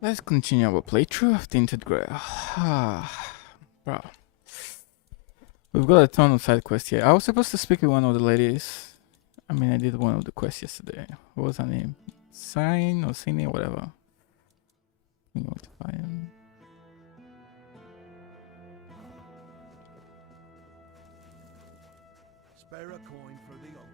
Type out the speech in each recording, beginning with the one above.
Let's continue our playthrough of Tainted Grail. Bro. We've got a ton of side quests here. I was supposed to speak with one of the ladies. I mean, I did one of the quests yesterday. What was her name? Sign or Cine, whatever. We want to find him. Spare a coin for the hungry.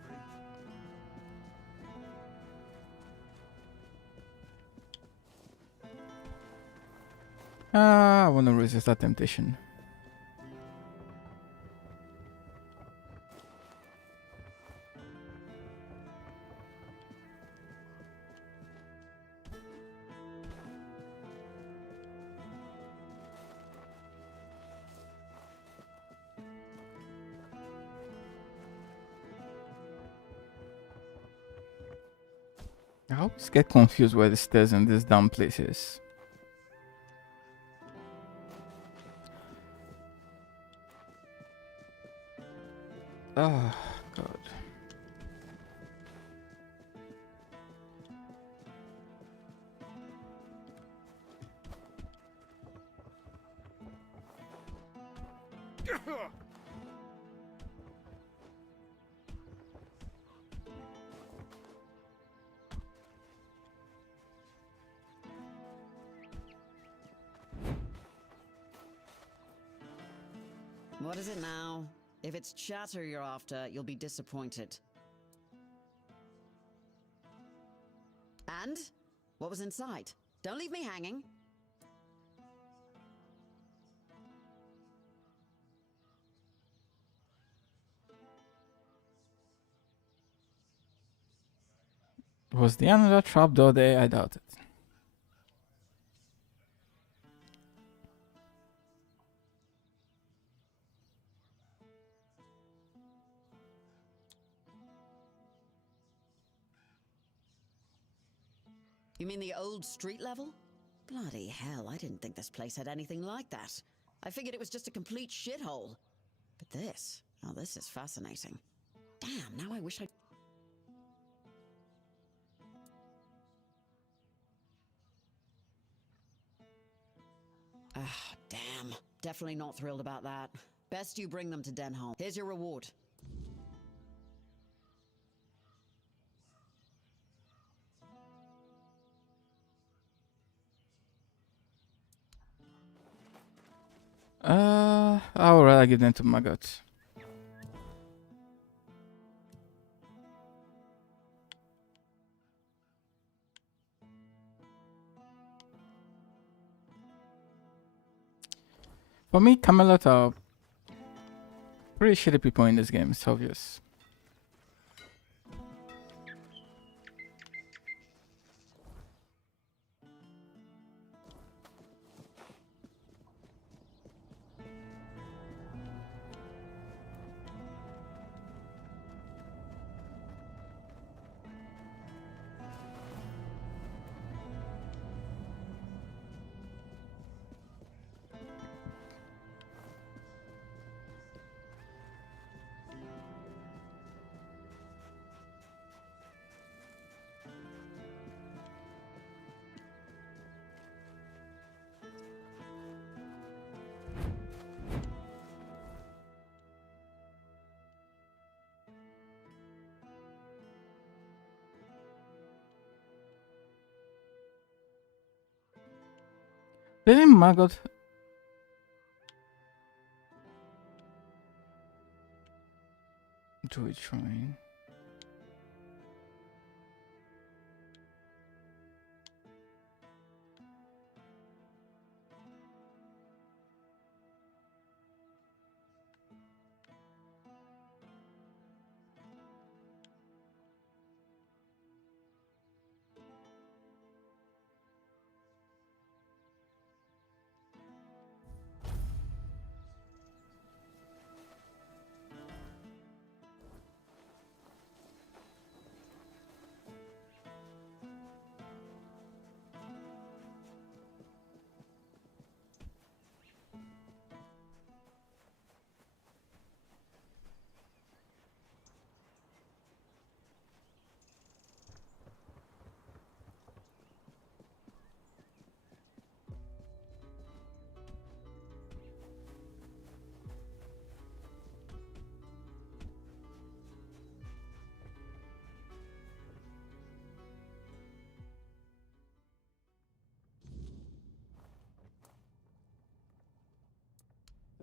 I want to resist that temptation. I always get confused where the stairs in this damn place is. Oh, God. What is it now? If it's chatter you're after, you'll be disappointed. And? What was inside? Don't leave me hanging. Was the another trapdoor there? I doubt it. You mean the old street level? Bloody hell, I didn't think this place had anything like that. I figured it was just a complete shithole. But this, oh, this is fascinating. Damn, now I wish I'd... Ah, damn. Definitely not thrilled about that. Best you bring them to Denholm. Here's your reward. I would rather give them to Maggot. For me, Camelot are pretty shitty people in this game, it's obvious. Didn't Maggot do it trying?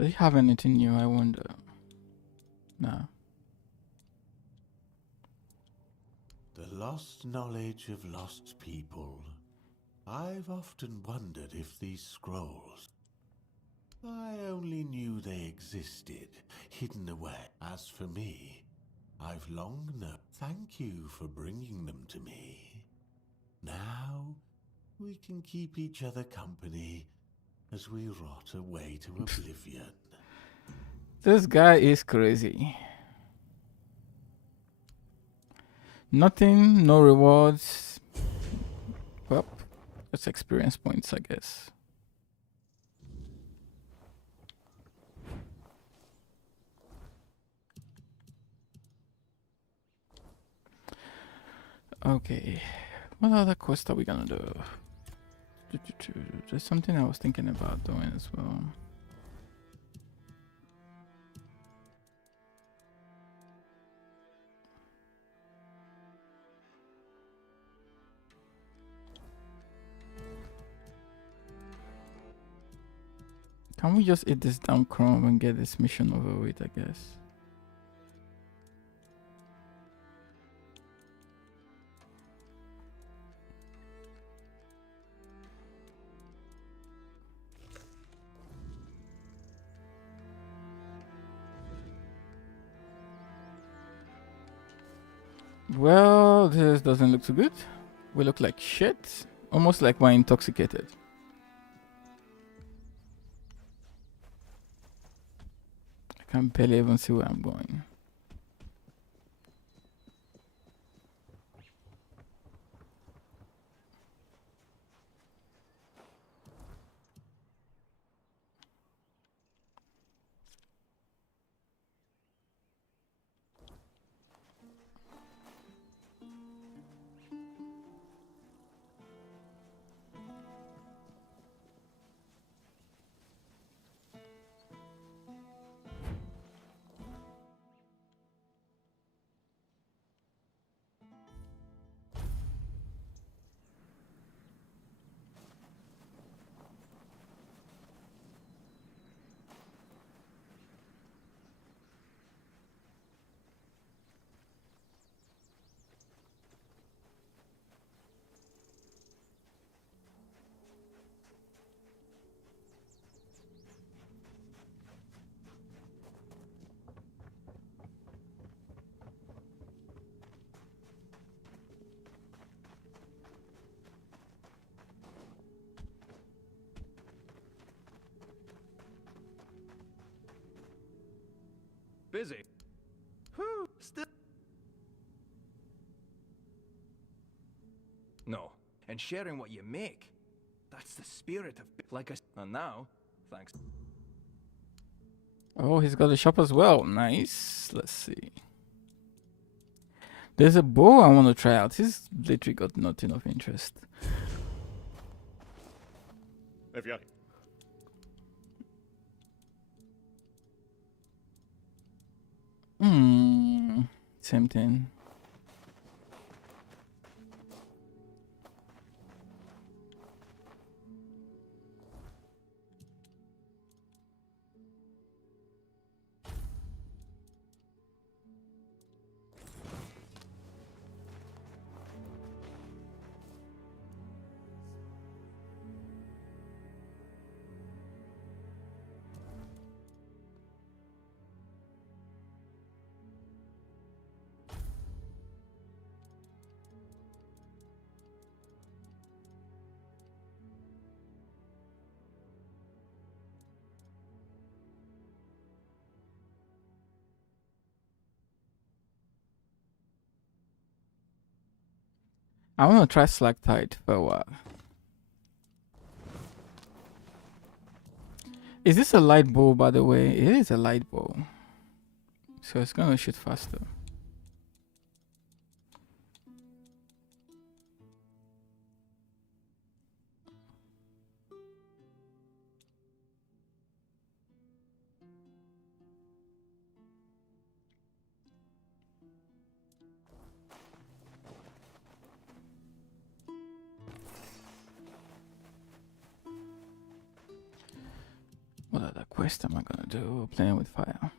Does he have anything new? I wonder. No. The lost knowledge of lost people. I've often wondered if these scrolls... I only knew they existed, hidden away. As for me, I've long known. Thank you for bringing them to me. Now, we can keep each other company as we rot away to oblivion. This guy is crazy. Nothing, no rewards. Well, that's experience points, I guess. Okay, what other quest are we gonna do? There's something I was thinking about doing as well. Can we just hit this down Chrome and get this mission over with, I guess? Well, this doesn't look too good. We look like shit. Almost like we're intoxicated. I can barely even see where I'm going. Busy. Whew, still. No, and sharing what you make. That's the spirit of like us. And now, thanks. Oh, he's got a shop as well. Nice. Let's see. There's a bow I want to try out. He's literally got nothing of interest. Same thing. I want to try Slack-Tide for a while. Is this a light bow, by the way? It is a light bow. So it's gonna shoot faster. What other quest am I gonna do? Playing with fire.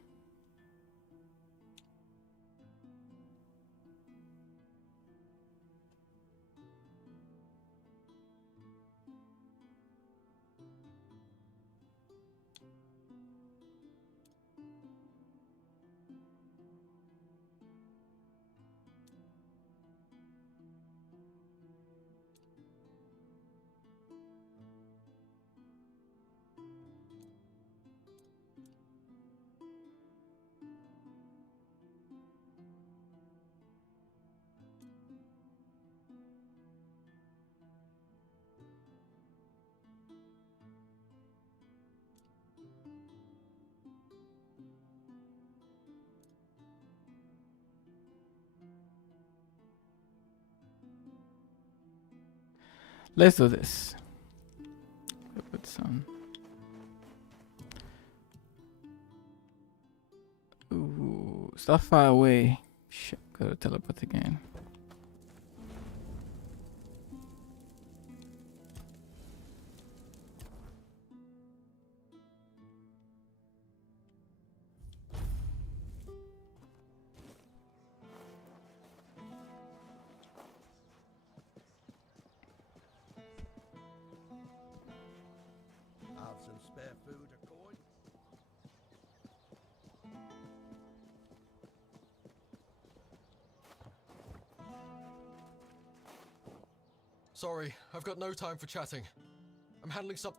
Let's do this. Put some. Ooh, stuff far away. Shit, gotta teleport again. Have some spare food, Accord? Sorry, I've got no time for chatting. I'm handling some...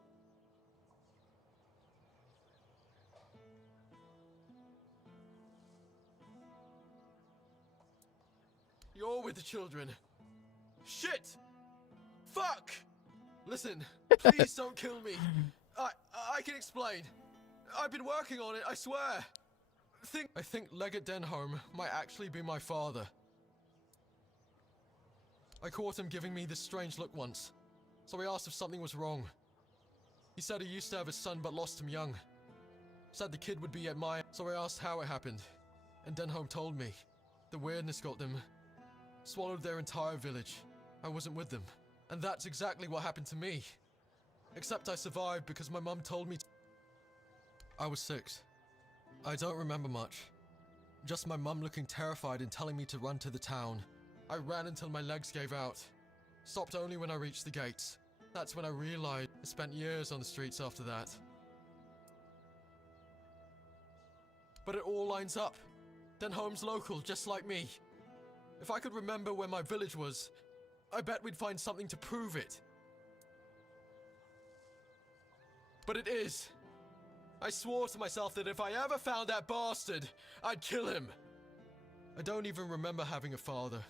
You're with the children. Shit! Fuck! Listen, please don't kill me. I can explain. I've been working on it, I swear. I think Leggett Denholm might actually be my father. I caught him giving me this strange look once, so I asked if something was wrong. He said he used to have a son but lost him young. Said the kid would be at my... So I asked how it happened, and Denholm told me. The weirdness got them. Swallowed their entire village. I wasn't with them. And that's exactly what happened to me. Except I survived because my mum told me to. I was 6. I don't remember much. Just my mum looking terrified and telling me to run to the town. I ran until my legs gave out. Stopped only when I reached the gates. That's when I realized I spent years on the streets after that. But it all lines up. Denholm's local, just like me. If I could remember where my village was, I bet we'd find something to prove it. But it is. I swore to myself that if I ever found that bastard, I'd kill him. I don't even remember having a father.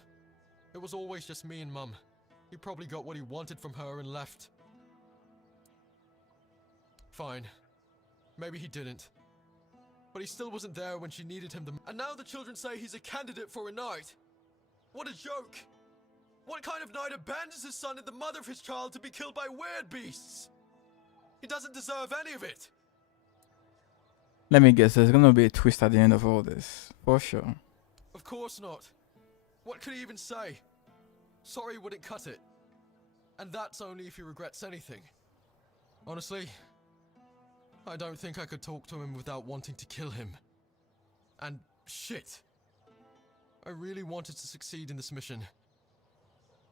It was always just me and Mum. He probably got what he wanted from her and left. Fine. Maybe he didn't. But he still wasn't there when she needed him the... And now the children say he's a candidate for a knight. What a joke! What kind of knight abandons his son and the mother of his child to be killed by weird beasts? He doesn't deserve any of it. Let me guess, there's gonna be a twist at the end of all this. For sure. Of course not. What could he even say? Sorry wouldn't cut it. And that's only if he regrets anything. Honestly, I don't think I could talk to him without wanting to kill him. And shit. I really wanted to succeed in this mission.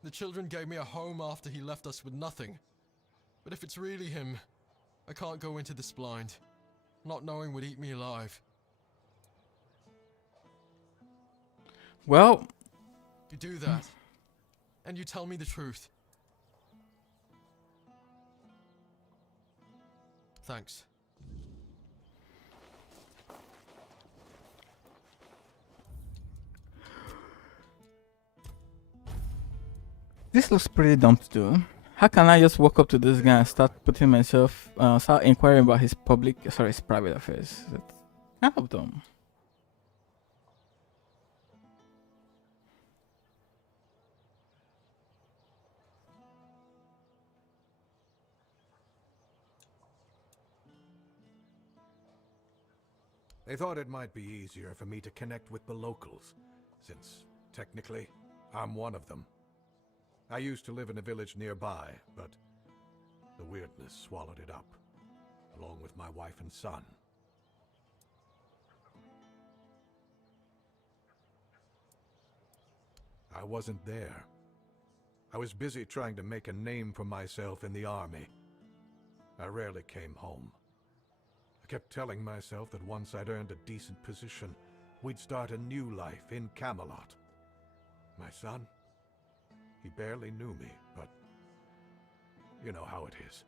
The children gave me a home after he left us with nothing. But if it's really him, I can't go into this blind. Not knowing would eat me alive. Well, You do that, and you tell me the truth. Thanks. this looks pretty dumb to do. How can I just walk up to this guy and start putting myself, start inquiring about his his private affairs? That's kind of dumb. They thought it might be easier for me to connect with the locals, since, technically, I'm one of them. I used to live in a village nearby, but the weirdness swallowed it up. along with my wife and son. I wasn't there. I was busy trying to make a name for myself in the army. I rarely came home. I kept telling myself that once I'd earned a decent position, we'd start a new life in Camelot. My son, he barely knew me, but you know how it is.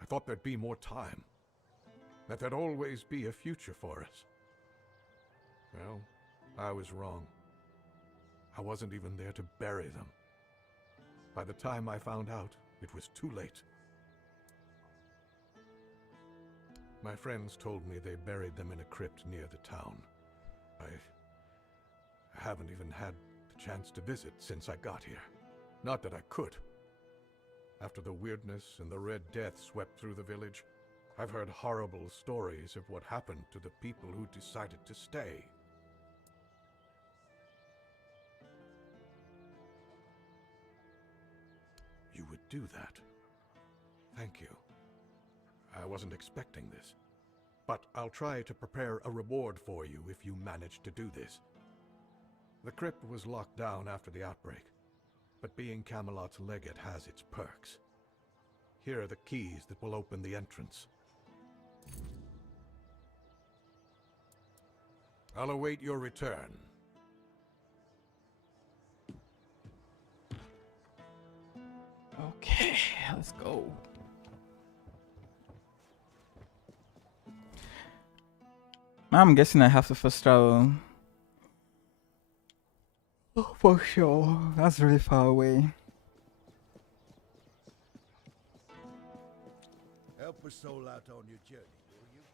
I thought there'd be more time, that there'd always be a future for us. Well, I was wrong. I wasn't even there to bury them. By the time I found out, it was too late. My friends told me they buried them in a crypt near the town. I haven't even had the chance to visit since I got here. Not that I could. After the weirdness and the Red Death swept through the village, I've heard horrible stories of what happened to the people who decided to stay. You would do that. Thank you. I wasn't expecting this. But I'll try to prepare a reward for you if you manage to do this. The crypt was locked down after the outbreak, but being Camelot's legate has its perks. Here are the keys that will open the entrance. I'll await your return. Okay, let's go. I'm guessing I have to first travel. Oh, for sure. That's really far away. Help a soul out on your journey, will you?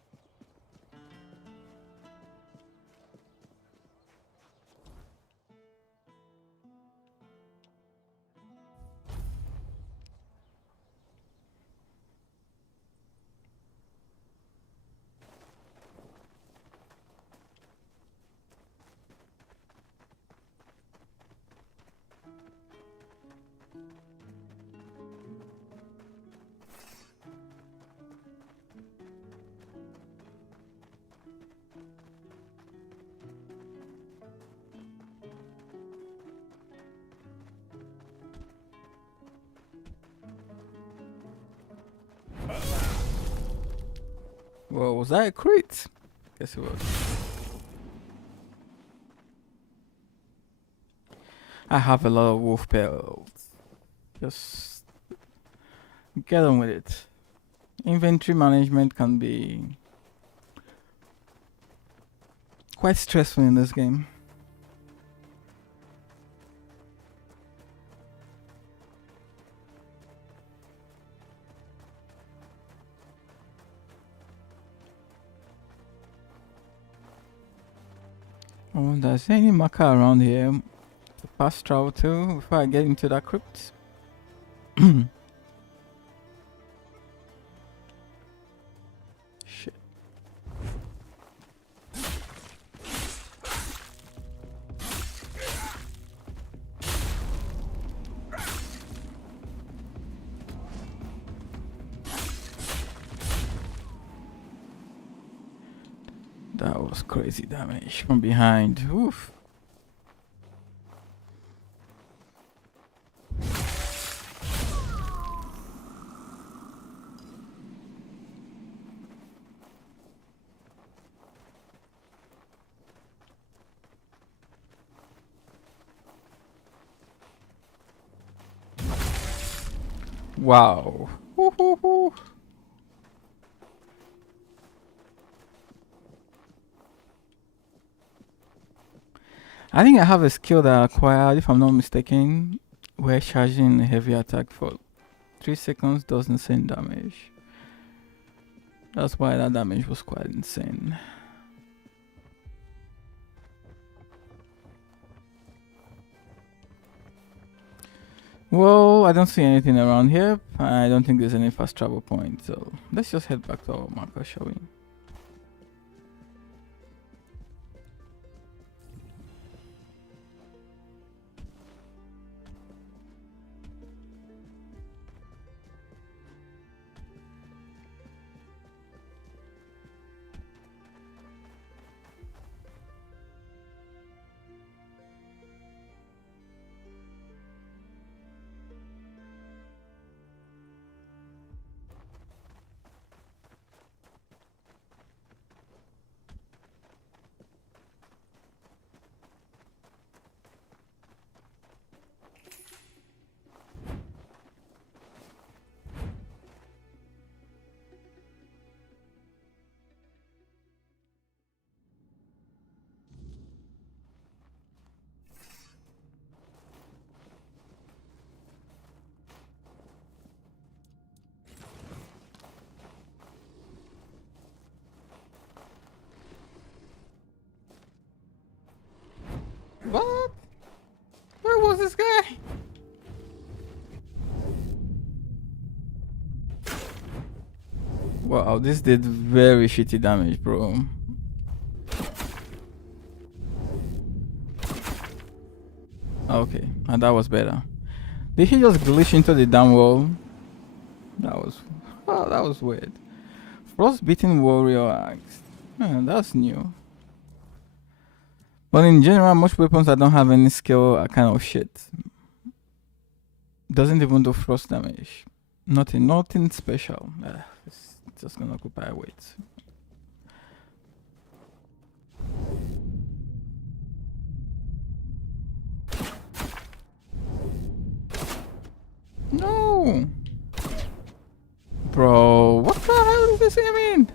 Well, was that a crit? Guess it was. I have a lot of wolf pelts. Just get on with it. Inventory management can be quite stressful in this game. I wonder, is there any marker around here to pass travel to before I get into that crypt? Shit. That was crazy damage from behind. Oof. Wow. Woo-hoo-hoo. I think I have a skill that I acquired, if I'm not mistaken, where charging a heavy attack for 3 seconds does insane damage. That's why that damage was quite insane. Well, I don't see anything around here. I don't think there's any fast travel point, so let's just head back to our marker, shall we? What? Where was this guy? Wow, this did very shitty damage, bro. Okay, and that was better. Did he just glitch into the damn wall? That was weird. Frostbeaten warrior axe. That's new. But in general, most weapons that don't have any skill are kind of shit. Doesn't even do frost damage. Nothing special. It's just gonna occupy weight. No! Bro, what the hell is this aiming?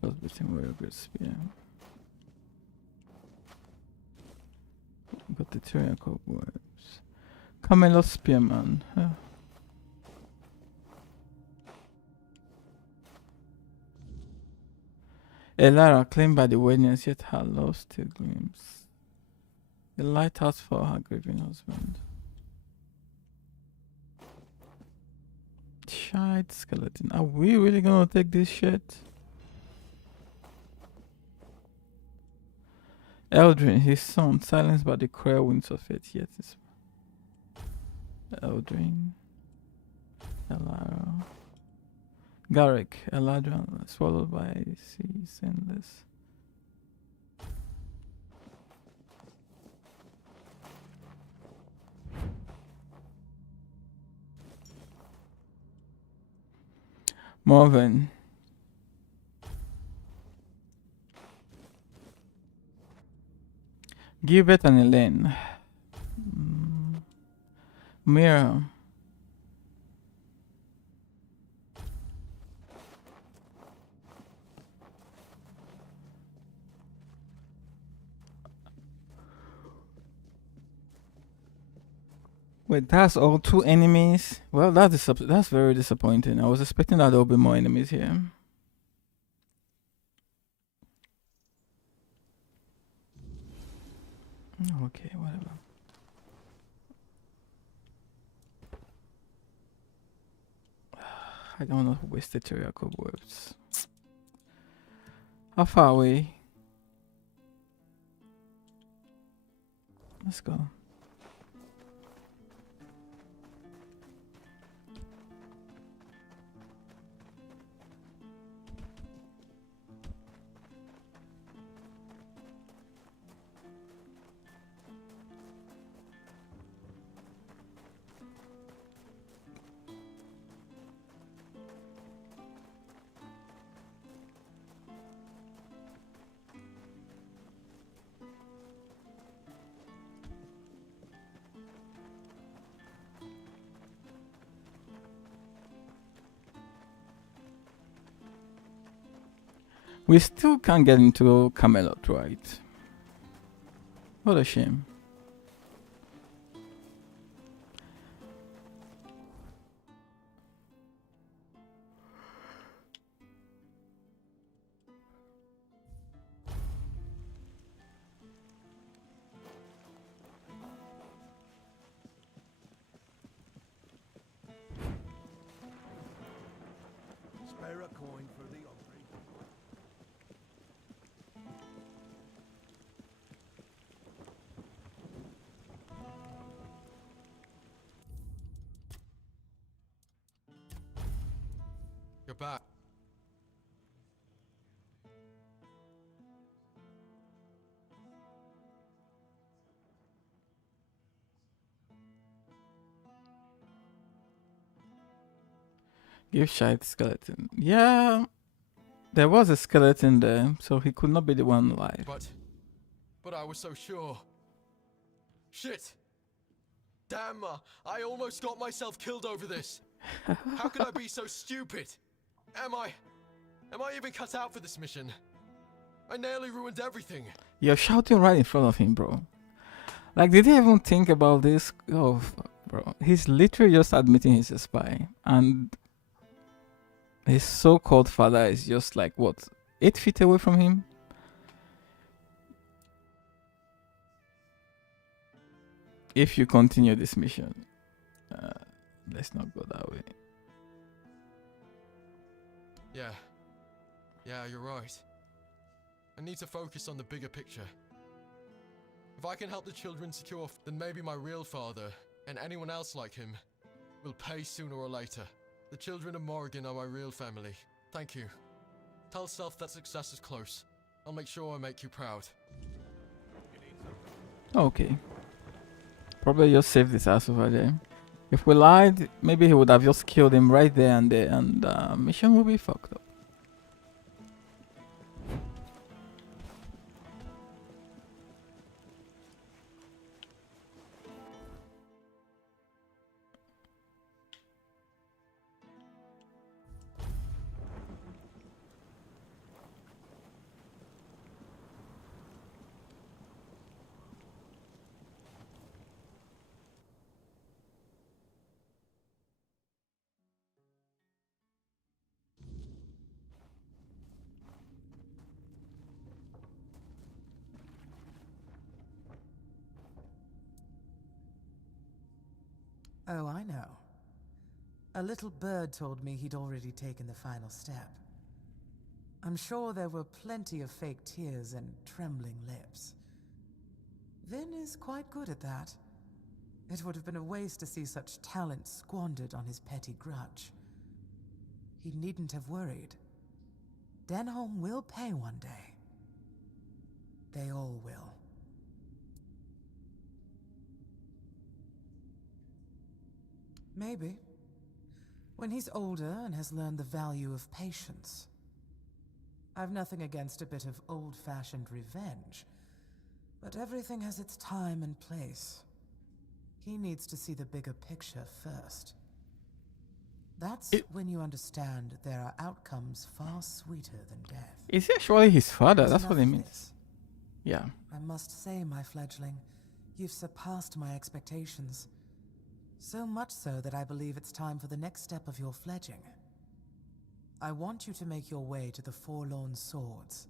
First between warrior great spear. Got the Tyrian cobwebs. Camelot spearman. Huh. Elara claimed by the Wednesdays yet her love still gleams. The lighthouse for her grieving husband. Shite skeleton. Are we really gonna take this shit? Eldrin, his son, silenced by the cruel winds of fate, yet is Eldrin. Elara. Garrick, Eladrin, swallowed by seas endless. Marvin. Gilbert and Elaine. Mira. Wait, that's all 2 enemies? Well, that's very disappointing. I was expecting that there would be more enemies here. Okay, whatever. I don't want to waste the Tyrian cobwebs. How far away? Let's go. We still can't get into Camelot, right? What a shame. Spare a coin for the hungry. You're back. Give shite skeleton. Yeah, there was a skeleton there, so he could not be the one alive. But I was so sure. Shit! Damn, I almost got myself killed over this. How could I be so stupid? Am I even cut out for this mission? I nearly ruined everything. You're shouting right in front of him, bro. Like, did he even think about this? Oh, fuck, bro. He's literally just admitting he's a spy. And his so-called father is just like, what? 8 feet away from him. If you continue this mission, let's not go that way. Yeah, you're right. I need to focus on the bigger picture. If I can help the children secure, then maybe my real father, and anyone else like him, will pay sooner or later. The children of Morrigan are my real family. Thank you. Tell Self that success is close. I'll make sure I make you proud. Okay. Probably just save this ass over there. If we lied, maybe he would have just killed him right there, and mission will be fucked up. Oh, I know. A little bird told me he'd already taken the final step. I'm sure there were plenty of fake tears and trembling lips. Vin is quite good at that. It would have been a waste to see such talent squandered on his petty grudge. He needn't have worried. Denholm will pay one day. They all will. Maybe. When he's older and has learned the value of patience. I've nothing against a bit of old-fashioned revenge, but everything has its time and place. He needs to see the bigger picture first. That's when you understand there are outcomes far sweeter than death. Is he actually his father? But That's what enough it of means. this. Yeah. I must say, my fledgling, you've surpassed my expectations. So much so that I believe it's time for the next step of your fledging. I want you to make your way to the Forlorn Swords.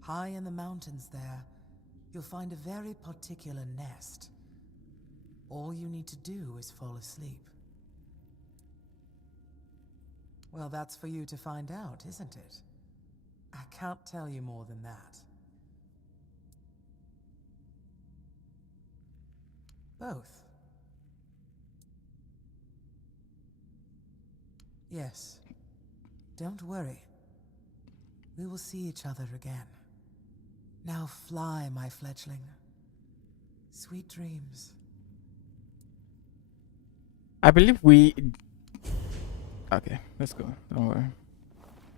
High in the mountains there, you'll find a very particular nest. All you need to do is fall asleep. Well, that's for you to find out, isn't it? I can't tell you more than that. Both. Yes. Don't worry. We will see each other again. Now fly, my fledgling. Sweet dreams. I believe we... Okay, let's go. Don't worry.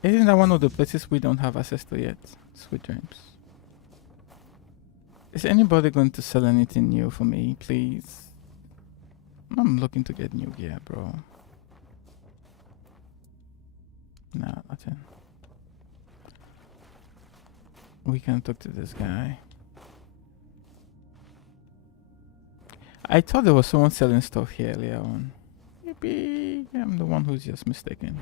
Isn't that one of the places we don't have access to yet? Sweet dreams. Is anybody going to sell anything new for me, please? I'm looking to get new gear, bro. Nah, nothing. We can talk to this guy. I thought there was someone selling stuff here earlier on. Maybe I'm the one who's just mistaken.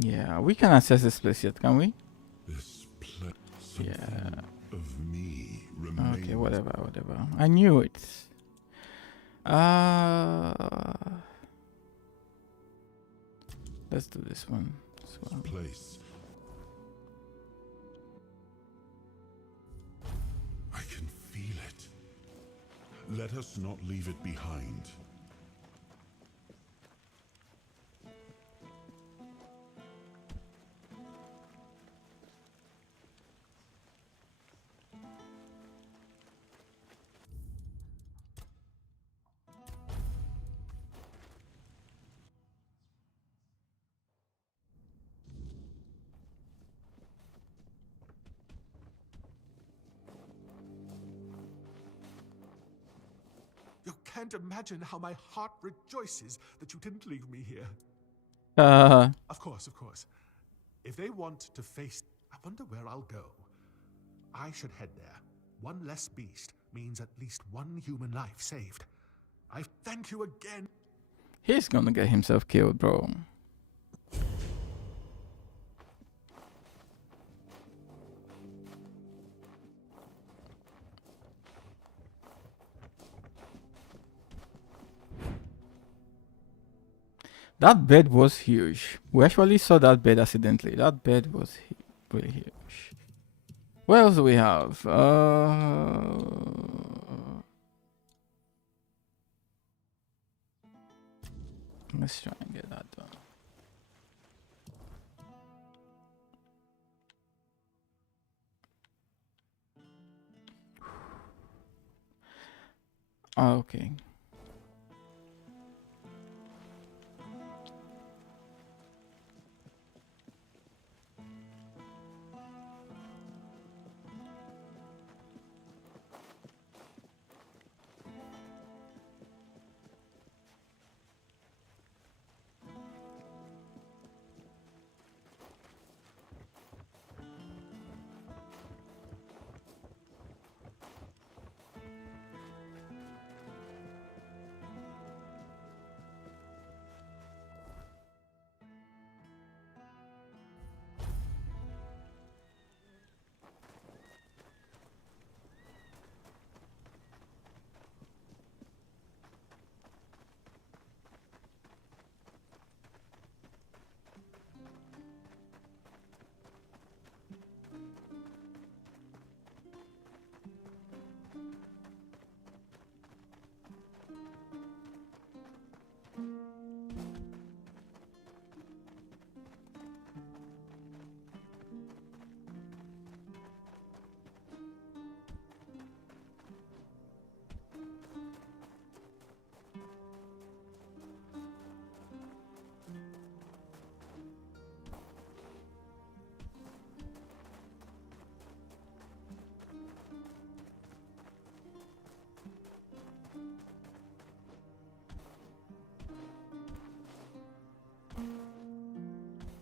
Yeah, we can access this place yet, can we? This Yeah. of me remains. Okay, whatever. I knew it. Let's do this one. Place. I can feel it. Let us not leave it behind. can't imagine how my heart rejoices that you didn't leave me here. Of course. If they want to face... I wonder where I'll go. I should head there. One less beast means at least one human life saved. I thank you again. He's gonna get himself killed, bro. That bed was huge. We actually saw that bed accidentally. That bed was really huge. What else do we have? Let's try and get that done. Okay.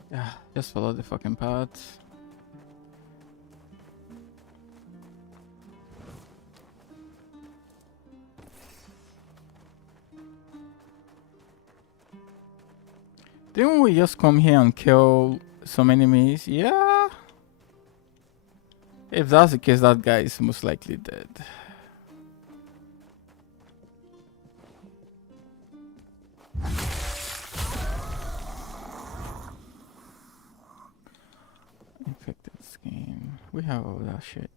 Yeah, just follow the fucking path. Didn't we just come here and kill some enemies? Yeah. If that's the case, that guy is most likely dead. Infected skin. We have all that shit.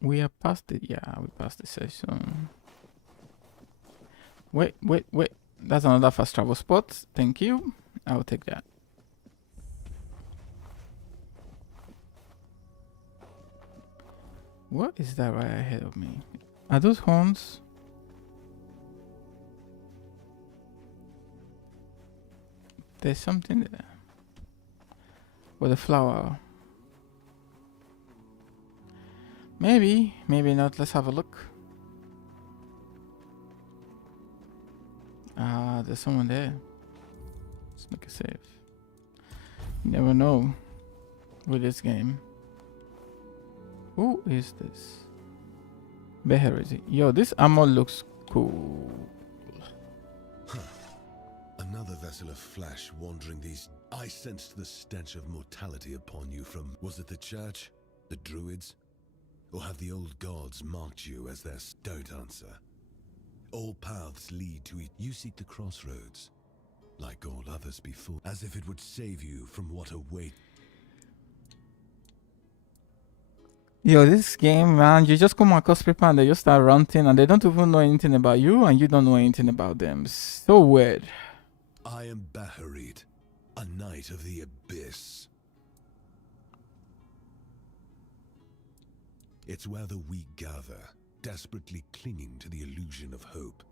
We are past it. Yeah, we passed the session. Wait. That's another fast travel spot. Thank you. I'll take that. What is that right ahead of me? Are those horns? There's something there. With a flower. Maybe, maybe not. Let's have a look. Ah, there's someone there. Let's make a save. You never know with this game. Who is this? Beheresy. Yo, this armor looks cool. Another vessel of flesh wandering these... I sensed the stench of mortality upon you from... Was it the church? The druids? Or have the old gods marked you as their... Don't answer. All paths lead to it. You seek the crossroads, like all others before, as if it would save you from what await. Yo, this game, man, you just come across people and they just start ranting and they don't even know anything about you and you don't know anything about them. So weird. I am Baharit, a knight of the abyss. It's where the weak gather, desperately clinging to the illusion of hope,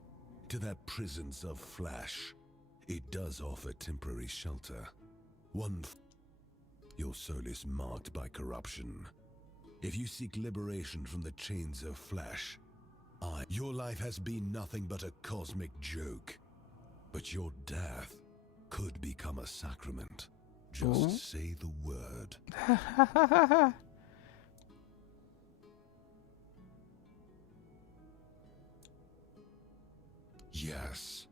to their prisons of flesh. It does offer temporary shelter. Your soul is marked by corruption. If you seek liberation from the chains of flesh, Your life has been nothing but a cosmic joke. But your death could become a sacrament. Just say the word. Yes.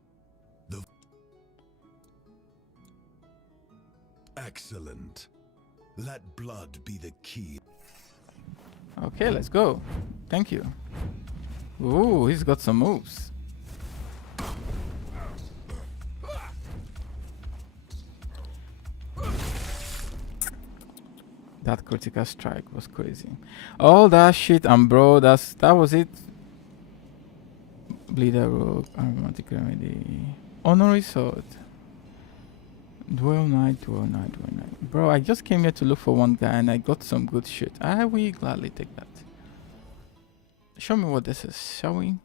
Excellent. Let blood be the key. Okay, let's go. Thank you. Ooh, he's got some moves. That critical strike was crazy. All that shit, and bro, that was it. Bleeder Rogue, Aromatic Remedy, Honorary Sword, Duel Knight. Bro, I just came here to look for one guy and I got some good shit. I will gladly take that. Show me what this is, shall we?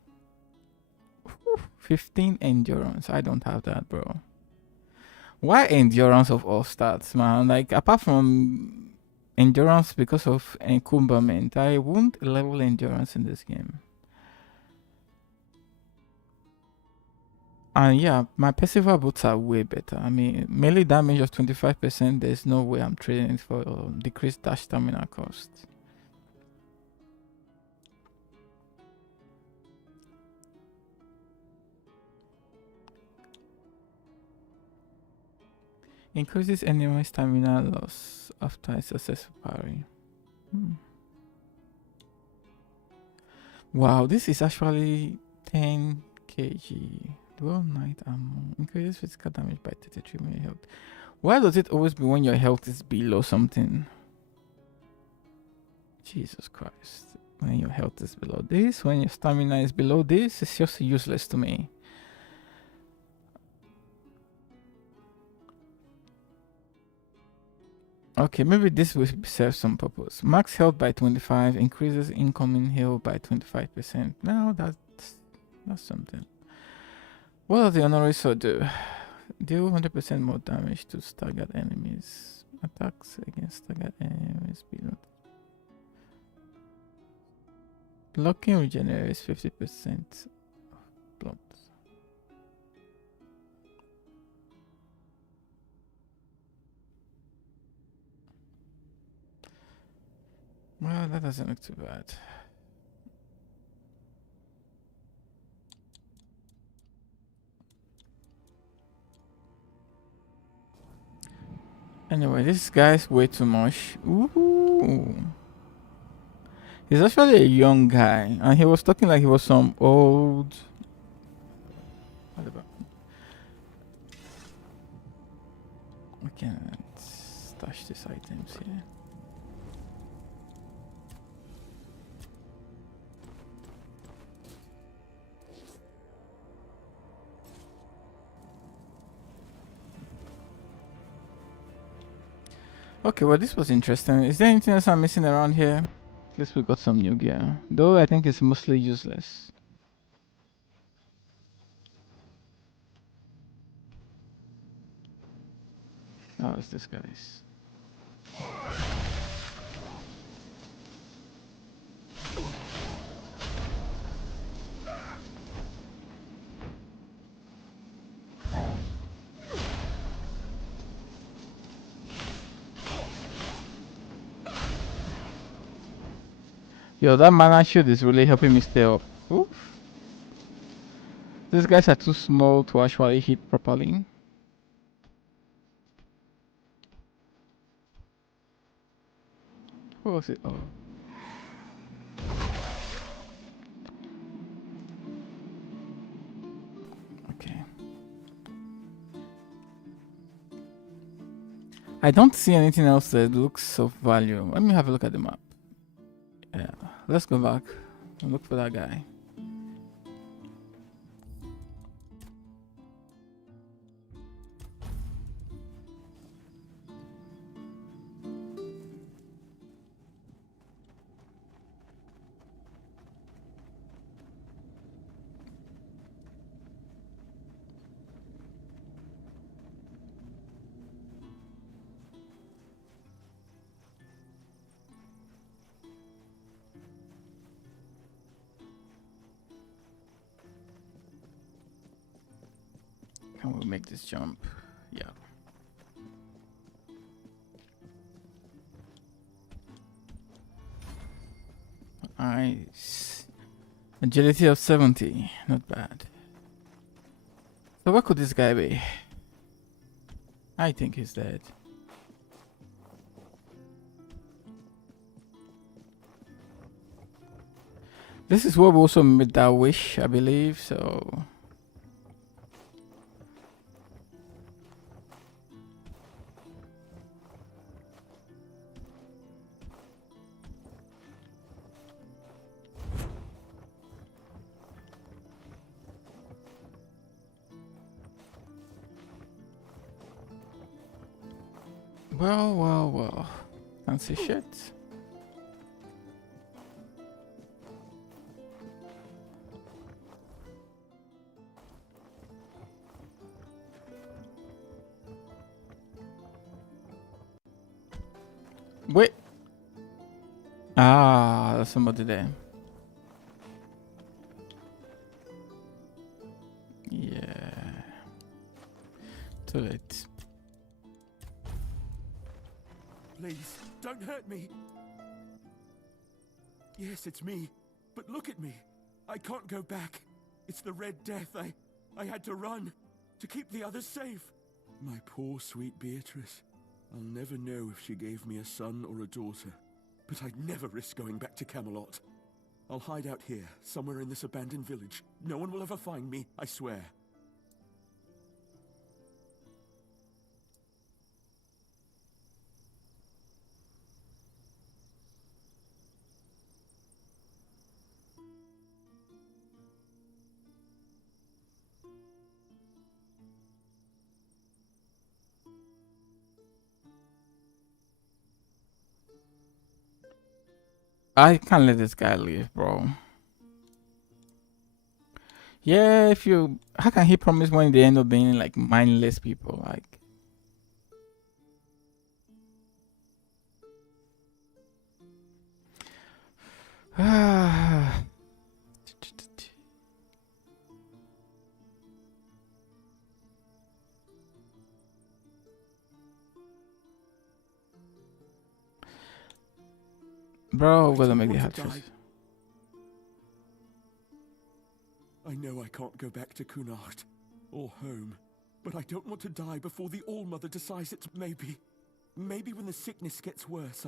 15 endurance. I don't have that, bro. Why endurance of all stats, man? Like, apart from endurance because of encumberment, I won't level endurance in this game. And yeah, my Percival boots are way better. I mean, melee damage of 25%, there's no way I'm trading it for decreased dash stamina cost. Increases enemy stamina loss after a successful parry. Wow, this is actually 10 kg. Dual Knight ammo. Increases physical damage by 33 million health. Why does it always be when your health is below something? Jesus Christ. When your health is below this, when your stamina is below this, it's just useless to me. Okay, maybe this will serve some purpose. Max health by 25, increases incoming heal by 25%. Now that's something. What does the Honorary Sword do? Deal 100% more damage to staggered enemies. Attacks against staggered enemies. Blocking regenerates 50% blood. Well, that doesn't look too bad. Anyway, this guy's way too much. Ooh. He's actually a young guy, and he was talking like he was some old. What about? We can stash these items here. Okay, well, this was interesting. Is there anything else I'm missing around here? At least we got some new gear. Though I think it's mostly useless. Oh, it's this guy's. Yo, that mana shield is really helping me stay up. Oof. These guys are too small to actually hit properly. What was it? Oh. Okay. I don't see anything else that looks of value. Let me have a look at the map. Yeah, let's go back and look for that guy. Can we make this jump? Yeah. Nice. Agility of 70. Not bad. So what could this guy be? I think he's dead. This is where we also made that wish, I believe, so... Well. Can't see shit. Wait. Ah, there's somebody there. Yeah. Too late. Please, don't hurt me. Yes, it's me. But look at me. I can't go back. It's the Red Death. I had to run to keep the others safe. My poor, sweet Beatrice. I'll never know if she gave me a son or a daughter. But I'd never risk going back to Camelot. I'll hide out here, somewhere in this abandoned village. No one will ever find me, I swear. I can't let this guy leave, bro. Yeah, if you... How can he promise when they end up being like mindless people? Like... Bro, we're gonna make the hard choice. I know I can't go back to Cunard or home, but I don't want to die before the All-Mother decides it's maybe when the sickness gets worse,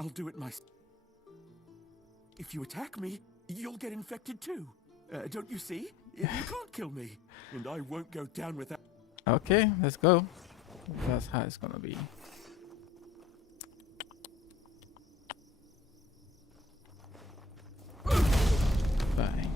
I'll do it myself. If you attack me, you'll get infected too. Don't you see? You can't kill me, and I won't go down without. Okay, let's go. That's how it's gonna be. Bye.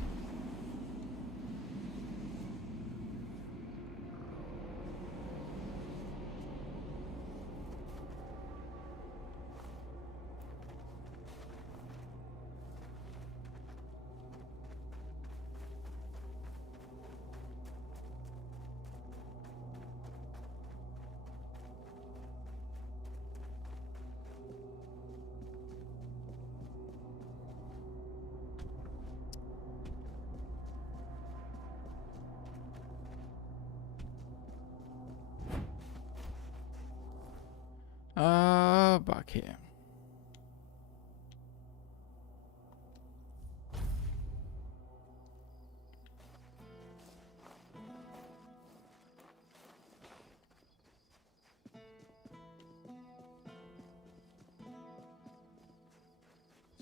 Back here.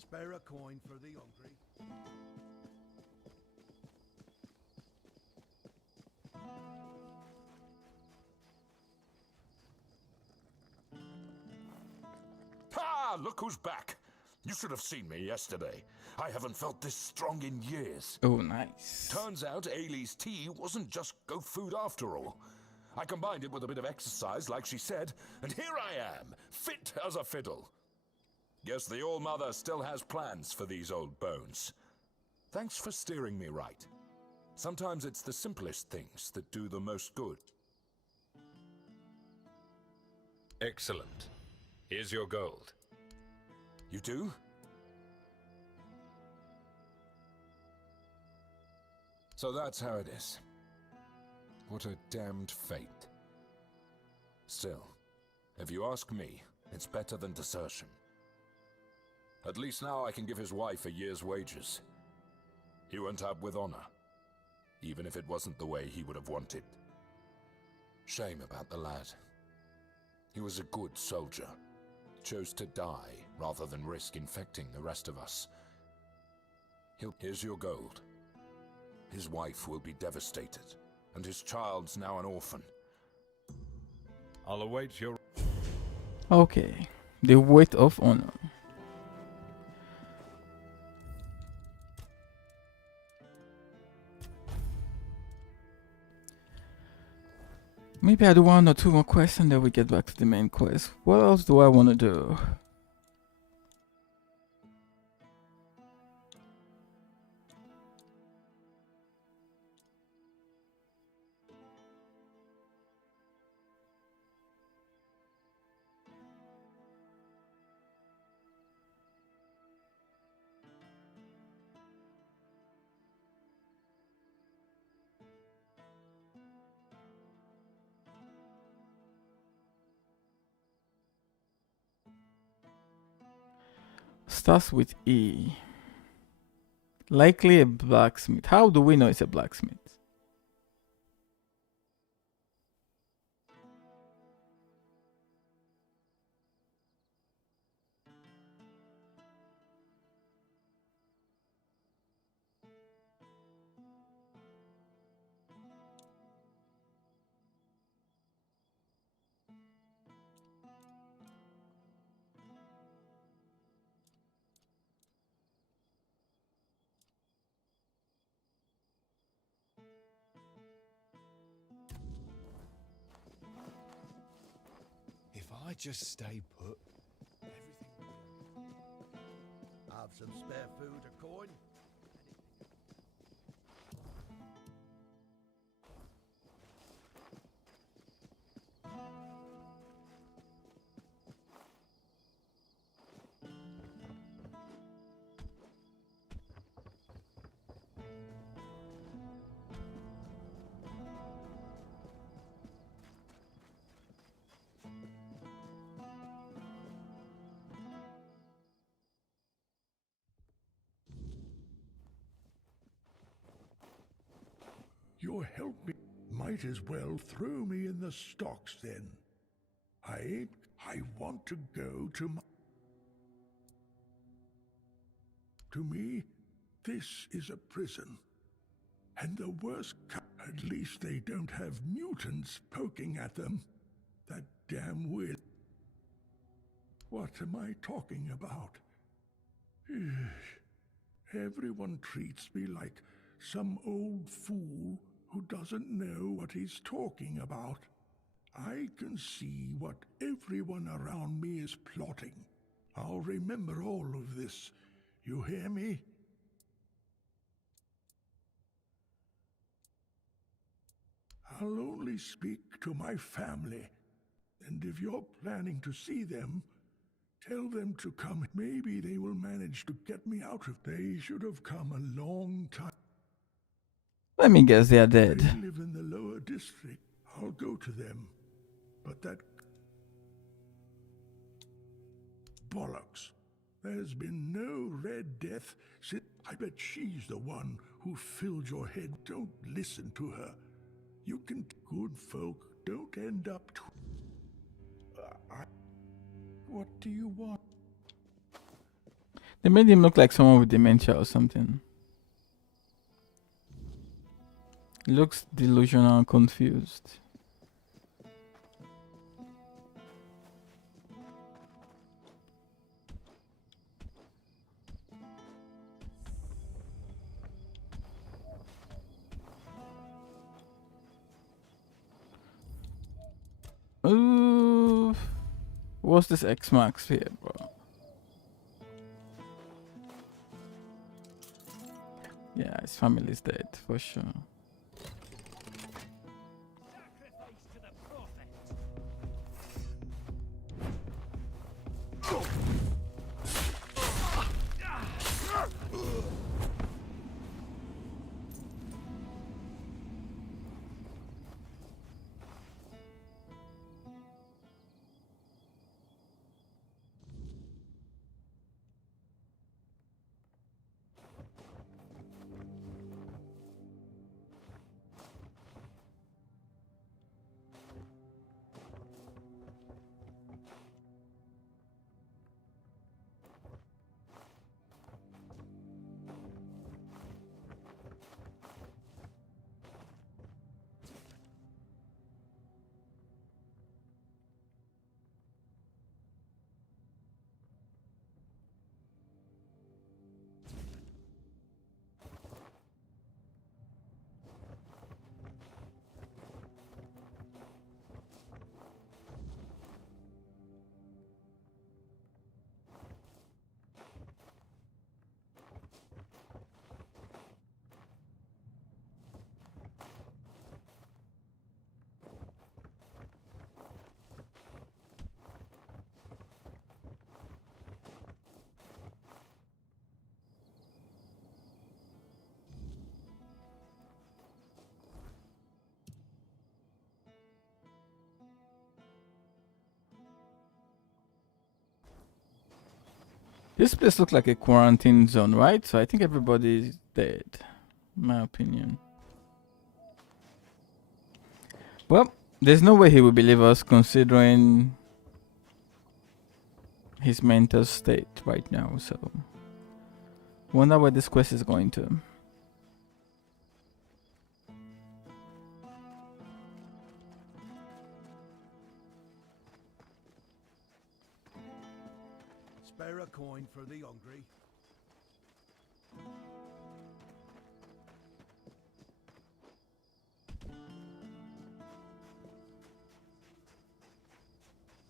Spare a coin for the hungry. Ah, look who's back. You should have seen me yesterday. I haven't felt this strong in years. Oh, nice. Turns out Ailey's tea wasn't just goat food after all. I combined it with a bit of exercise, like she said, and here I am, fit as a fiddle. Guess the All-Mother still has plans for these old bones. Thanks for steering me right. Sometimes it's the simplest things that do the most good. Excellent. Here's your gold. You do? So that's how it is. What a damned fate. Still, if you ask me, it's better than desertion. At least now I can give his wife a year's wages. He went out with honor, even if it wasn't the way he would have wanted. Shame about the lad. He was a good soldier. Chose to die rather than risk infecting the rest of us. Here's your gold. His wife will be devastated, and his child's now an orphan. I'll await your... Okay. The weight of honor. Maybe I do 1 or 2 more quests and then we get back to the main quest. What else do I want to do? Starts with E. Likely a blacksmith. How do we know it's a blacksmith? If I just stay put, everything. Have some spare food or coin? Your help me. Might as well throw me in the stocks then. I want to go to my... To me, this is a prison. And the worst at least they don't have mutants poking at them. That damn will. What am I talking about? Everyone treats me like some old fool who doesn't know what he's talking about. I can see what everyone around me is plotting. I'll remember all of this. You hear me? I'll only speak to my family, and if you're planning to see them, tell them to come. Maybe they will manage to get me out of. They should have come a long time. Let me guess, they are dead. They live in the lower district. I'll go to them. But that... bollocks. There's been no Red Death since... I bet she's the one who filled your head. Don't listen to her. You can... Good folk don't end up to... What do you want? They made him look like someone with dementia or something. He looks delusional and confused. Ooh, what's this X marks here, bro? Yeah, his family's dead for sure. This place looks like a quarantine zone, right? So I think everybody's dead. In my opinion. Well, there's no way he will believe us considering his mental state right now, so wonder where this quest is going to. Spare a coin for the hungry.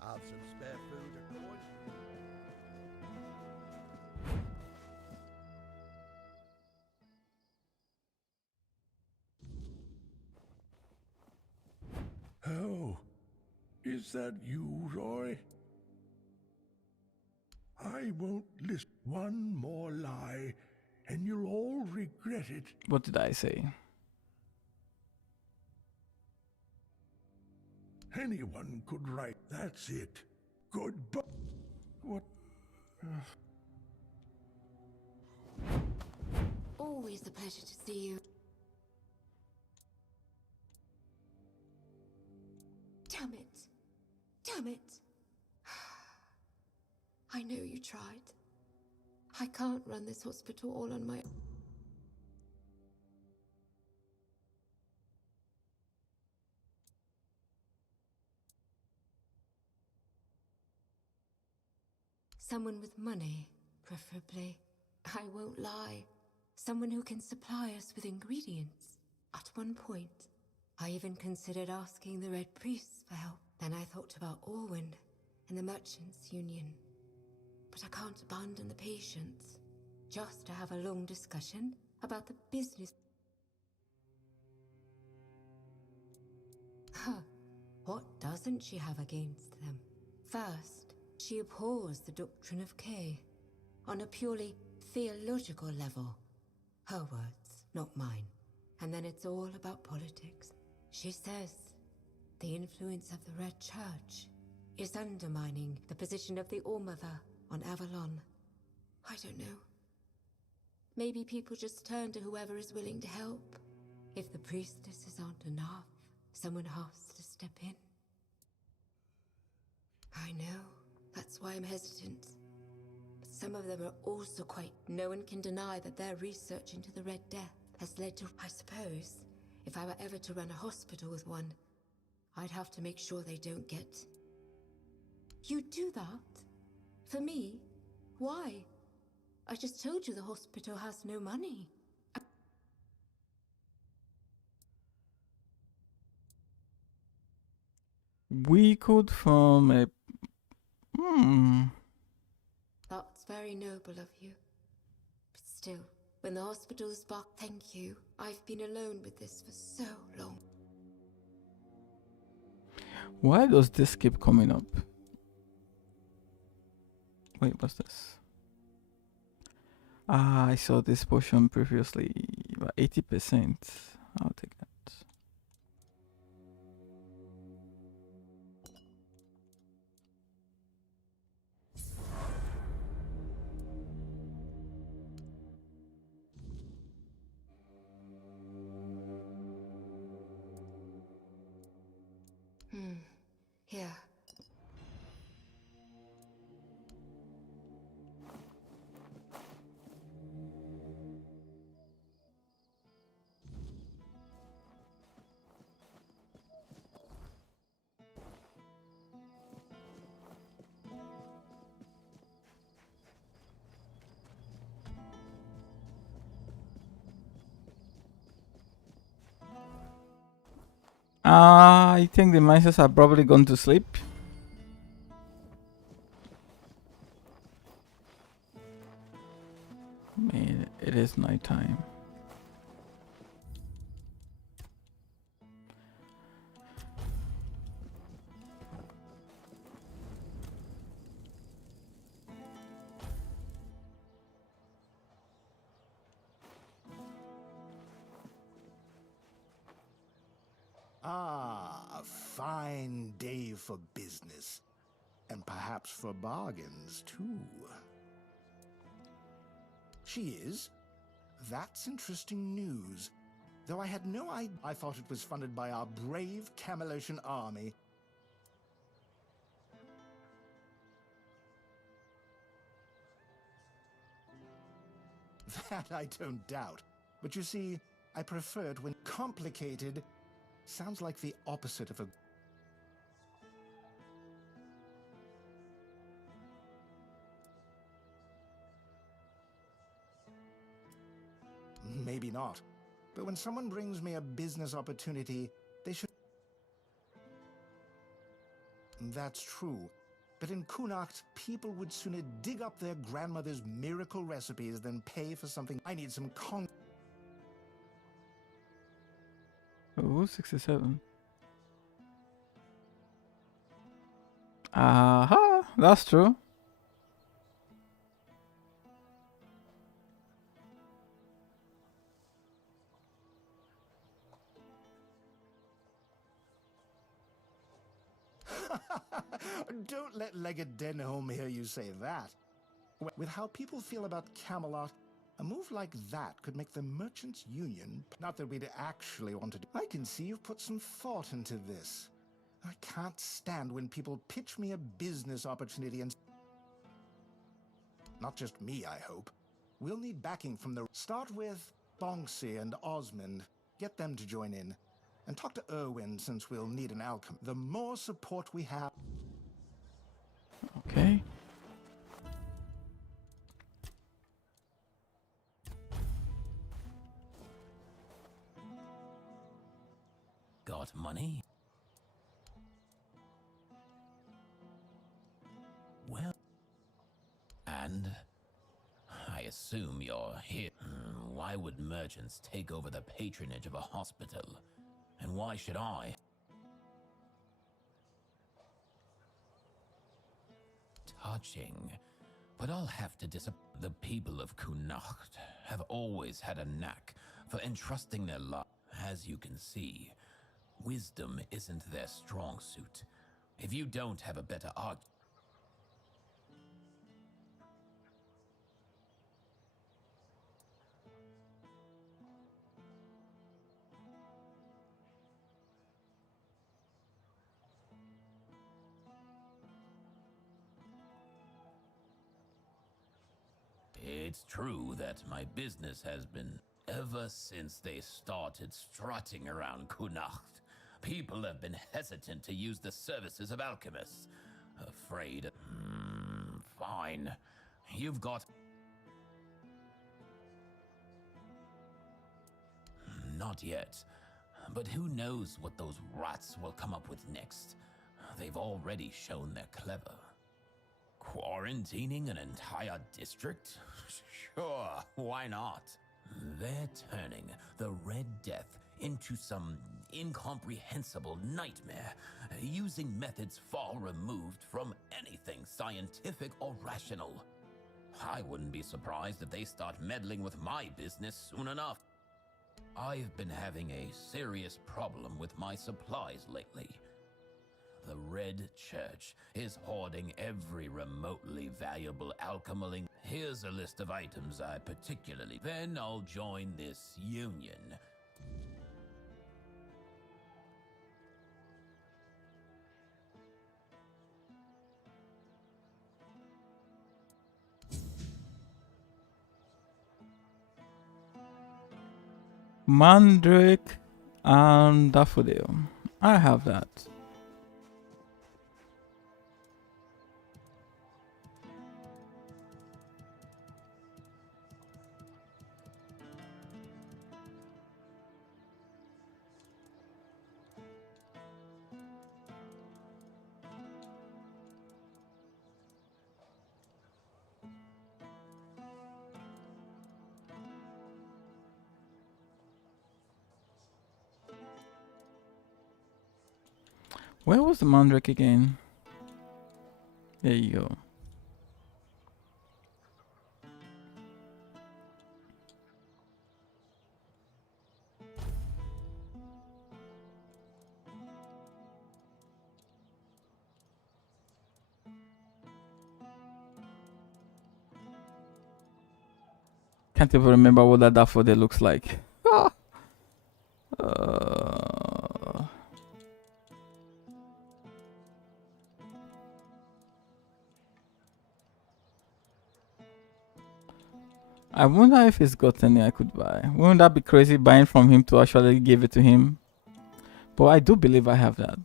Have some spare food or coin? Oh, is that you, Roy? I won't list one more lie, and you'll all regret it. What did I say? Anyone could write. That's it. Goodbye. What? Always a pleasure to see you. Damn it. Damn it. I know you tried. I can't run this hospital all on my own. Someone with money, preferably. I won't lie. Someone who can supply us with ingredients. At one point, I even considered asking the Red Priests for help. Then I thought about Orwin and the Merchants' Union. But I can't abandon the patients just to have a long discussion about the business. Huh. What doesn't she have against them? First, she abhors the doctrine of K on a purely theological level. Her words, not mine. And then it's all about politics. She says the influence of the Red Church is undermining the position of the All-Mother on Avalon. I don't know. Maybe people just turn to whoever is willing to help. If the priestesses aren't enough, someone has to step in. I know. That's why I'm hesitant. But some of them are also quite... No one can deny that their research into the Red Death has led to... I suppose, if I were ever to run a hospital with one, I'd have to make sure they don't get... You do that? For me? Why? I just told you the hospital has no money. We could form a... That's very noble of you. But still, when the hospital is back, thank you. I've been alone with this for so long. Why does this keep coming up? Wait, what's this? Ah, I saw this potion previously. About 80%. I'll take that. Here. I think the mice are probably gone to sleep. Man, it is night time. Ah, a fine day for business. And perhaps for bargains, too. She is? That's interesting news. Though I had no idea. I thought it was funded by our brave Camelosian army. That I don't doubt. But you see, I prefer it when complicated sounds like the opposite of a... Maybe not. But when someone brings me a business opportunity, they should... That's true. But in Kunacht, people would sooner dig up their grandmother's miracle recipes than pay for something. I need some Oh, 67. Aha, that's true. Don't let Leggett Denholm hear you say that. With how people feel about Camelot, a move like that could make the Merchants' Union... Not that we'd actually want to do... I can see you've put some thought into this. I can't stand when people pitch me a business opportunity and... Not just me, I hope. We'll need backing from the... Start with Bonksy and Osmond. Get them to join in. And talk to Irwin, since we'll need an alchemist. The more support we have... Okay. Got money? Well... And... I assume you're here. Why would merchants take over the patronage of a hospital? And why should I? Touching. But I'll have to disappoint. The people of Kunacht have always had a knack for entrusting their life. As you can see, wisdom isn't their strong suit. If you don't have a better argument, it's true that my business has been... Ever since they started strutting around Kunacht, people have been hesitant to use the services of alchemists. Afraid... fine. You've got... Not yet. But who knows what those rats will come up with next. They've already shown they're clever. Quarantining an entire district? Sure, why not? They're turning the Red Death into some incomprehensible nightmare, using methods far removed from anything scientific or rational. I wouldn't be surprised if they start meddling with my business soon enough. I've been having a serious problem with my supplies lately. The Red Church is hoarding every remotely valuable alchemy. Here's a list of items I particularly... Then I'll join this union. Mandrake and Daffodil. I have that. Where was the Mandrake again? There you go. Can't even remember what that daffodil looks like. I wonder if he's got any I could buy. Wouldn't that be crazy buying from him to actually give it to him? But I do believe I have that.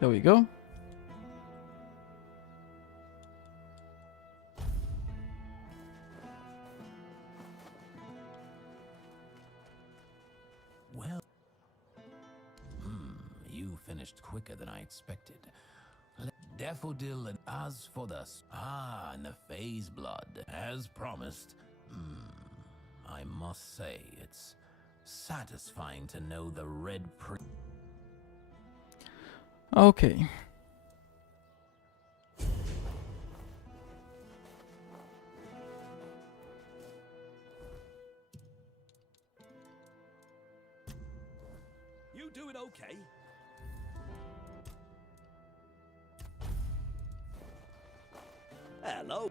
There we go. Well, you finished quicker than I expected. Daffodil and as for the and the Fae's blood, as promised. I must say, it's satisfying to know the red Okay. You doing okay? Hello.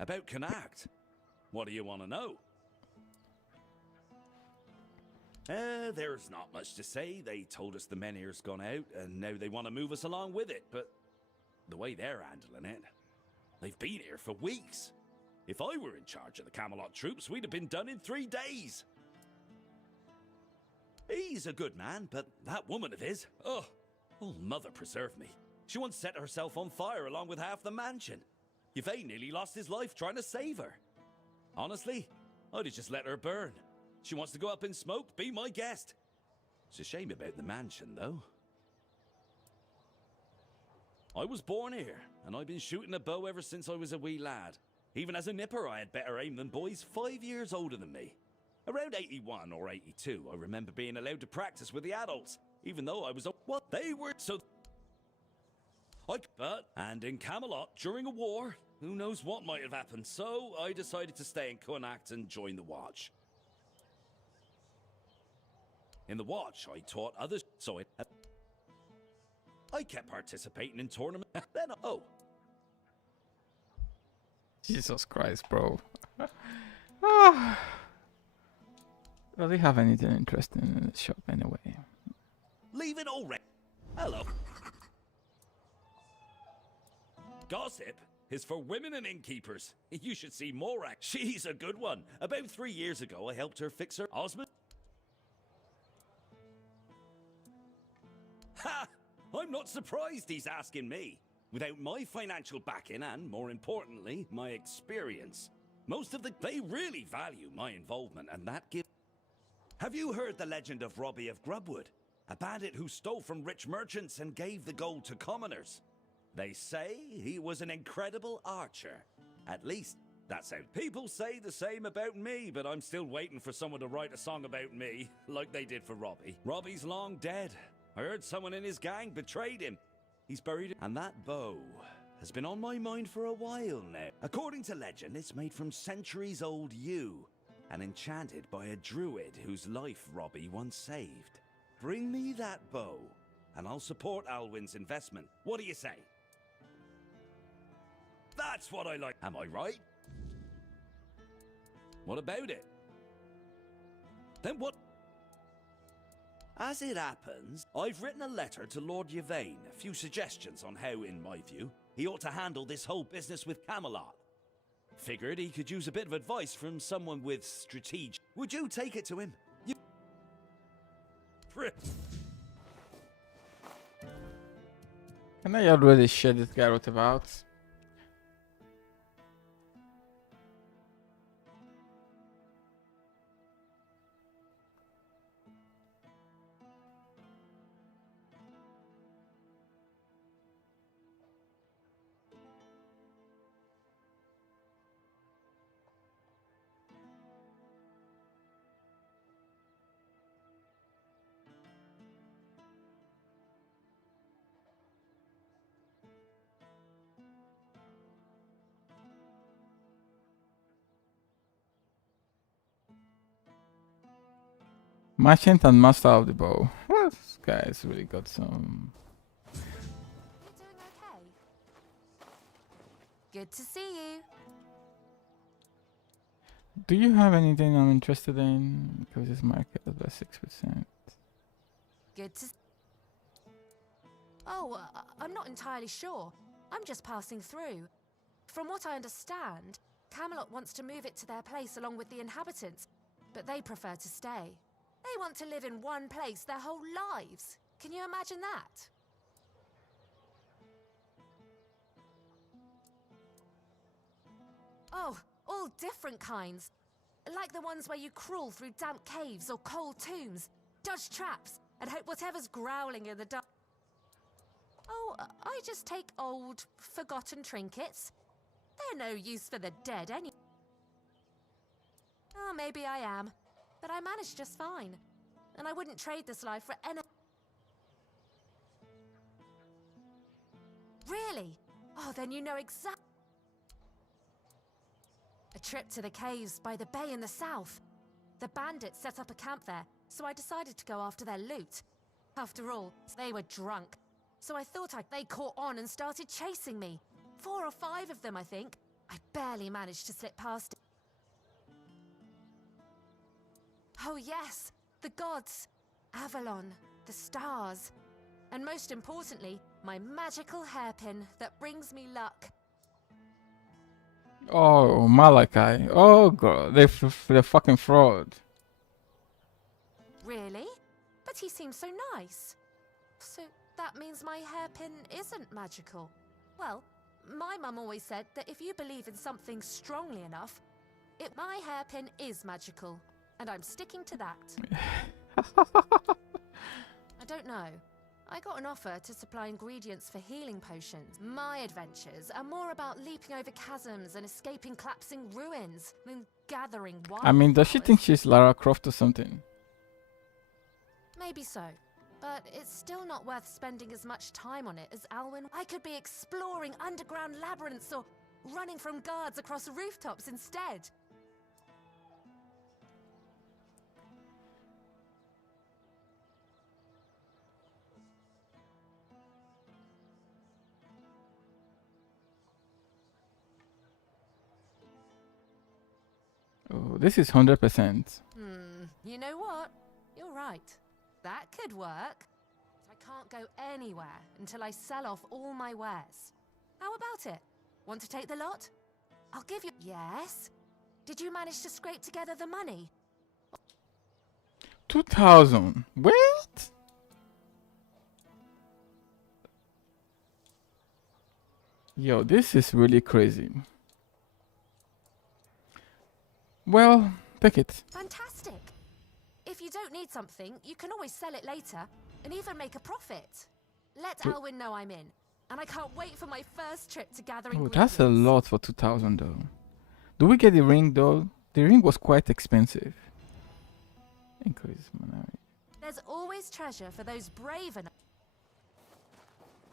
About Connacht. What do you want to know? There's not much to say. They told us the men here's gone out, and now they want to move us along with it, but the way they're handling it, they've been here for weeks. If I were in charge of the Camelot troops, we'd have been done in 3 days. He's a good man, but that woman of his, oh, mother preserve me. She once set herself on fire along with half the mansion. Yvain nearly lost his life trying to save her. Honestly, I'd have just let her burn. She wants to go up in smoke, be my guest. It's a shame about the mansion, though. I was born here, and I've been shooting a bow ever since I was a wee lad. Even as a nipper, I had better aim than boys 5 years older than me. Around 81 or 82, I remember being allowed to practice with the adults, even though I was what they were. So, and in Camelot during a war, who knows what might have happened. So I decided to stay in Connacht and join the Watch. In the Watch, I taught others, so I kept participating in tournaments. Then, Jesus Christ, bro. Does he have anything interesting in the shop anyway? Leave it already. Hello. Gossip is for women and innkeepers. You should see Morak. She's a good one. About 3 years ago, I helped her fix her Osmond. Ha! I'm not surprised he's asking me. Without my financial backing and, more importantly, my experience, they really value my involvement, and that gives. Have you heard the legend of Robbie of Grubwood? A bandit who stole from rich merchants and gave the gold to commoners. They say he was an incredible archer. At least, that's how people say the same about me, but I'm still waiting for someone to write a song about me, like they did for Robbie. Robbie's long dead. I heard someone in his gang betrayed him. He's buried, and that bow has been on my mind for a while now. According to legend, it's made from centuries-old yew and enchanted by a druid whose life Robbie once saved. Bring me that bow, and I'll support Alwyn's investment. What do you say? That's what I like. Am I right? What about it? Then what? As it happens, I've written a letter to Lord Yvain, a few suggestions on how, in my view, he ought to handle this whole business with Camelot. Figured he could use a bit of advice from someone with strategy. Would you take it to him? You Can I already share this guy wrote about? Merchant and master of the bow. Well, this guy's really got some. Good to see you. Do you have anything I'm interested in? Because it's market at about 6%. Good to. Oh, I'm not entirely sure. I'm just passing through. From what I understand, Camelot wants to move it to their place along with the inhabitants, but they prefer to stay. They want to live in one place their whole lives. Can you imagine that? Oh, all different kinds. Like the ones where you crawl through damp caves or cold tombs, dodge traps, and hope whatever's growling in the dark. Oh, I just take old, forgotten trinkets. They're no use for the dead anyway. Oh, maybe I am, but I manage just fine. And I wouldn't trade this life for any... Really? Oh, then you know exactly... A trip to the caves by the bay in the south. The bandits set up a camp there, so I decided to go after their loot. After all, they were drunk. So I thought they caught on and started chasing me. 4 or 5 of them, I think. I barely managed to slip past it. Oh yes, the gods. Avalon, the stars. And most importantly, my magical hairpin that brings me luck. Oh, Malachi. Oh, God. They're fucking fraud. Really? But he seems so nice. So that means my hairpin isn't magical. Well, my mum always said that if you believe in something strongly enough, my hairpin is magical. And I'm sticking to that. I don't know. I got an offer to supply ingredients for healing potions. My adventures are more about leaping over chasms and escaping collapsing ruins than gathering wild. I mean, does she think she's Lara Croft or something? Maybe so. But it's still not worth spending as much time on it as Alwyn. I could be exploring underground labyrinths or running from guards across rooftops instead. Oh, this is 100%. You know what? You're right. That could work. I can't go anywhere until I sell off all my wares. How about it? Want to take the lot? I'll give you... Yes? Did you manage to scrape together the money? 2,000. What? Yo, this is really crazy. Well, pick it. Fantastic. If you don't need something, you can always sell it later and even make a profit. Let Alwyn know I'm in, and I can't wait for my first trip to gathering. Oh, that's a lot for 2,000 though. Do we get the ring though? The ring was quite expensive. Increase mana. There's always treasure for those brave enough.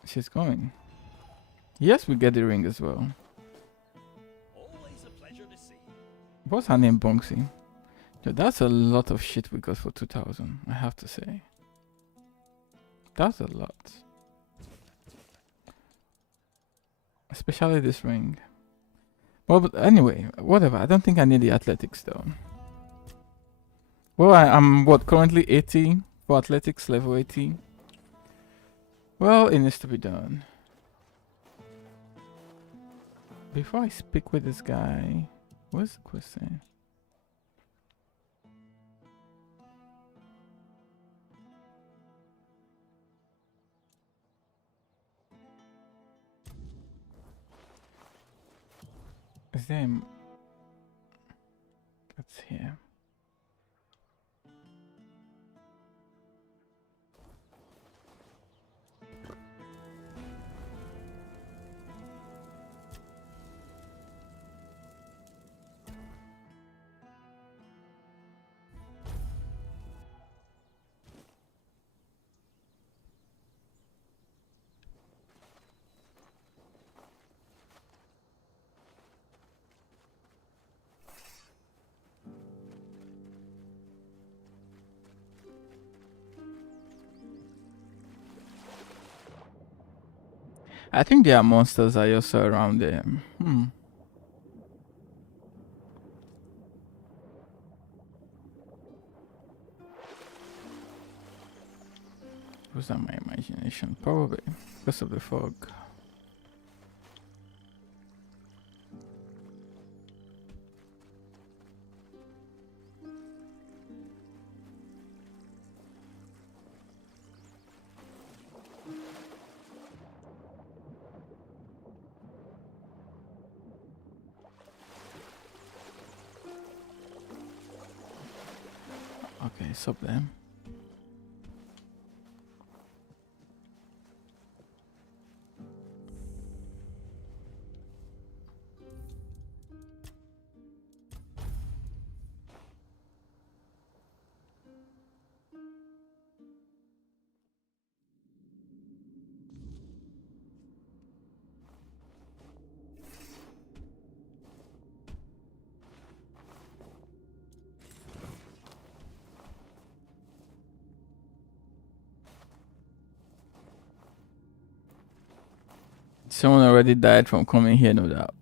She's going. Yes, we get the ring as well. Always a pleasure to see you. What's her name, Bonksy? Yo, that's a lot of shit we got for 2,000, I have to say. That's a lot. Especially this ring. Well, but anyway, whatever. I don't think I need the athletics though. Well, I'm what, currently 80 for athletics, level 80. Well, it needs to be done. Before I speak with this guy, what's the question? Is there... That's here. I think there are monsters that are also around there. Was that my imagination? Probably because of the fog. Okay, it's up there. Someone already died from coming here, no doubt.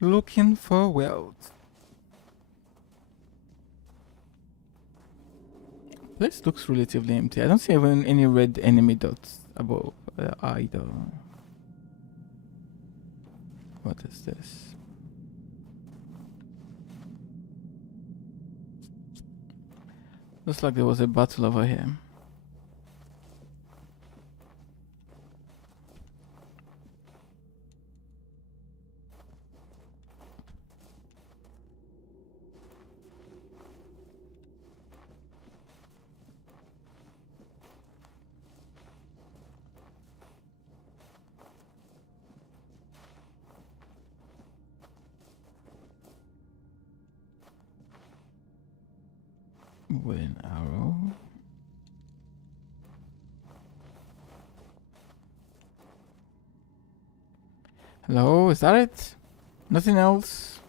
Looking for wealth. Place looks relatively empty. I don't see even any red enemy dots above either. What is this? Looks like there was a battle over here. With an arrow. Hello, is that it? Nothing else?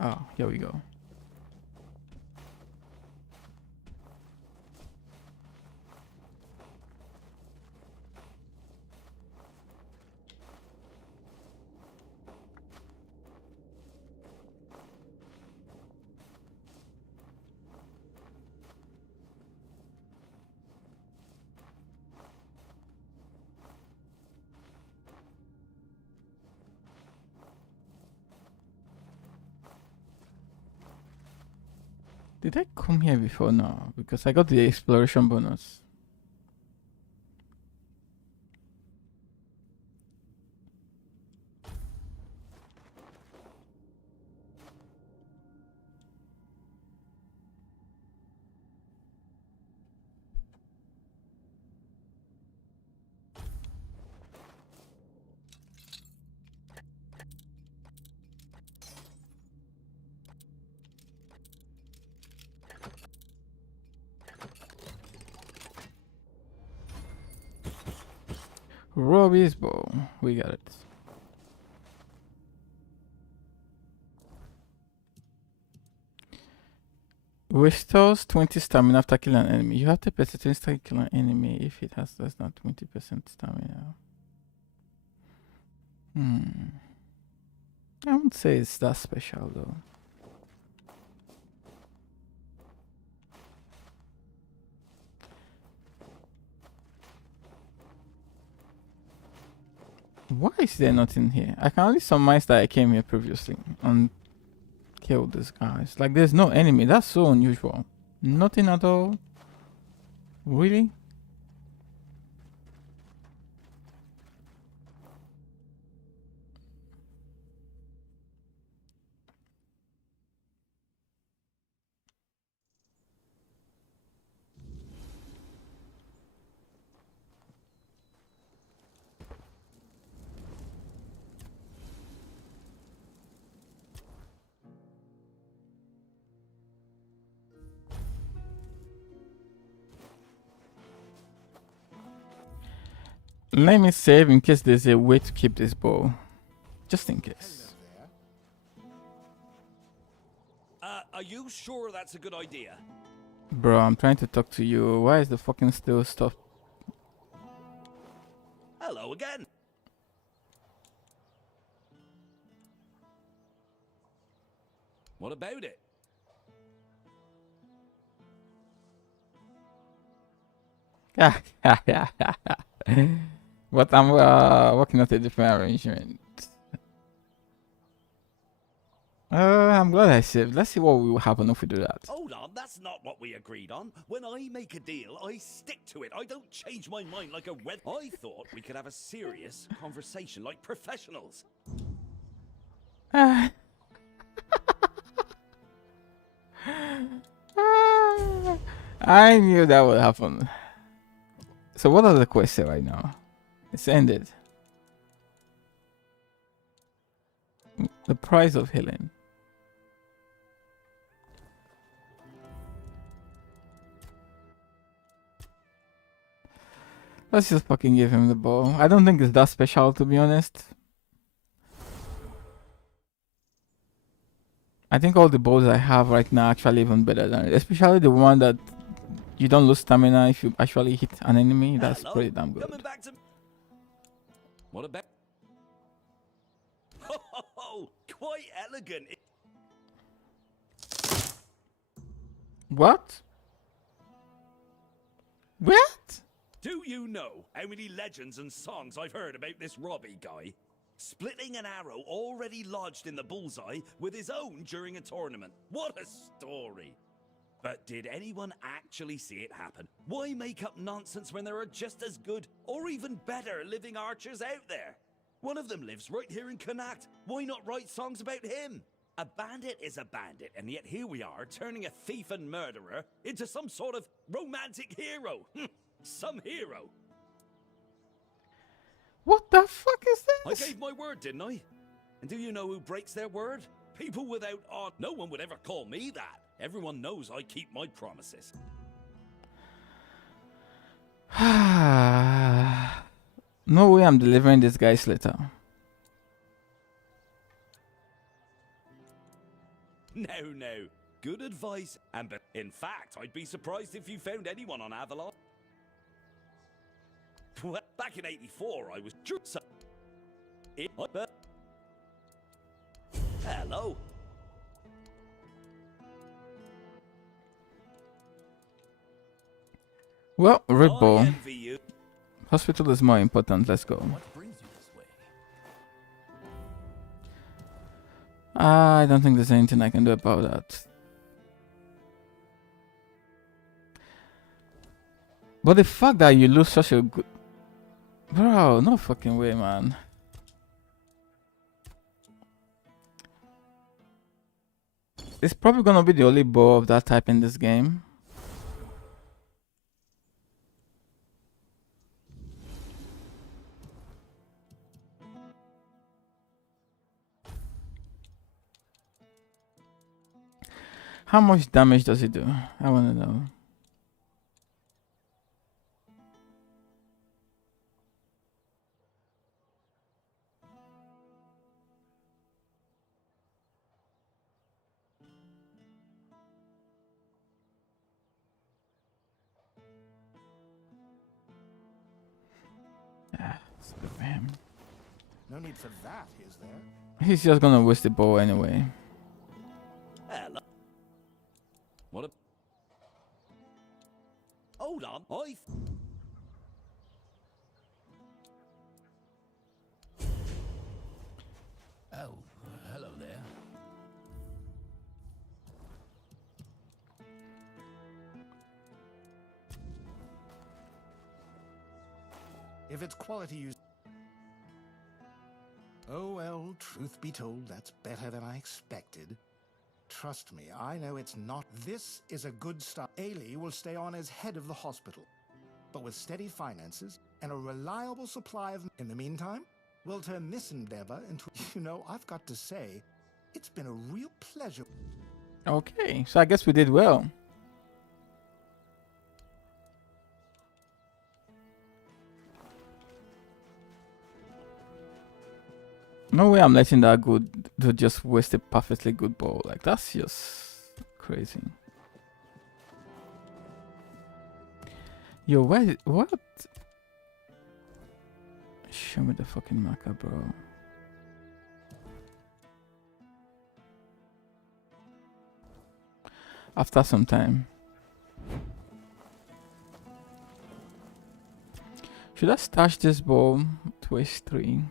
Oh, here we go. Did I come here before? No, because I got the exploration bonus. Robbie's bow. We got it. Restores 20 stamina after killing an enemy. You have to persist to kill an enemy if it has less than 20% stamina. I wouldn't say it's that special though. Why is there nothing here? I can only surmise that I came here previously and killed this guy. It's like there's no enemy. That's so unusual. Nothing at all. Really? Let me save in case there's a way to keep this bow. Just in case. Are you sure that's a good idea? Bro, I'm trying to talk to you. Why is the fucking still stuff? Hello again. What about it? But I'm working out a different arrangement. I'm glad I saved. Let's see what will happen if we do that. Hold on, that's not what we agreed on. When I make a deal, I stick to it. I don't change my mind like a red. I thought we could have a serious conversation like professionals. I knew that would happen. So what are the quests right now? It's ended. The price of healing. Let's just fucking give him the bow. I don't think it's that special, to be honest. I think all the bows I have right now are actually even better than it. Especially the one that you don't lose stamina if you actually hit an enemy. That's pretty damn good. Coming back to... What about... Oh, quite elegant. What? What? Do you know how many legends and songs I've heard about this Robbie guy? Splitting an arrow already lodged in the bullseye with his own during a tournament. What a story! But did anyone actually see it happen? Why make up nonsense when there are just as good, or even better, living archers out there? One of them lives right here in Connacht. Why not write songs about him? A bandit is a bandit, and yet here we are, turning a thief and murderer into some sort of romantic hero. Some hero. What the fuck is I this? gave my word, didn't I? And do you know who breaks their word? People without honor. No one would ever call me that. Everyone knows I keep my promises. No way I'm delivering this guy's letter. No. Good advice. And in fact, I'd be surprised if you found anyone on Avalon. Well, back in '84, I was just... Hello. Well, Red Bull. Hospital is more important. Let's go. I don't think there's anything I can do about that. But the fact that you lose such a good... Bro, no fucking way, man. It's probably gonna be the only bow of that type in this game. How much damage does it do? I wanna know. No need for that, is there? He's just gonna waste the bow anyway. Hello. What a... Hold on, I... Oh, hello there. If it's quality use... Oh well, truth be told, that's better than I expected. Trust me, I know it's not. This is a good start. Ailey will stay on as head of the hospital. But with steady finances and a reliable supply of... In the meantime, we'll turn this endeavor into... You know, I've got to say, it's been a real pleasure. Okay, so I guess we did well. No way I'm letting that good to just waste a perfectly good ball. Like, that's just crazy. Yo, what? Show me the fucking marker, bro. After some time. Should I stash this ball to H3?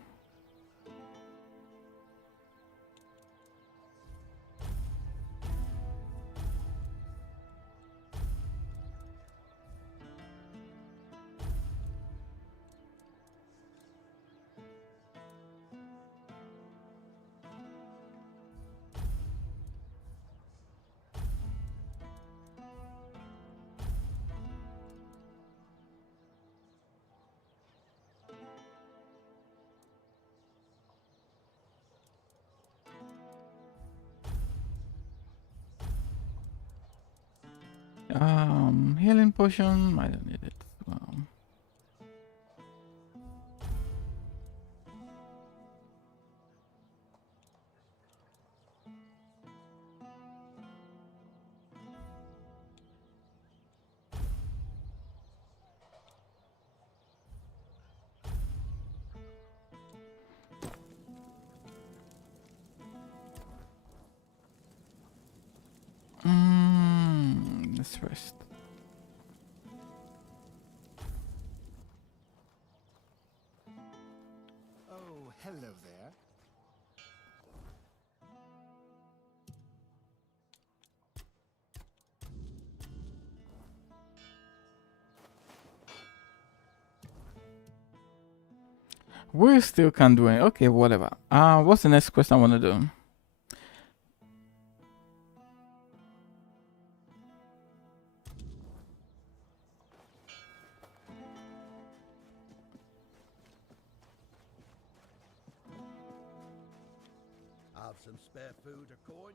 Healing potion. I don't need it. Wow. Let's rest. Oh, hello there. We still can't do it. Okay, whatever. What's the next question I want to do? Have some spare food or coin?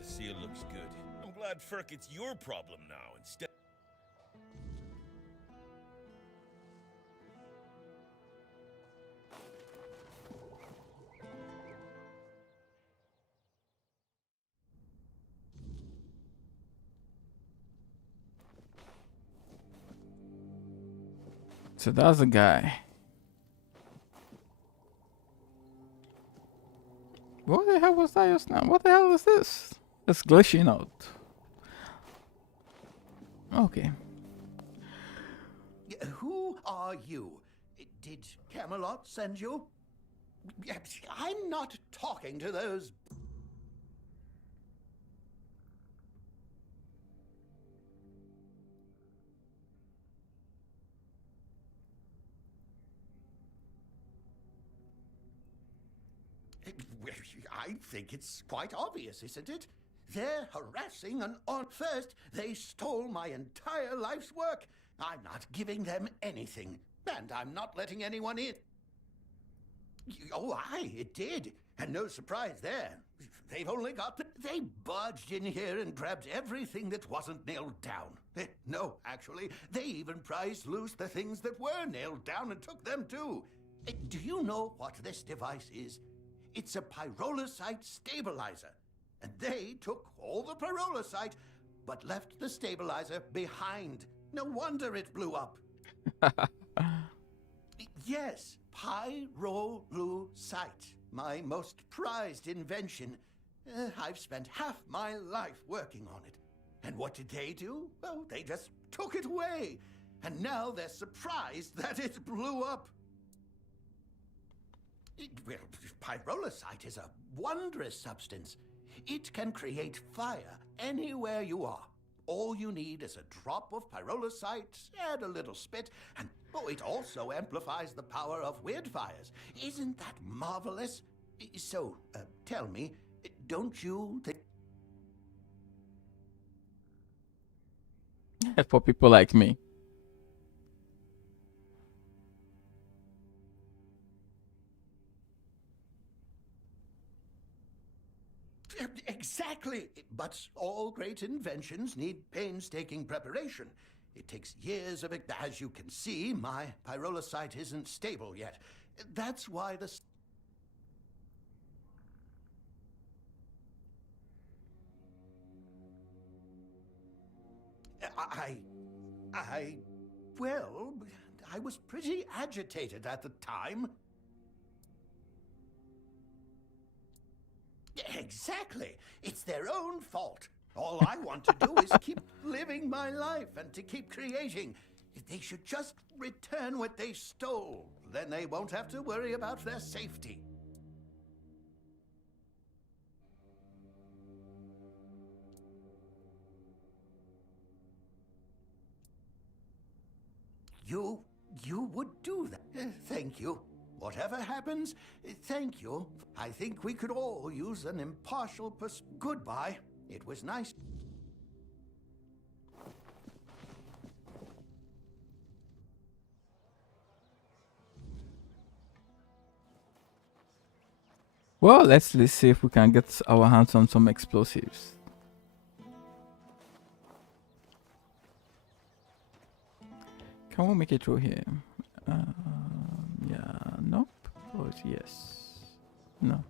The seal looks good. I'm glad, Ferk, it's your problem now instead. So that's a guy. What the hell was that just now? What the hell is this? It's glitching out. Okay. Who are you? Did Camelot send you? I'm not talking to those... I think it's quite obvious, isn't it? They're harassing and on first, they stole my entire life's work. I'm not giving them anything, and I'm not letting anyone in. Oh, aye, it did. And no surprise there. They've only got They barged in here and grabbed everything that wasn't nailed down. No, actually, they even prized loose the things that were nailed down and took them too. Do you know what this device is? It's a pyrolusite stabilizer. And they took all the pyrolusite, but left the stabilizer behind. No wonder it blew up. Yes, pyrolusite, my most prized invention. I've spent half my life working on it. And what did they do? Well, they just took it away. And now they're surprised that it blew up. Well, pyrolusite is a wondrous substance. It can create fire anywhere you are. All you need is a drop of pyrolosite and a little spit, and it also amplifies the power of weird fires. Isn't that marvelous? So, tell me, don't you think... For people like me. Exactly. But all great inventions need painstaking preparation. It takes years of it. As you can see, my pyrolosite isn't stable yet. That's why the... Well, I was pretty agitated at the time. Exactly. It's their own fault. All I want to do is keep living my life and to keep creating. They should just return what they stole. Then they won't have to worry about their safety. You would do that. Thank you. Whatever happens, thank you. I think we could all use an impartial Goodbye. It was nice. Well, let's see if we can get our hands on some explosives. Can we make it through here? Yeah, nope. Or yes. No.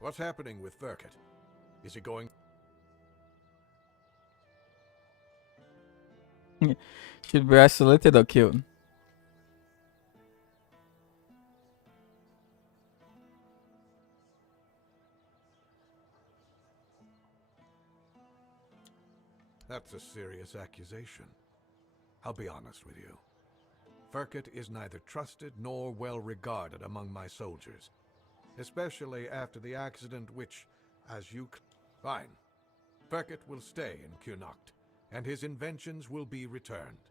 What's happening with Verkut? Is he going... Should be isolated or killed. That's a serious accusation. I'll be honest with you. Verkut is neither trusted nor well regarded among my soldiers. Especially after the accident which, as you... Fine. Verkut will stay in Kurnocht, and his inventions will be returned.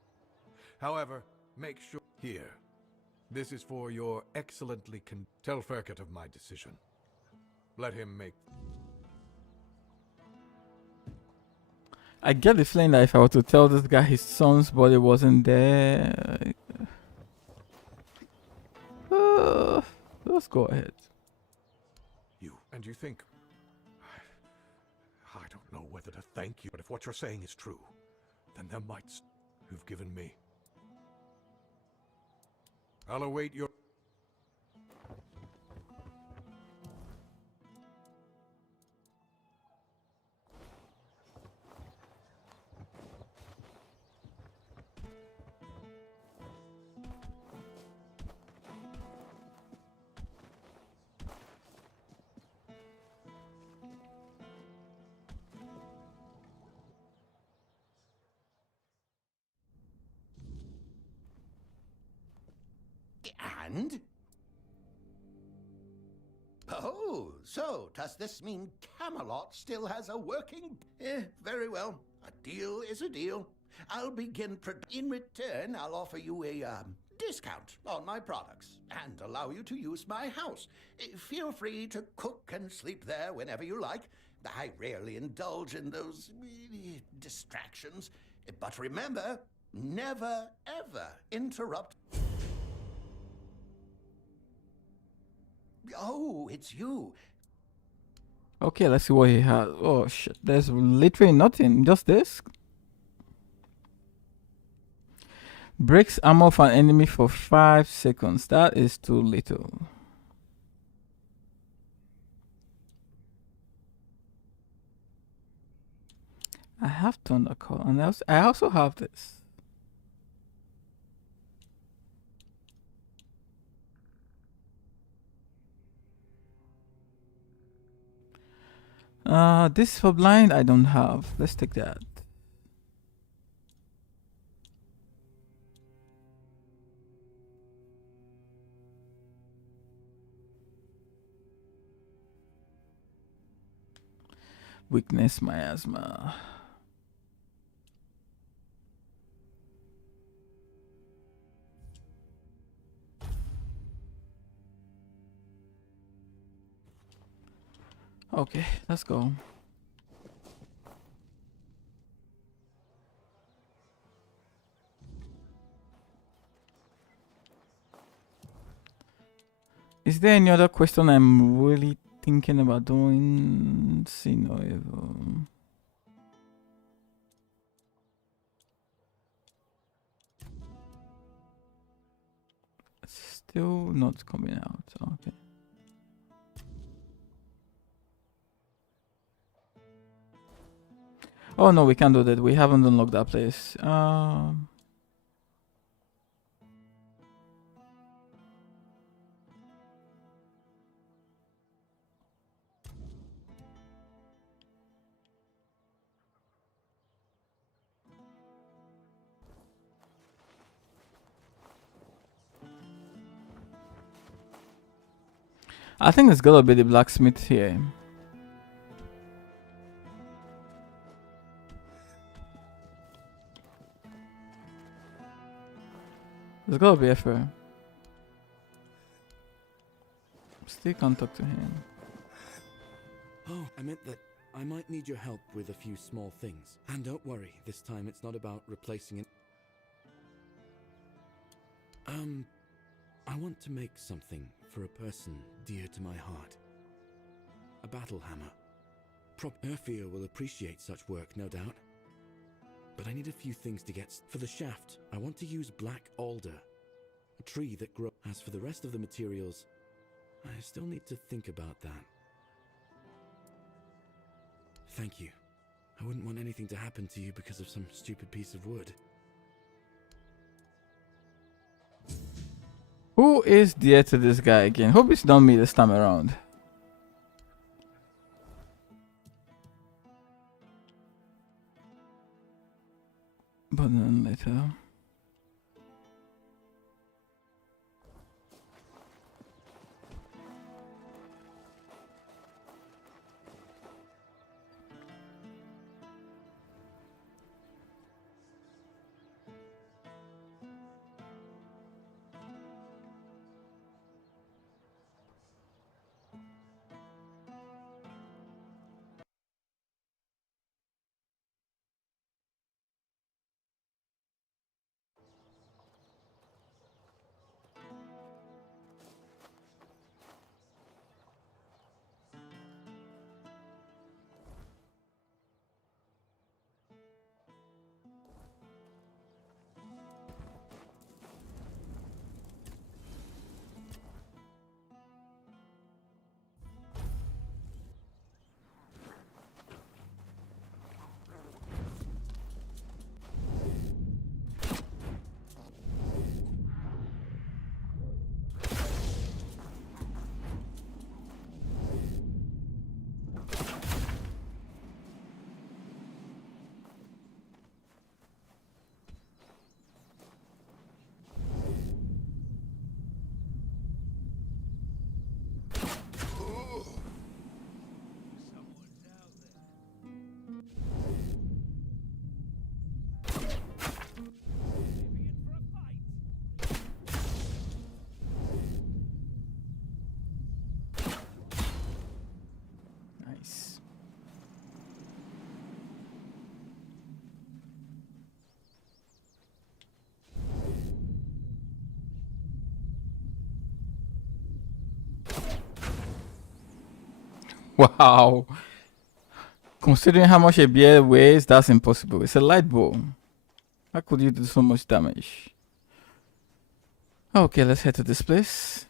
However, make sure... Here. This is for your excellently Tell Verkut of my decision. Let him make... I get the feeling that if I were to tell this guy his son's body wasn't there... let's go ahead. And you think... I don't know whether to thank you, but if what you're saying is true, then there might... You've given me. I'll await your... And? Oh, So, does this mean Camelot still has a working... very well. A deal is a deal. I'll begin... In return, I'll offer you a, discount on my products and allow you to use my house. Feel free to cook and sleep there whenever you like. I rarely indulge in those distractions. But remember, never, ever interrupt... Oh, it's you. Okay, let's see what he has. Oh shit, there's literally nothing, just this. Breaks armor of an enemy for 5 seconds. That is too little. I have Thundercall, and I also have this. This for blind I don't have. Let's take that. Weakness miasma. Okay, let's go. Is there any other question I'm really thinking about doing? See no evil. Still not coming out. Okay. Oh no, we can't do that. We haven't unlocked that place. I think it's gotta be the blacksmith here. There's gotta be a fair. Still can't talk to him. Oh, I meant that I might need your help with a few small things. And don't worry, this time it's not about replacing it. I want to make something for a person dear to my heart. A battle hammer. Urfia will appreciate such work, no doubt. But I need a few things to get. For the shaft, I want to use black alder, a tree that grows. As for the rest of the materials, I still need to think about that. Thank you. I wouldn't want anything to happen to you because of some stupid piece of wood. Who is dear to this guy again? Hope it's not me this time around. But then later. Wow. Considering how much a bear weighs, that's impossible. It's a light bow. How could you do so much damage? Okay, let's head to this place.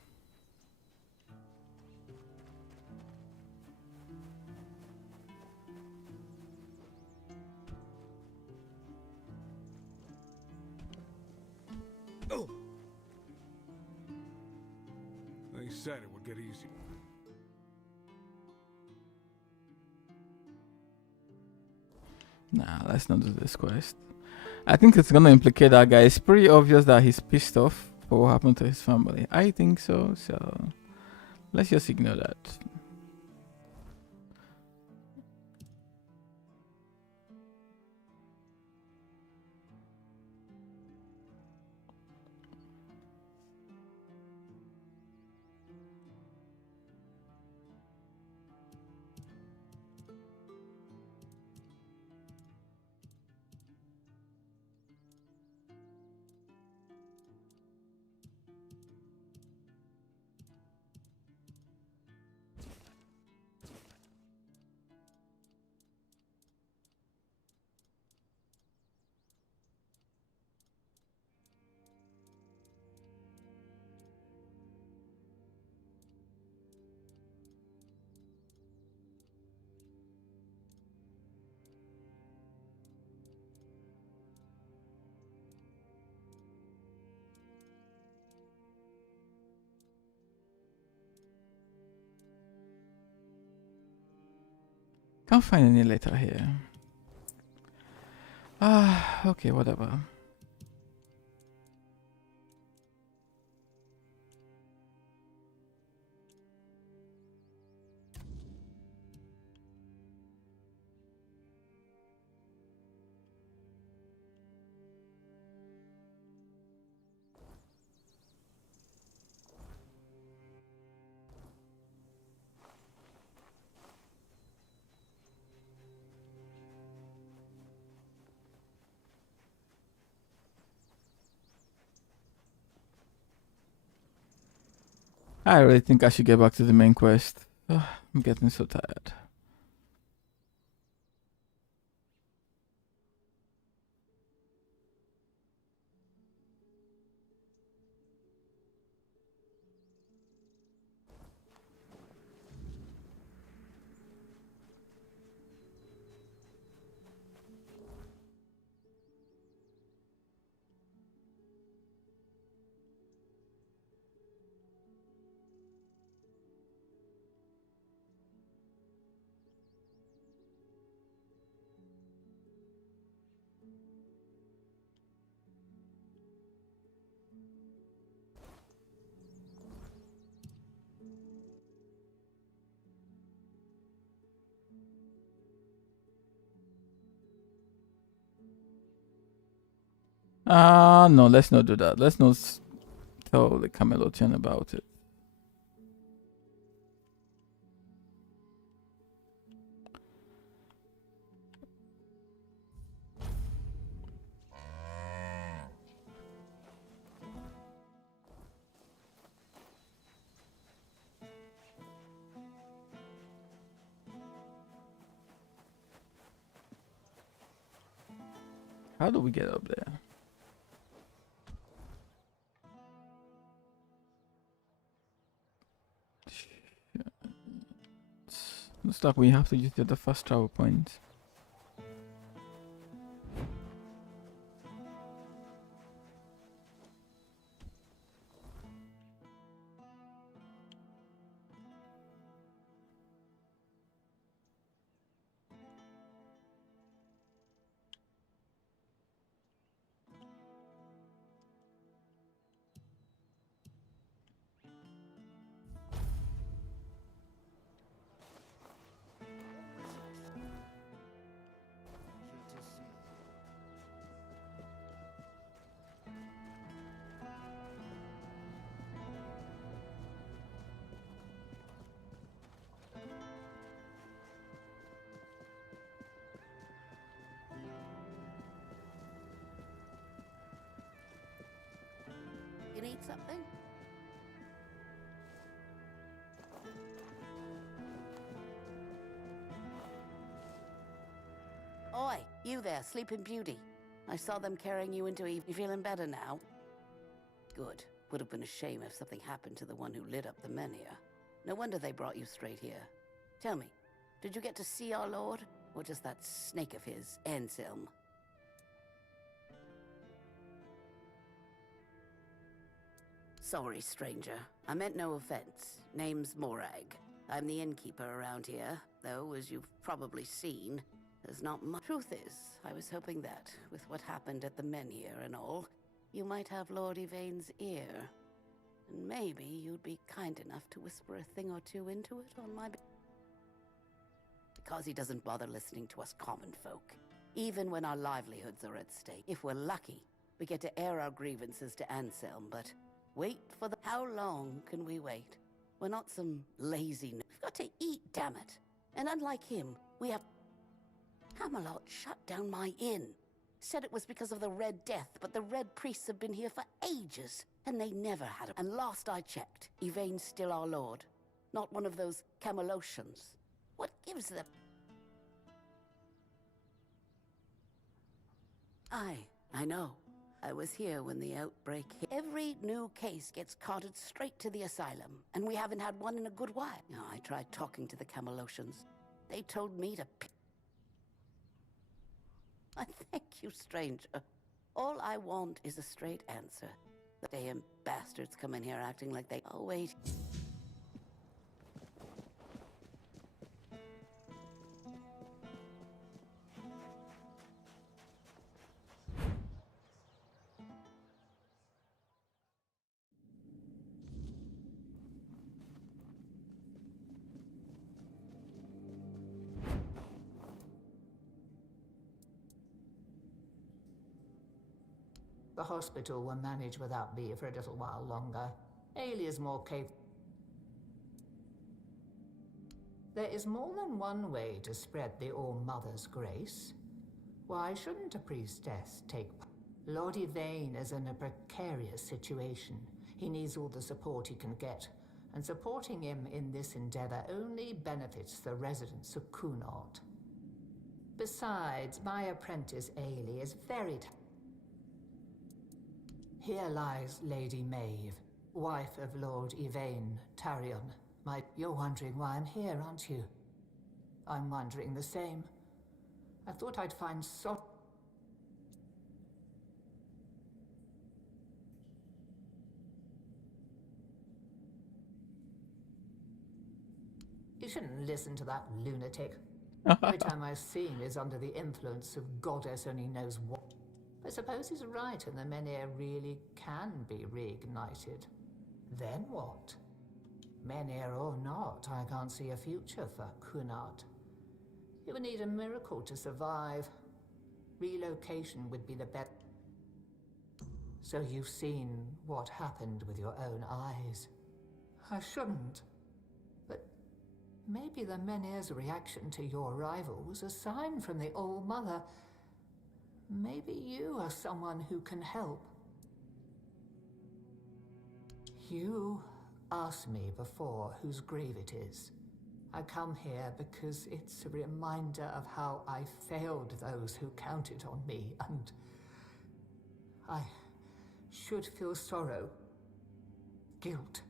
Oh. They said it would get easy. Nah, let's not do this quest. I think it's gonna implicate that guy. It's pretty obvious that he's pissed off for what happened to his family. I think so, so let's just ignore that. Can't find any letter here. Ah, okay, whatever. I really think I should get back to the main quest. I'm getting so tired. No, let's not do that. Let's not tell the Camelotian about it. How do we get up there? Looks like we have to use the first travel point. You need something? You there, Sleeping Beauty. I saw them carrying you into Eve. You feeling better now? Good. Would have been a shame if something happened to the one who lit up the Menhir. No wonder they brought you straight here. Tell me, did you get to see our lord? Or just that snake of his, Anselm? Sorry, stranger. I meant no offense. Name's Morag. I'm the innkeeper around here, though, as you've probably seen, there's not much. Truth is, I was hoping that, with what happened at the Menhir and all, you might have Lord Yvain's ear. And maybe you'd be kind enough to whisper a thing or two into it on my because he doesn't bother listening to us common folk, even when our livelihoods are at stake. If we're lucky, we get to air our grievances to Anselm, but wait for the... How long can we wait? We're not some lazy... We've got to eat, damn it. And unlike him, we have... Camelot shut down my inn. Said it was because of the Red Death, but the Red Priests have been here for ages, and they never had a... And last I checked, Yvain's still our lord. Not one of those Camelotians. What gives them... I know. I was here when the outbreak hit. Every new case gets carted straight to the asylum, and we haven't had one in a good while. No, I tried talking to the Camelotians. They told me to... I thank you, stranger. All I want is a straight answer. The damn bastards come in here acting like they... Oh, wait. The hospital will manage without me for a little while longer. Ailey is more capable. There is more than one way to spread the All-Mother's grace. Why shouldn't a priestess take part? Lord Yvain is in a precarious situation. He needs all the support he can get, and supporting him in this endeavor only benefits the residents of Cunard. Besides, my apprentice Ailey is very Here lies Lady Maeve, wife of Lord Yvain Tarion. You're wondering why I'm here, aren't you? I'm wondering the same. I thought I'd find You shouldn't listen to that lunatic. Every time I've seen is under the influence of goddess only knows what. I suppose he's right, and the Menhir really can be reignited. Then what? Menhir or not, I can't see a future for Cunard. It would need a miracle to survive. Relocation would be the best. So you've seen what happened with your own eyes. I shouldn't. But maybe the Menhir's reaction to your arrival was a sign from the All-Mother. Maybe you are someone who can help. You asked me before whose grave it is. I come here because it's a reminder of how I failed those who counted on me, and I should feel sorrow, guilt,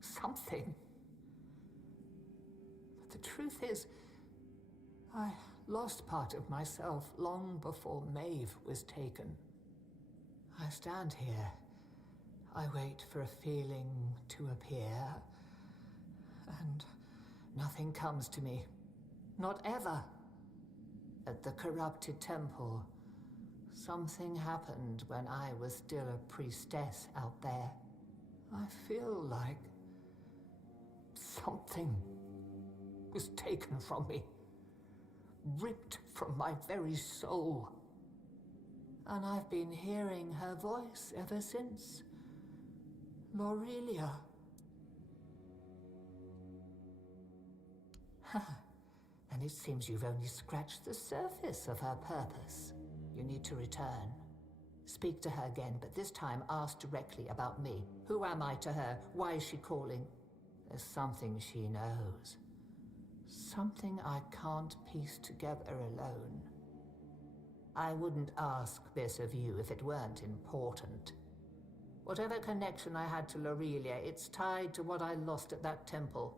something. But the truth is, I lost part of myself long before Maeve was taken. I stand here. I wait for a feeling to appear, and nothing comes to me. Not ever. At the corrupted temple, something happened when I was still a priestess out there. I feel like something was taken from me. Ripped from my very soul. And I've been hearing her voice ever since. Lorelia. And it seems you've only scratched the surface of her purpose. You need to return. Speak to her again, but this time ask directly about me. Who am I to her? Why is she calling? There's something she knows. Something I can't piece together alone. I wouldn't ask this of you if it weren't important. Whatever connection I had to Lorelia, it's tied to what I lost at that temple.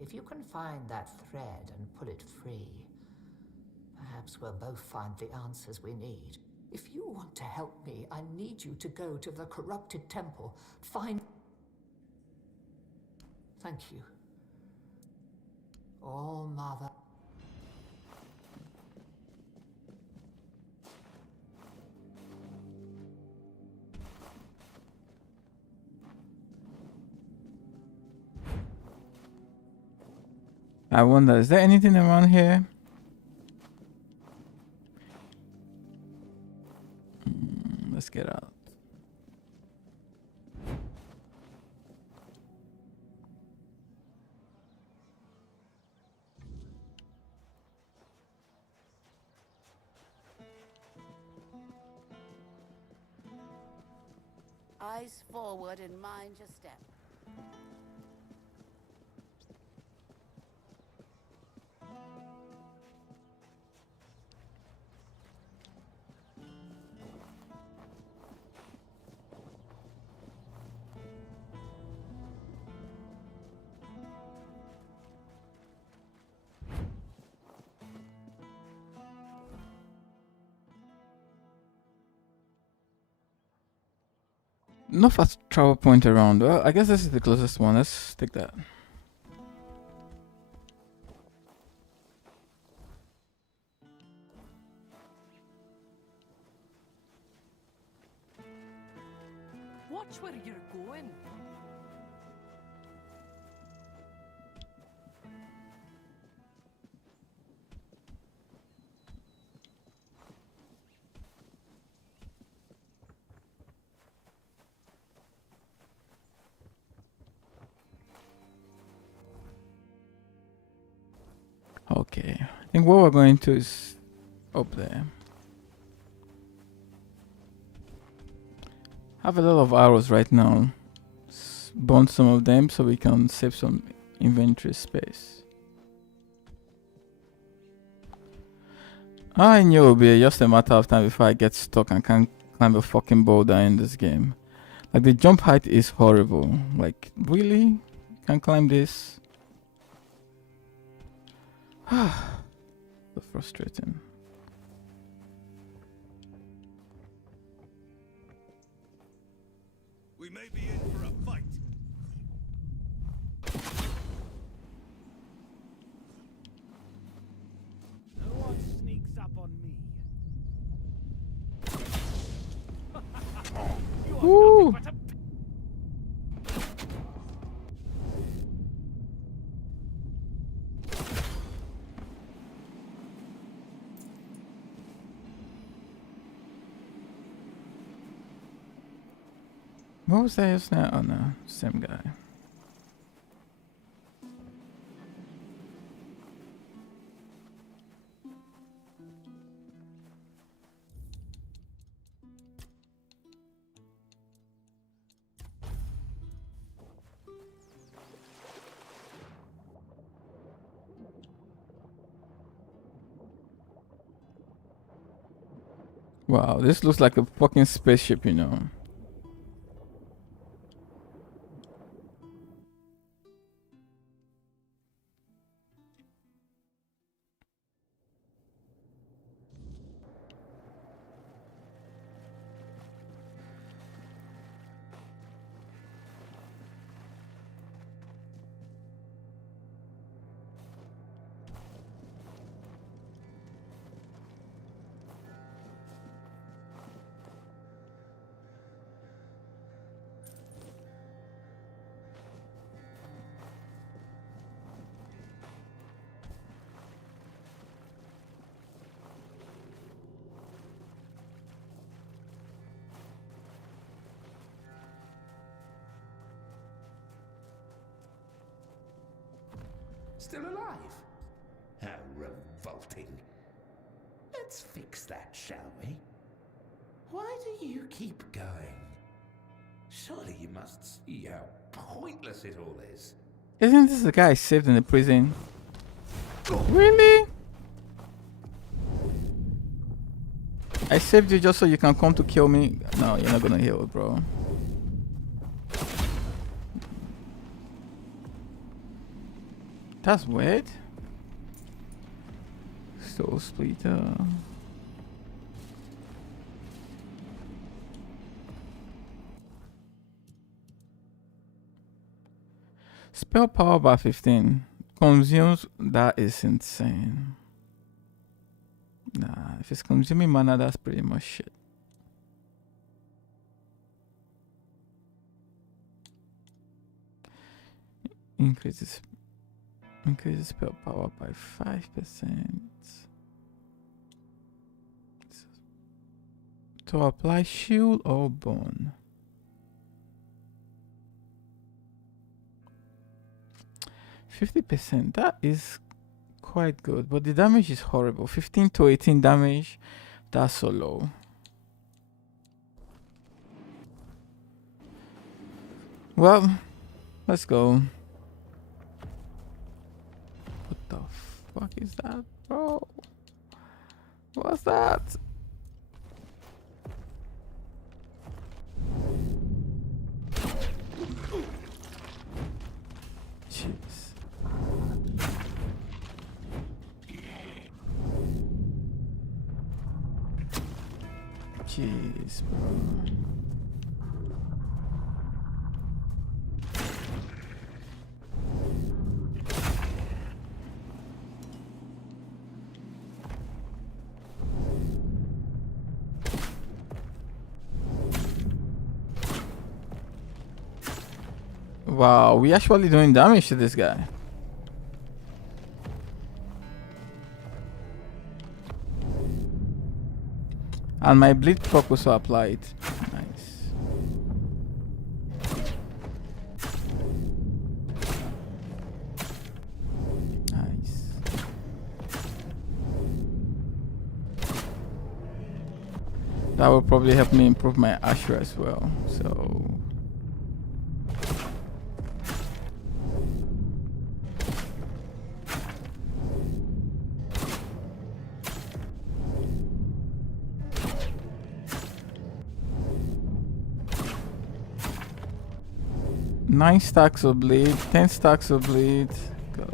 If you can find that thread and pull it free, perhaps we'll both find the answers we need. If you want to help me, I need you to go to the corrupted temple. Find... Thank you. All Mother... I wonder, is there anything around here? Let's get out. Eyes forward and mind your step. No fast travel point around. Well, I guess this is the closest one. Let's take that. Watch where you're going. Okay, I think where we're going to is up there. Have a lot of arrows right now. Burn some of them so we can save some inventory space. I knew it would be just a matter of time before I get stuck and can't climb a fucking boulder in this game. Like, the jump height is horrible. Like, really? Can't climb this? So frustrating. We may be in for a fight. No one sneaks up on me. You are Woo! nothing but a... What was that just now? Oh no, same guy. Wow, this looks like a fucking spaceship, you know. Still alive? How revolting. Let's fix that, shall we? Why do you keep going? Surely you must see how pointless it all is. Isn't this the guy I saved in the prison? Really? I saved you just so you can come to kill me. No, you're not gonna heal, bro. That's weird. Soul Splitter. Spell power by 15. Consumes. That is insane. Nah, if it's consuming mana, that's pretty much shit. Increases spell power by 5%. To apply shield or bone. 50%. That is quite good, but the damage is horrible. 15 to 18 damage. That's so low. Well, let's go. What the fuck is that, bro? What's that? Jeez. Jeez, bro. Wow, we actually doing damage to this guy. And my bleed proc also applied. Nice. Nice. That will probably help me improve my Asher as well. So nine stacks of bleed, 10 stacks of bleed. Go.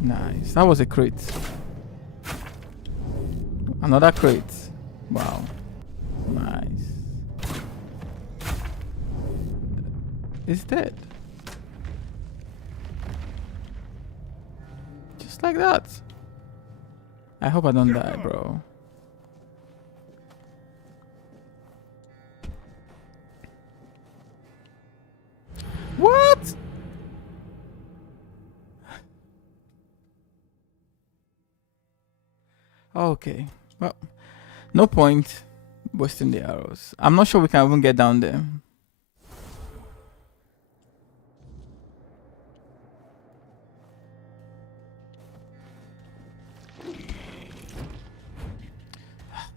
Nice. That was a crit. Another crit. Wow. Nice. It's dead. Just like that. I hope I don't die, bro. What? Okay. Well, no point wasting the arrows. I'm not sure we can even get down there.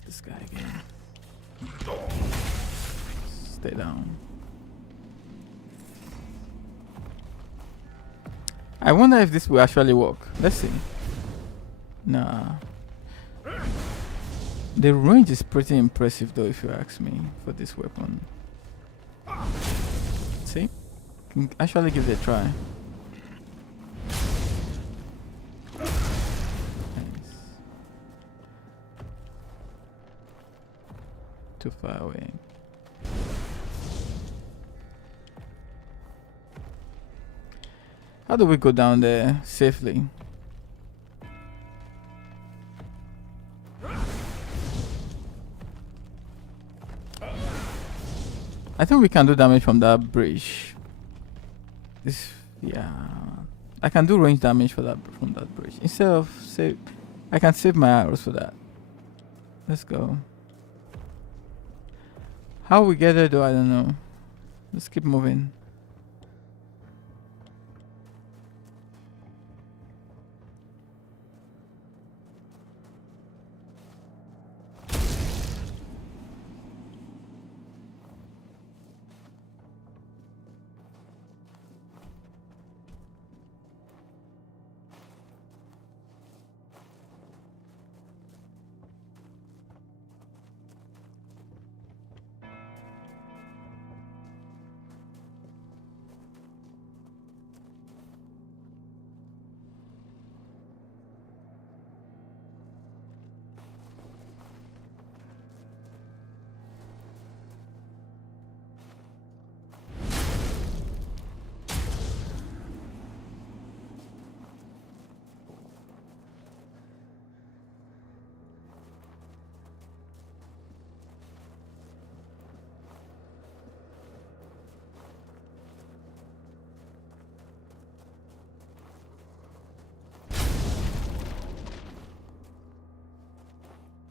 This guy again. Stay down. I wonder if this will actually work. Let's see. Nah. The range is pretty impressive though, if you ask me, for this weapon. See? Can actually give it a try. Nice. Too far away. How do we go down there safely? I think we can do damage from that bridge. This, yeah, I can do range damage for that from that bridge. Instead of save, I can save my arrows for that. Let's go. How we get there though, I don't know. Let's keep moving.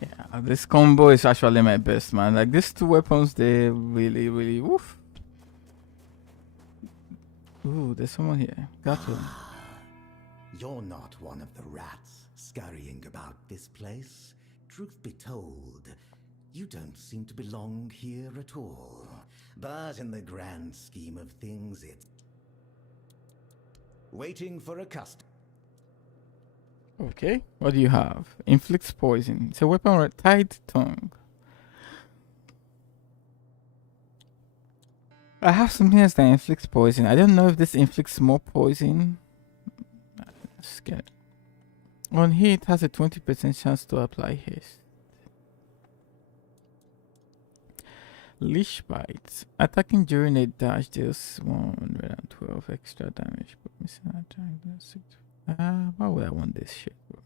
Yeah, this combo is actually my best, man. Like these two weapons, they really, really woof. Ooh, there's someone here. Got him. You're not one of the rats scurrying about this place. Truth be told, you don't seem to belong here at all. But in the grand scheme of things, it's waiting for a customer. Okay, what do you have? Inflicts poison. It's a weapon with tied tongue. I have something else that inflicts poison. I don't know if this inflicts more poison. Let's get it. On hit, has a 20% chance to apply haste. Leash bites. Attacking during a dash deals 112 extra damage. But missing attack. Why would I want this shit, bro?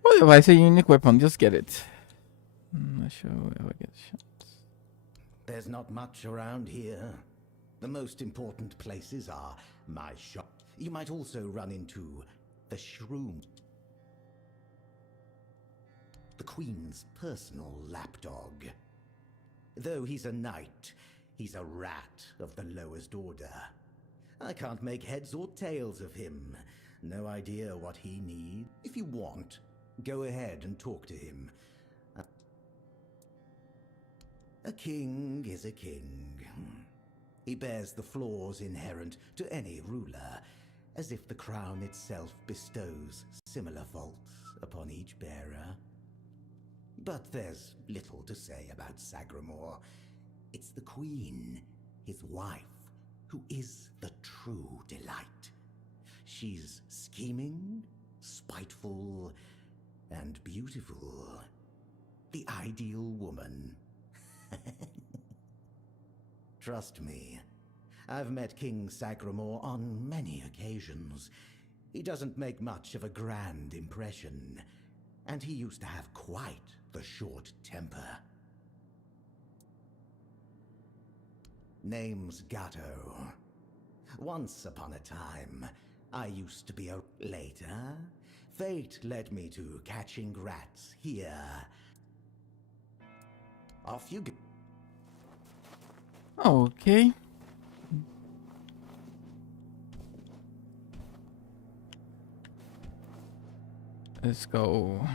What if I say unique weapon? Just get it. I'm not sure where I get shots. There's not much around here. The most important places are my shop. You might also run into the shroom, the Queen's personal lapdog. Though he's a knight, he's a rat of the lowest order. I can't make heads or tails of him. No idea what he needs. If you want, go ahead and talk to him. A king is a king. He bears the flaws inherent to any ruler, as if the crown itself bestows similar faults upon each bearer. But there's little to say about Sagramore. It's the Queen, his wife, who is the true delight. She's scheming, spiteful, and beautiful. The ideal woman. Trust me, I've met King Sagramore on many occasions. He doesn't make much of a grand impression, and he used to have quite the short temper. Name's Gatto. Once upon a time, I used to be a... Later, fate led me to catching rats here. Off you go. Okay. Let's go.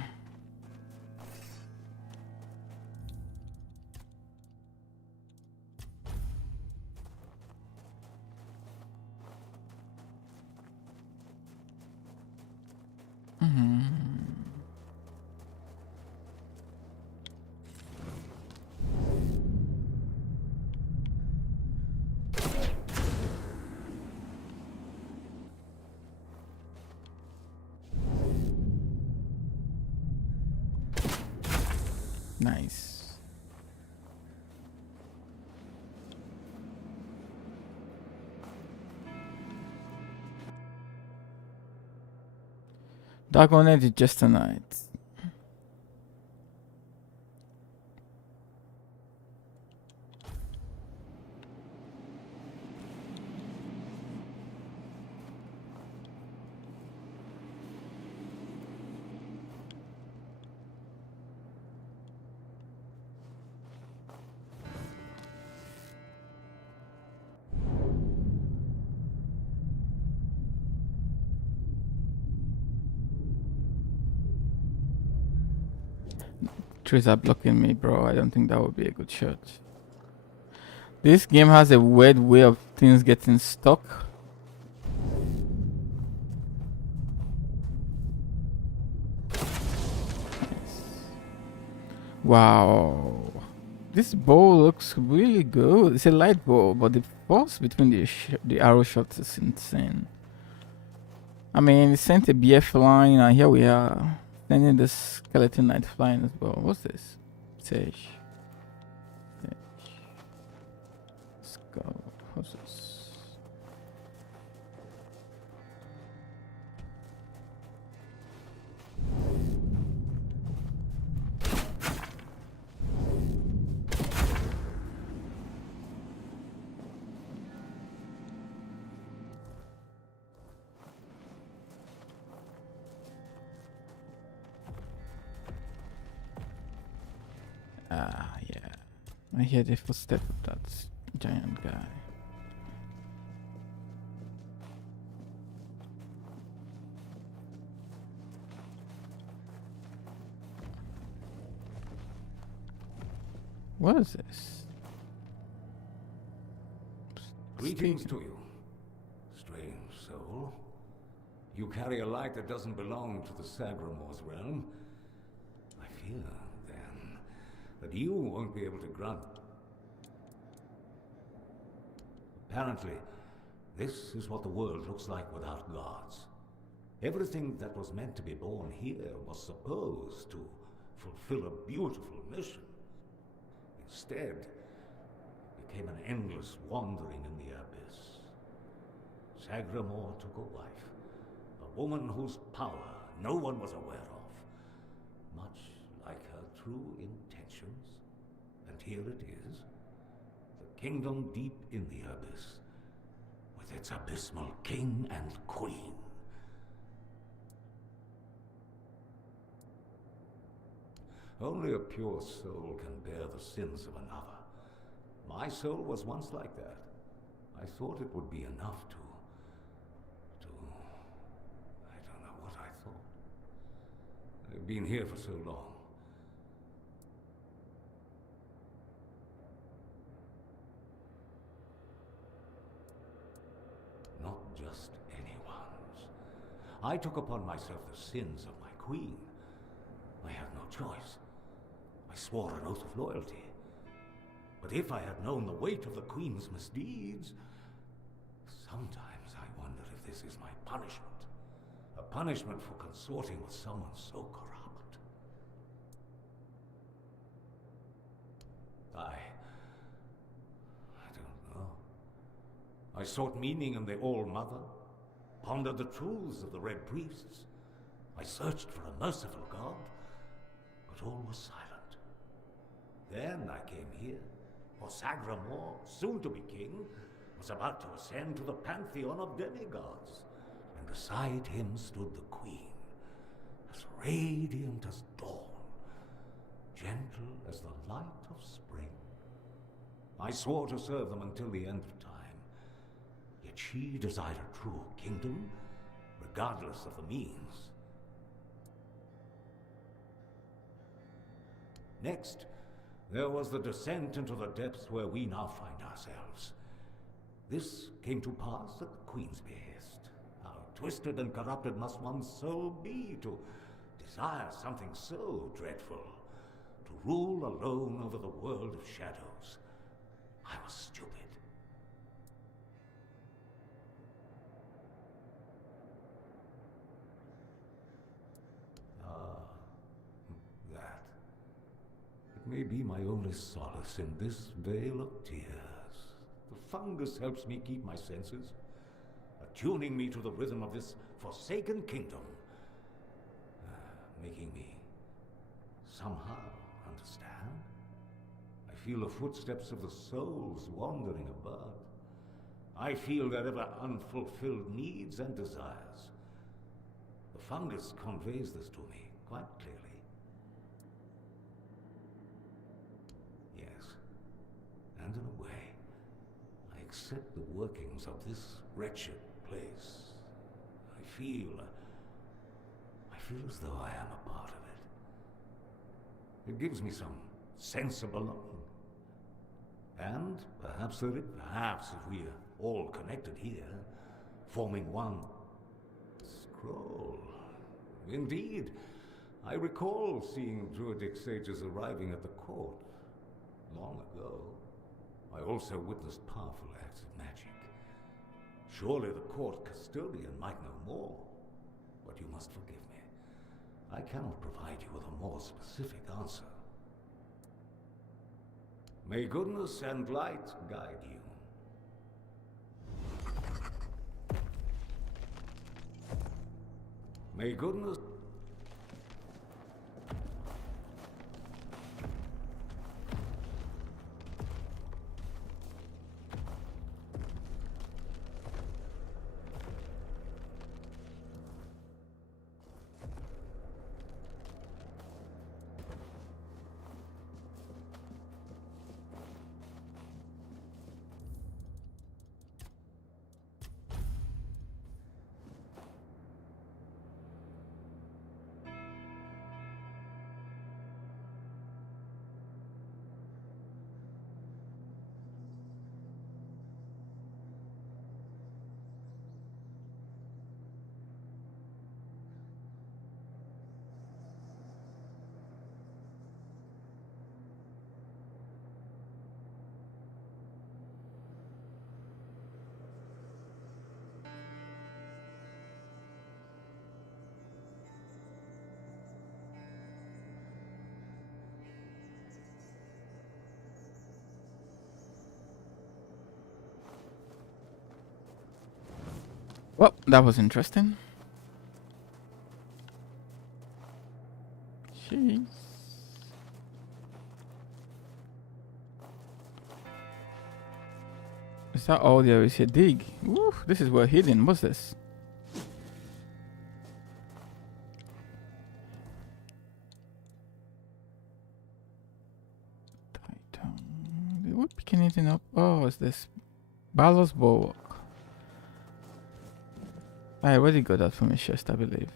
Nice. Dragonet is just a knight. Trees are blocking me, bro. I don't think that would be a good shot. This game has a weird way of things getting stuck. Wow. This bow looks really good. It's a light bow, but the force between the arrow shots is insane. I mean, it sent a BF flying, and here we are. Sending the skeleton knight flying as well. What's this? Sage. Let's go. What's this? Yeah. I hear the footstep of that giant guy. What is this? Greetings to you, strange soul. You carry a light that doesn't belong to the Sagramor's realm. I fear, then, that you won't be able to grant. Apparently, this is what the world looks like without gods. Everything that was meant to be born here was supposed to fulfill a beautiful mission. Instead, it became an endless wandering in the abyss. Sagramor took a wife, a woman whose power no one was aware of, much like her true intentions. And here it is, the kingdom deep in the abyss, with its abysmal king and queen. Only a pure soul can bear the sins of another. My soul was once like that. I thought it would be enough to... I don't know what I thought. I've been here for so long. Not just anyone's. I took upon myself the sins of my queen. I had no choice. I swore an oath of loyalty. But if I had known the weight of the Queen's misdeeds, sometimes I wonder if this is my punishment. A punishment for consorting with someone so corrupt. I don't know. I sought meaning in the All-Mother, pondered the truths of the Red Priests. I searched for a merciful God, but all was silent. Then I came here, for Sagramor, soon to be king, was about to ascend to the pantheon of demigods, and beside him stood the queen, as radiant as dawn, gentle as the light of spring. I swore to serve them until the end of time, yet she desired a true kingdom, regardless of the means. Next, there was the descent into the depths where we now find ourselves. This came to pass at the Queen's behest. How twisted and corrupted must one's soul be to desire something so dreadful, to rule alone over the world of shadows. I was stupid. May be my only solace in this vale of tears. The fungus helps me keep my senses, attuning me to the rhythm of this forsaken kingdom, making me somehow understand. I feel the footsteps of the souls wandering about. I feel their ever unfulfilled needs and desires. The fungus conveys this to me quite clearly. And in a way, I accept the workings of this wretched place. I feel as though I am a part of it. It gives me some sense of belonging. And perhaps if we are all connected here, forming one scroll. Indeed, I recall seeing Druidic sages arriving at the court long ago. I also witnessed powerful acts of magic. Surely the court custodian might know more, but you must forgive me. I cannot provide you with a more specific answer. May goodness and light guide you. May goodness... That was interesting. Jeez. Is that all there is here? Dig. Ooh, this is well hidden. What's this? Titan. We're picking anything up? Oh, is this Balor's Bulwark? I already got that from a chest, I believe.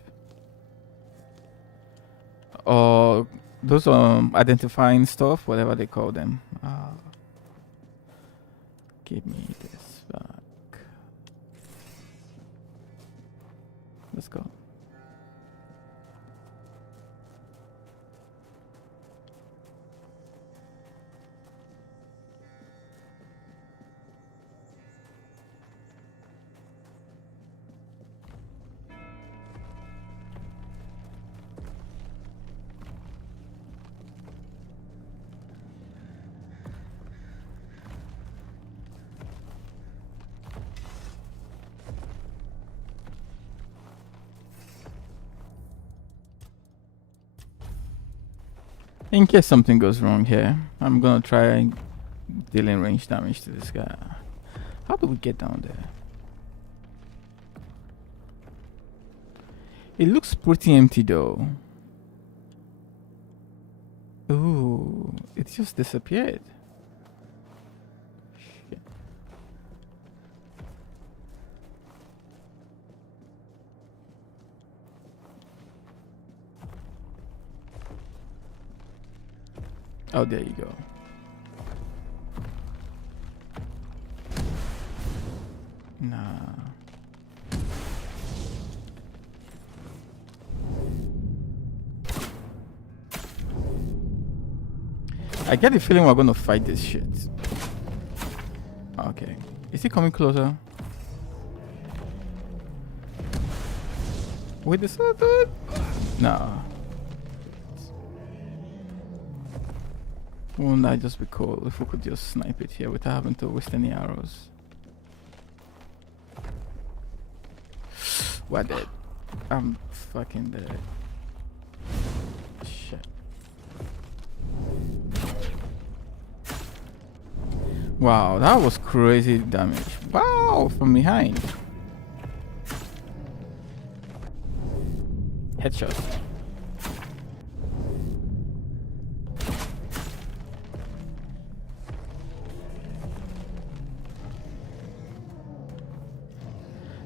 Or those identifying stuff, whatever they call them. Give me this back. Let's go. In case something goes wrong here, I'm gonna try dealing range damage to this guy. How do we get down there? It looks pretty empty though. Ooh, it just disappeared. Shit. Oh, there you go. Nah. I get the feeling we're gonna fight this shit. Okay. Is he coming closer? With the sword, dude? Nah. Wouldn't that just be cool if we could just snipe it here without having to waste any arrows? We're dead. I'm fucking dead. Shit. Wow, that was crazy damage. Wow, from behind. Headshot.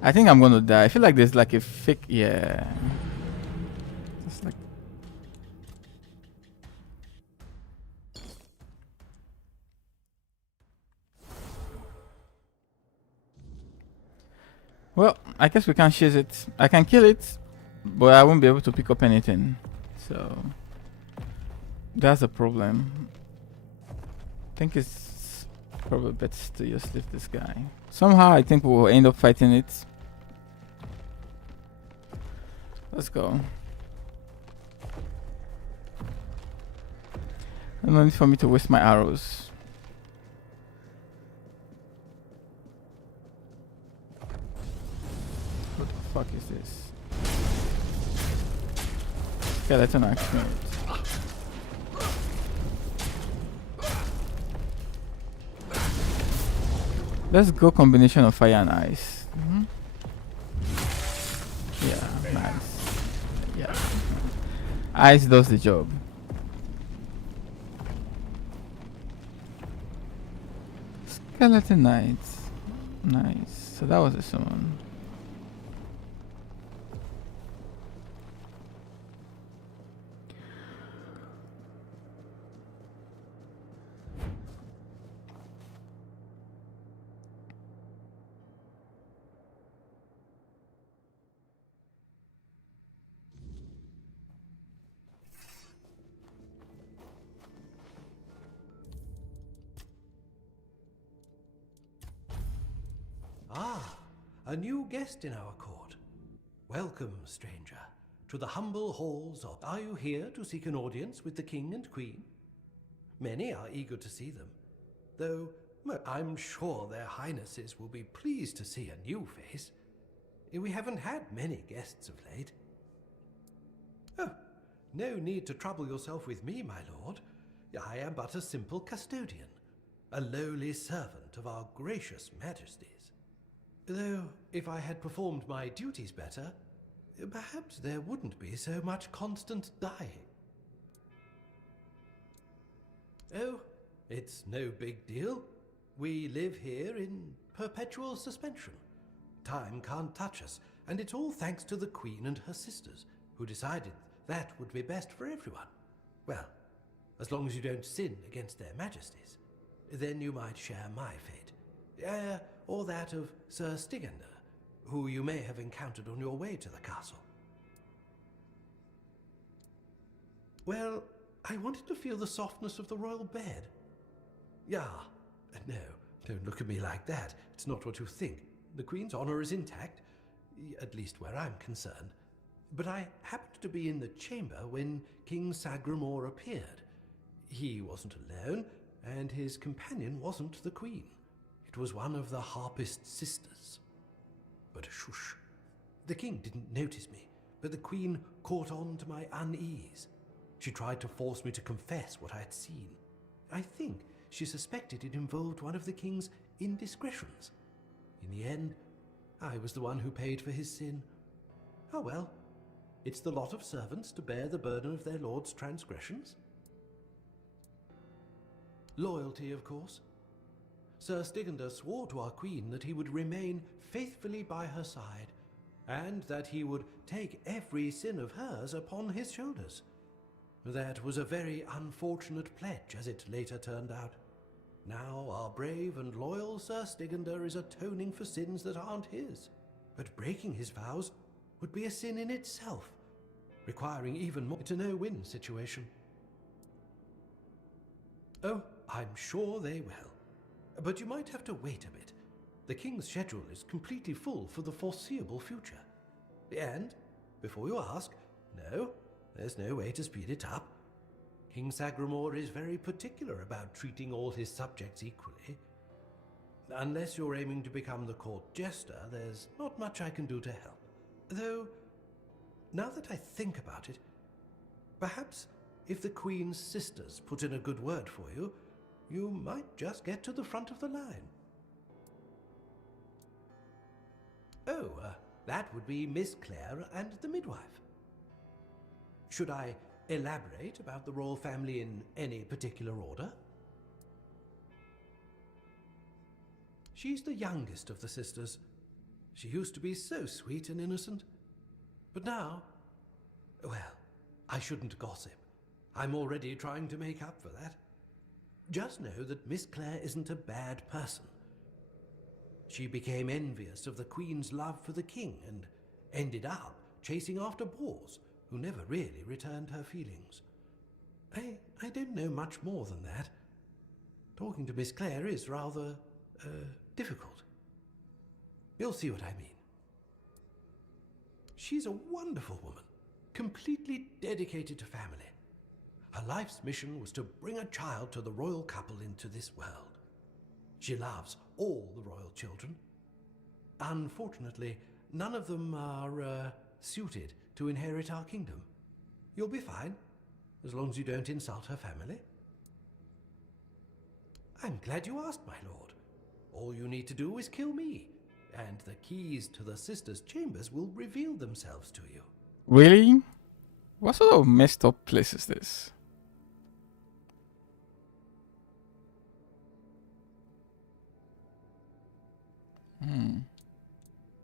I think I'm gonna die. I feel like there's like a fake, yeah. Just like. Well, I guess we can't chase it. I can kill it, but I won't be able to pick up anything. So that's a problem. I think it's probably best to just leave this guy. Somehow I think we'll end up fighting it. Let's go. No need for me to waste my arrows. What the fuck is this? Skeleton action. Let's go combination of fire and ice. Yeah, nice. Yeah. Ice does the job. Skeleton Knights. Nice. So that was a summon. Ah, a new guest in our court. Welcome, stranger, to the humble halls of... Are you here to seek an audience with the king and queen? Many are eager to see them, though I'm sure their highnesses will be pleased to see a new face. We haven't had many guests of late. Oh, no need to trouble yourself with me, my lord. I am but a simple custodian, a lowly servant of our gracious majesties. Though, if I had performed my duties better, perhaps there wouldn't be so much constant dying. Oh, it's no big deal. We live here in perpetual suspension. Time can't touch us, and it's all thanks to the Queen and her sisters, who decided that would be best for everyone. Well, as long as you don't sin against their majesties, then you might share my fate. Or that of Sir Stigender, who you may have encountered on your way to the castle. Well, I wanted to feel the softness of the royal bed. Yeah, no, don't look at me like that. It's not what you think. The Queen's honor is intact, at least where I'm concerned. But I happened to be in the chamber when King Sagramore appeared. He wasn't alone, and his companion wasn't the Queen. It was one of the Harpist sisters. But shush. The king didn't notice me, but the Queen caught on to my unease. She tried to force me to confess what I had seen. I think she suspected it involved one of the king's indiscretions. In the end, I was the one who paid for his sin. Oh well, it's the lot of servants to bear the burden of their lord's transgressions. Loyalty, of course. Sir Stigender swore to our Queen that he would remain faithfully by her side, and that he would take every sin of hers upon his shoulders. That was a very unfortunate pledge, as it later turned out. Now our brave and loyal Sir Stigender is atoning for sins that aren't his. But breaking his vows would be a sin in itself, requiring even more. It's a no-win situation. Oh, I'm sure they will. But you might have to wait a bit. The king's schedule is completely full for the foreseeable future. And, before you ask, no, there's no way to speed it up. King Sagramore is very particular about treating all his subjects equally. Unless you're aiming to become the court jester, there's not much I can do to help. Though, now that I think about it, perhaps if the Queen's sisters put in a good word for you, you might just get to the front of the line. Oh, that would be Miss Clare and the midwife. Should I elaborate about the royal family in any particular order? She's the youngest of the sisters. She used to be so sweet and innocent. But now, well, I shouldn't gossip. I'm already trying to make up for that. Just know that Miss Clare isn't a bad person. She became envious of the Queen's love for the king and ended up chasing after boars who never really returned her feelings. I don't know much more than that. Talking to Miss Clare is rather, difficult. You'll see what I mean. She's a wonderful woman, completely dedicated to family. Her life's mission was to bring a child to the royal couple into this world. She loves all the royal children. Unfortunately, none of them are suited to inherit our kingdom. You'll be fine, as long as you don't insult her family. I'm glad you asked, my lord. All you need to do is kill me, and the keys to the sisters' chambers will reveal themselves to you. Really? What sort of messed up place is this?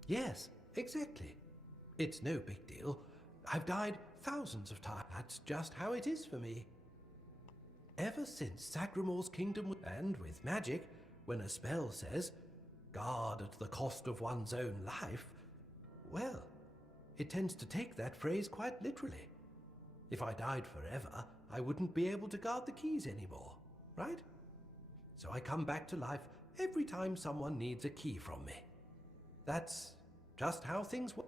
Yes, exactly. It's no big deal. I've died thousands of times. That's just how it is for me. Ever since Sagramore's kingdom, and with magic, when a spell says, guard at the cost of one's own life, well, it tends to take that phrase quite literally. If I died forever, I wouldn't be able to guard the keys anymore, right? So I come back to life every time someone needs a key from me. That's just how things work.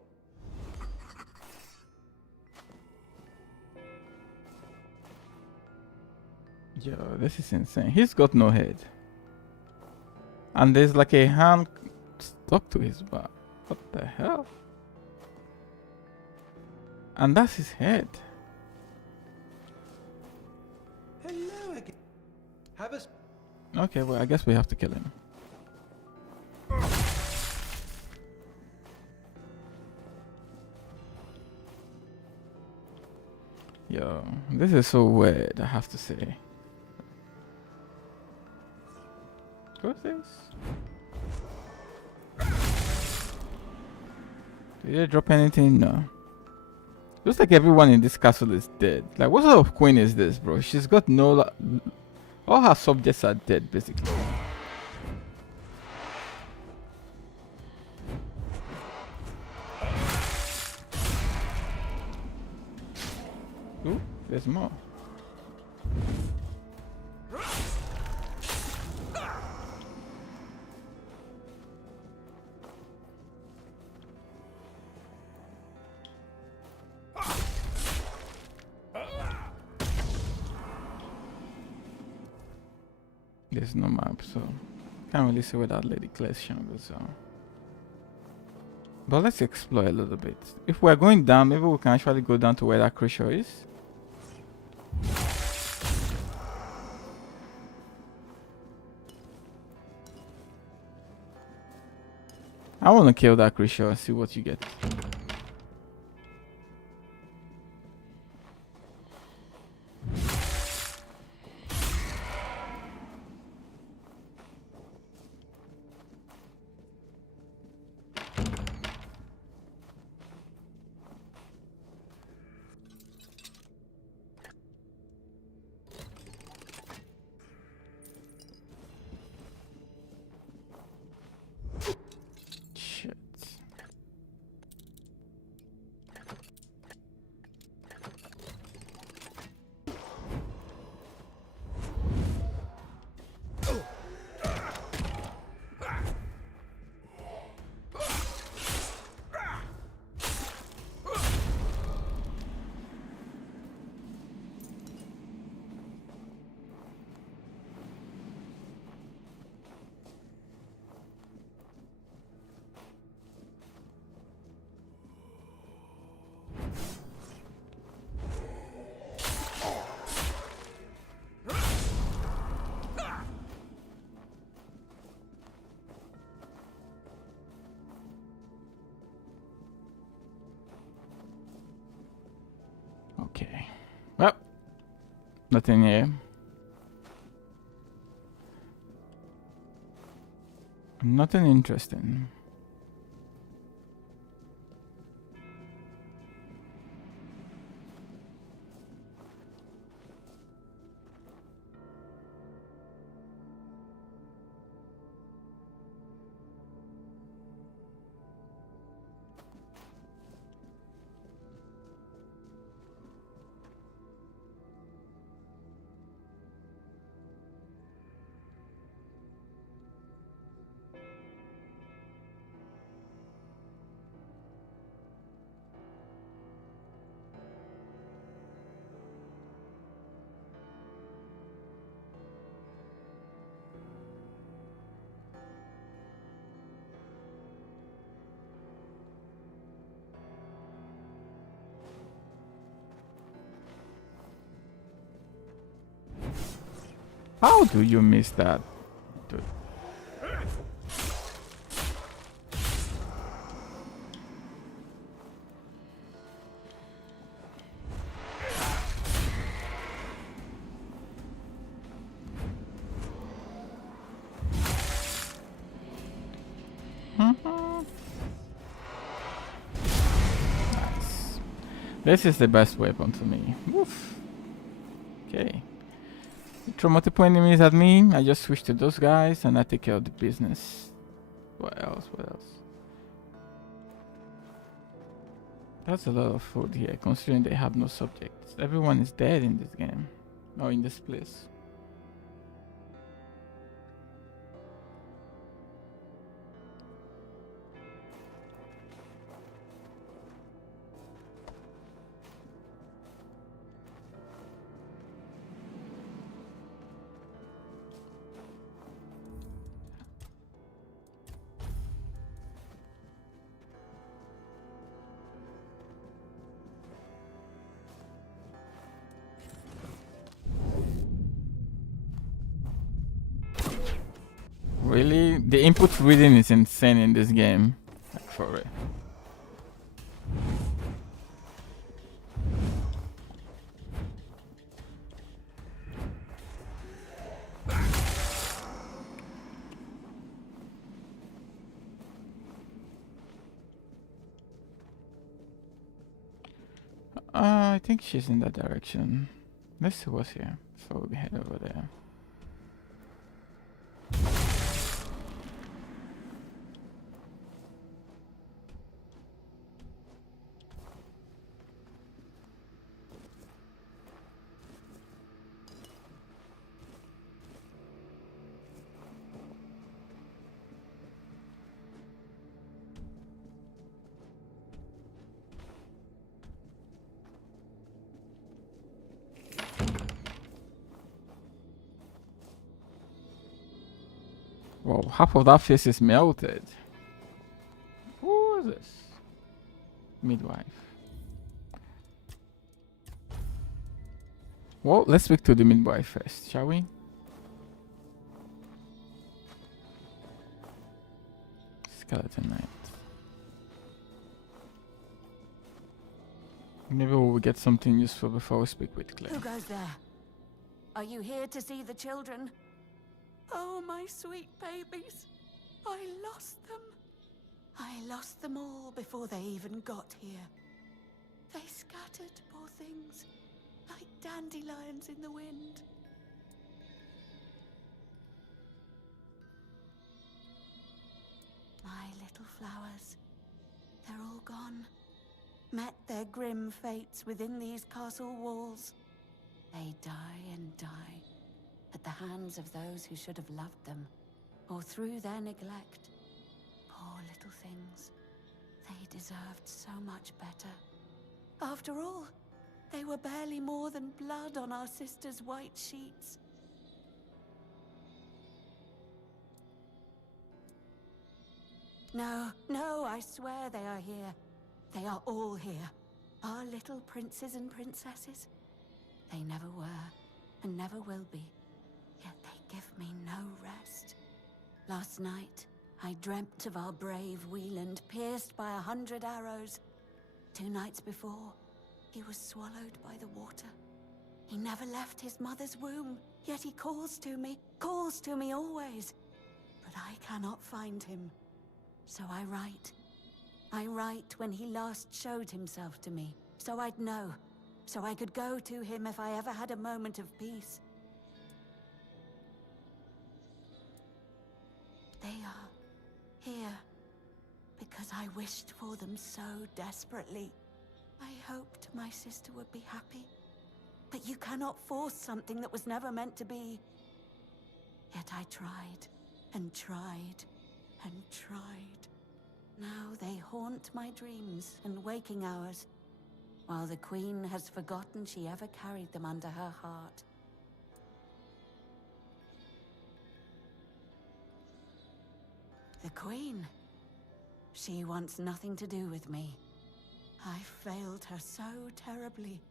Yo, this is insane. He's got no head. And there's like a hand stuck to his back. What the hell? And that's his head. Hello again. Have a... Okay, well, I guess we have to kill him. Yo, this is so weird, I have to say. What's this? Did they drop anything? No. Looks like everyone in this castle is dead. Like, what sort of queen is this, bro? She's got no... all her subjects are dead, basically. Ooh, there's more. There's no map, so can't really see where that Lady Claire's chamber is. But let's explore a little bit. If we're going down, maybe we can actually go down to where that creature is. I want to kill that creature and see what you get. Okay. Well, nothing here. Nothing interesting. How do you miss that, dude? Nice. This is the best weapon to me. Woof. Okay. Throw multiple enemies at me. I just switch to those guys and I take care of the business. What else? What else? That's a lot of food here, considering they have no subjects. Everyone is dead in this game. Or in this place. Really? The input reading is insane in this game. Like, for real. I think she's in that direction. Let's see what's here. So we head over there. Whoa, half of that face is melted. Who is this? Midwife. Well, let's speak to the midwife first, shall we? Skeleton Knight. Maybe we'll get something useful before we speak with Claire. Who goes there? Are you here to see the children? Oh, my sweet babies. I lost them. I lost them all before they even got here. They scattered, poor things, like dandelions in the wind. My little flowers, they're all gone. Met their grim fates within these castle walls. They die and die at the hands of those who should have loved them, or through their neglect. Poor little things. They deserved so much better. After all, they were barely more than blood on our sister's white sheets. No, no, I swear they are here. They are all here. Our little princes and princesses. They never were, and never will be. Yet they give me no rest. Last night, I dreamt of our brave Wieland pierced by 100 arrows. 2 nights before, he was swallowed by the water. He never left his mother's womb, yet he calls to me always. But I cannot find him. So I write. I write when he last showed himself to me, so I'd know, so I could go to him if I ever had a moment of peace. They are here because I wished for them so desperately. I hoped my sister would be happy, but you cannot force something that was never meant to be. Yet I tried, and tried, and tried. Now they haunt my dreams and waking hours, while the Queen has forgotten she ever carried them under her heart. The Queen? She wants nothing to do with me. I failed her so terribly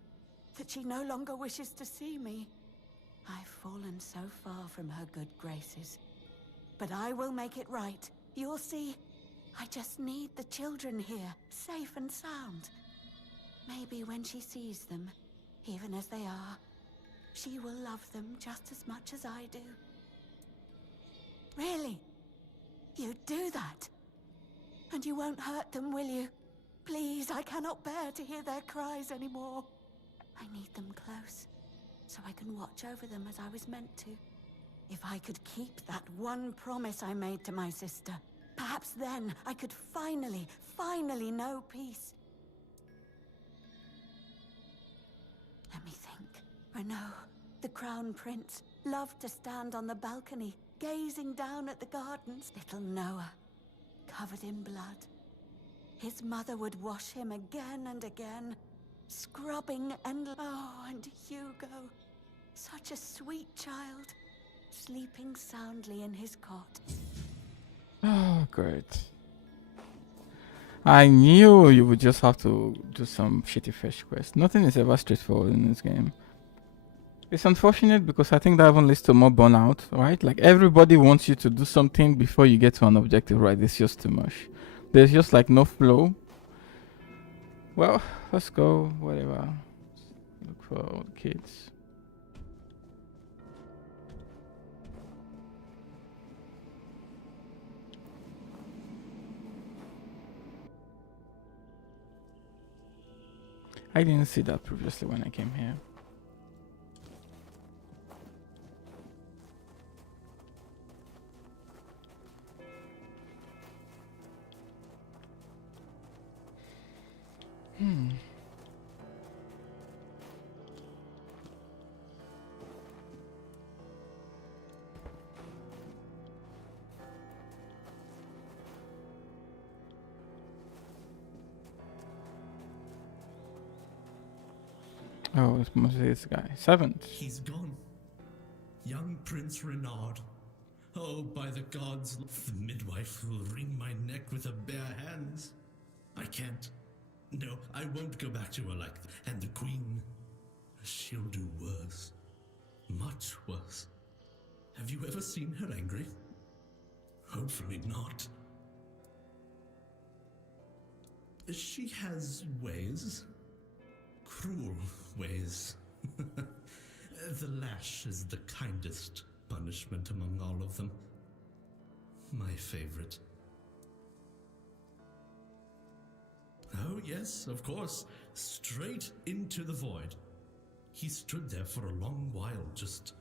that she no longer wishes to see me. I've fallen so far from her good graces. But I will make it right. You'll see. I just need the children here, safe and sound. Maybe when she sees them, even as they are, she will love them just as much as I do. Really? You'd do that? And you won't hurt them, will you? Please, I cannot bear to hear their cries anymore. I need them close, so I can watch over them as I was meant to. If I could keep that one promise I made to my sister, perhaps then I could finally know peace. Let me think. Renaud, the Crown Prince, loved to stand on the balcony, gazing down at the gardens. Little Noah, covered in blood. His mother would wash him again and again, scrubbing and... Oh, and Hugo, such a sweet child, sleeping soundly in his cot. Oh, great. I knew you would just have to do some shitty fetch quest. Nothing is ever straightforward in this game. It's unfortunate because I think that even leads to more burnout, right? Like everybody wants you to do something before you get to an objective, right? It's just too much. There's just like no flow. Well, let's go, whatever. Look for all the kids. I didn't see that previously when I came here. Oh, it must be this guy. 7th. He's gone. Young Prince Renard. Oh, by the gods, the midwife will wring my neck with her bare hands. I can't. No, I won't go back to her like that. And the Queen, she'll do worse. Much worse. Have you ever seen her angry? Hopefully not. She has ways. Cruel ways. The lash is the kindest punishment among all of them. My favorite. Oh, yes, of course. Straight into the void. He stood there for a long while, just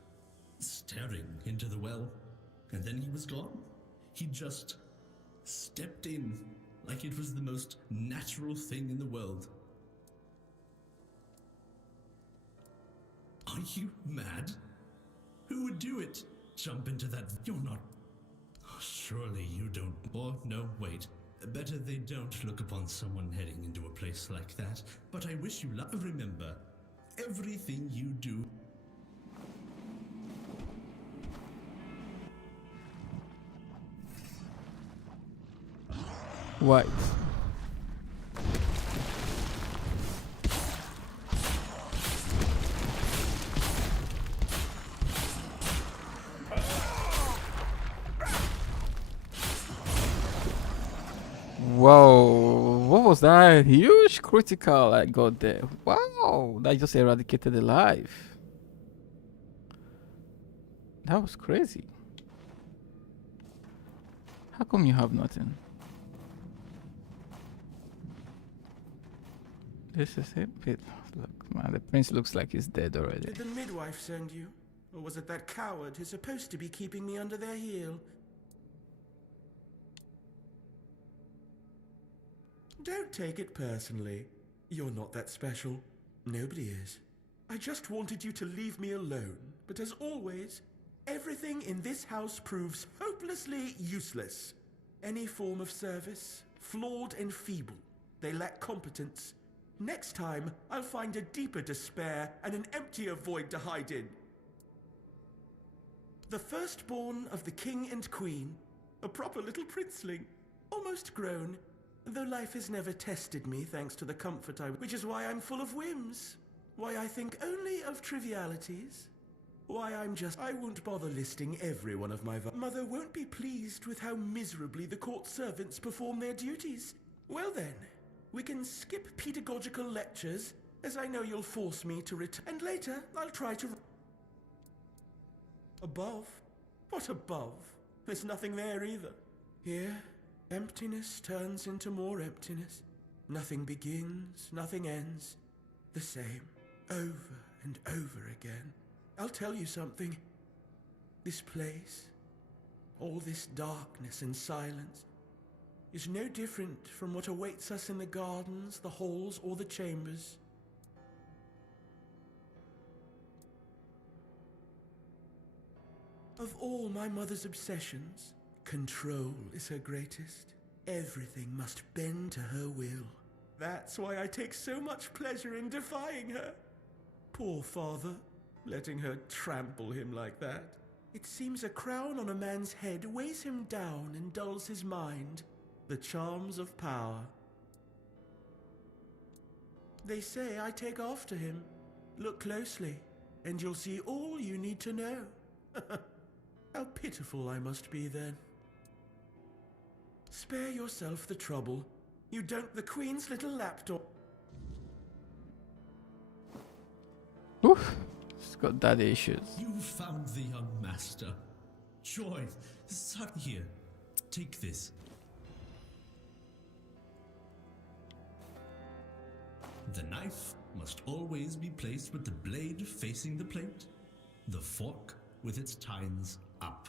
staring into the well. And then he was gone. He just stepped in like it was the most natural thing in the world. Are you mad? Who would do it? Jump into that... You're not... Oh, surely you don't... Or, no, wait. Better they don't look upon someone heading into a place like that. But I wish you luck. Remember, everything you do... White. Whoa, what was that? Huge critical I got there. Wow, that just eradicated the life. That was crazy. How come you have nothing? This is it. Look, man, the prince looks like he's dead already. Did the midwife send you? Or was it that coward who's supposed to be keeping me under their heel? Don't take it personally. You're not that special. Nobody is. I just wanted you to leave me alone. But as always, everything in this house proves hopelessly useless. Any form of service, flawed and feeble. They lack competence. Next time, I'll find a deeper despair and an emptier void to hide in. The firstborn of the king and queen. A proper little princeling. Almost grown. Though life has never tested me thanks to the comfort which is why I'm full of whims. Why I think only of trivialities. Why I won't bother listing every one of my Mother won't be pleased with how miserably the court servants perform their duties. Well then, we can skip pedagogical lectures, as I know you'll force me to and later I'll try to... Above? What above? There's nothing there either. Here, emptiness turns into more emptiness. Nothing begins, nothing ends. The same, over and over again. I'll tell you something. This place, all this darkness and silence, is no different from what awaits us in the gardens, the halls, or the chambers. Of all my mother's obsessions, control is her greatest. Everything must bend to her will. That's why I take so much pleasure in defying her. Poor father, letting her trample him like that. It seems a crown on a man's head weighs him down and dulls his mind. The charms of power. They say I take after him. Look closely, and you'll see all you need to know. How pitiful I must be then. Spare yourself the trouble. You don't. The Queen's little lapdog. Oof. It's got daddy issues. You found the young master. Joy, son here. Take this. The knife must always be placed with the blade facing the plate, the fork with its tines up.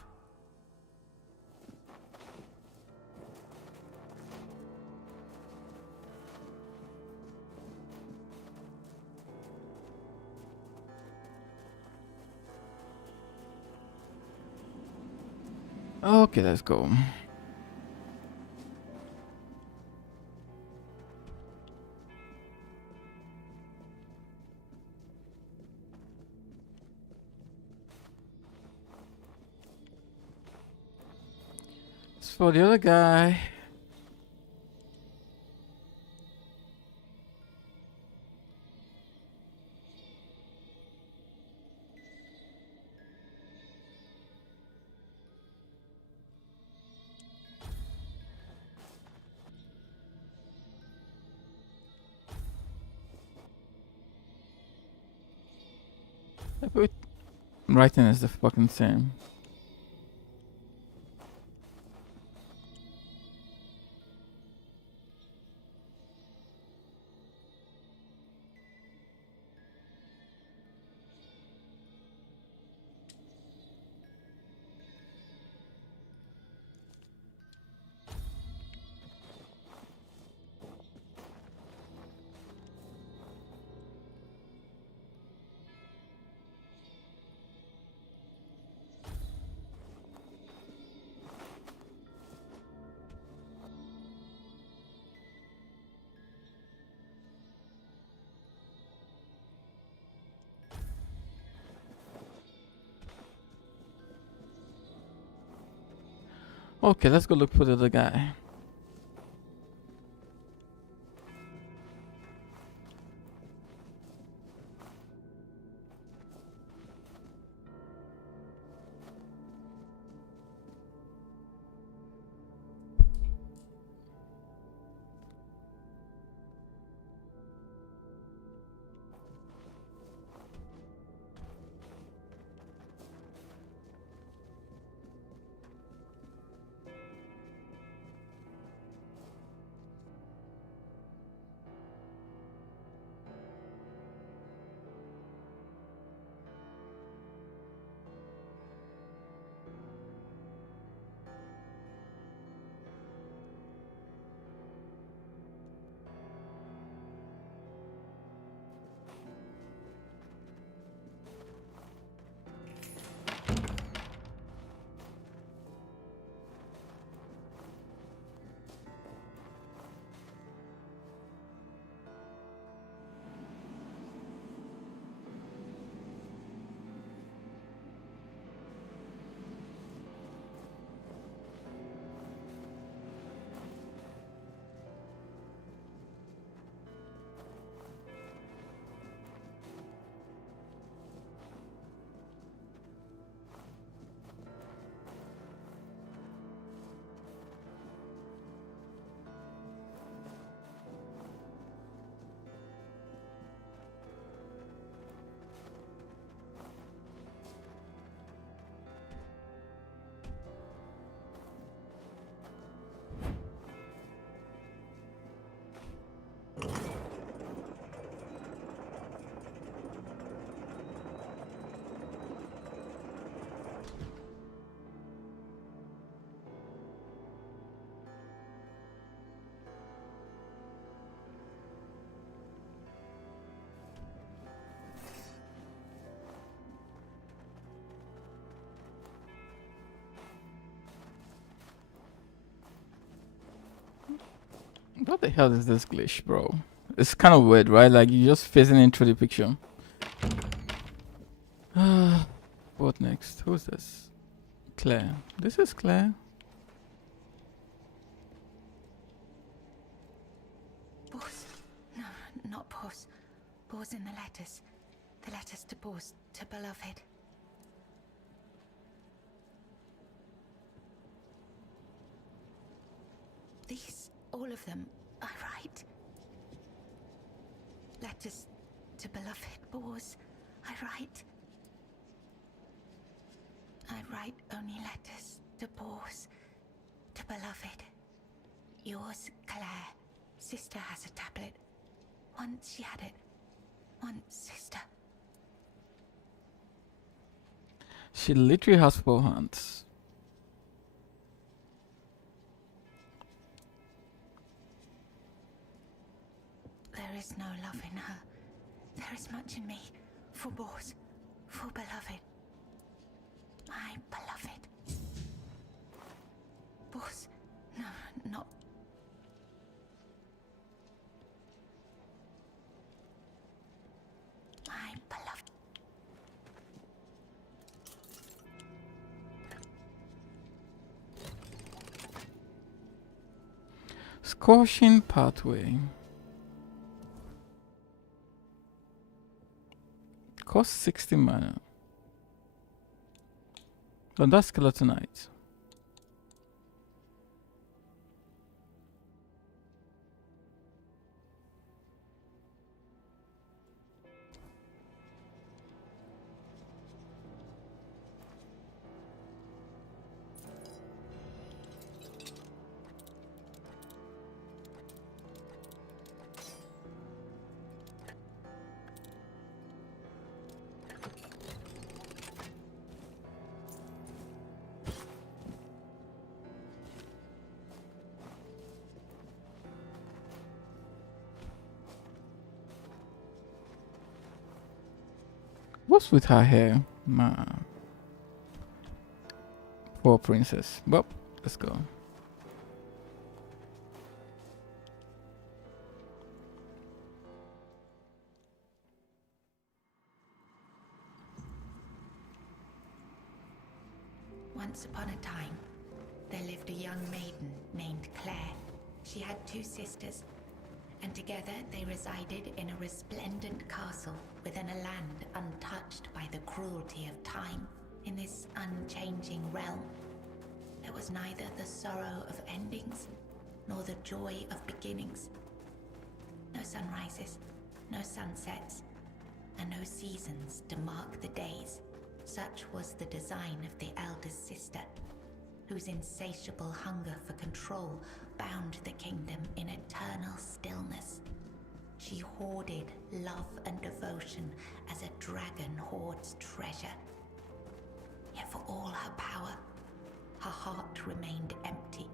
Okay, let's go. As for the other guy, writing is the fucking same. Okay, let's go look for the other guy. What the hell is this glitch, bro? It's kind of weird, right? Like you're just phasing in through the picture. What next? Who's this? Claire. This is Claire. Boss. No, not boss. Boss in the letters. The letters to Bors, to beloved. These, all of them, I write. Letters to beloved Bors, I write. I write only letters to Bors, to beloved. Yours, Claire. Sister has a tablet. Once she had it. Once, sister. She literally has 4 hands. There is no love in her. There is much in me. For Bors. For beloved. My beloved. Bors. No, not. My beloved. Scorching pathway. Cost 60 mana. But that's Skeletonite. What's with her hair? Man. Poor princess. Well, let's go. Once upon a time, there lived a young maiden named Claire. She had 2 sisters, and together they resided in a resplendent castle within a land untouched by the cruelty of time. In this unchanging realm, there was neither the sorrow of endings nor the joy of beginnings. No sunrises, no sunsets, and no seasons to mark the days. Such was the design of the eldest sister, whose insatiable hunger for control bound the kingdom in eternal stillness. She hoarded love and devotion as a dragon hoards treasure. Yet for all her power, her heart remained empty,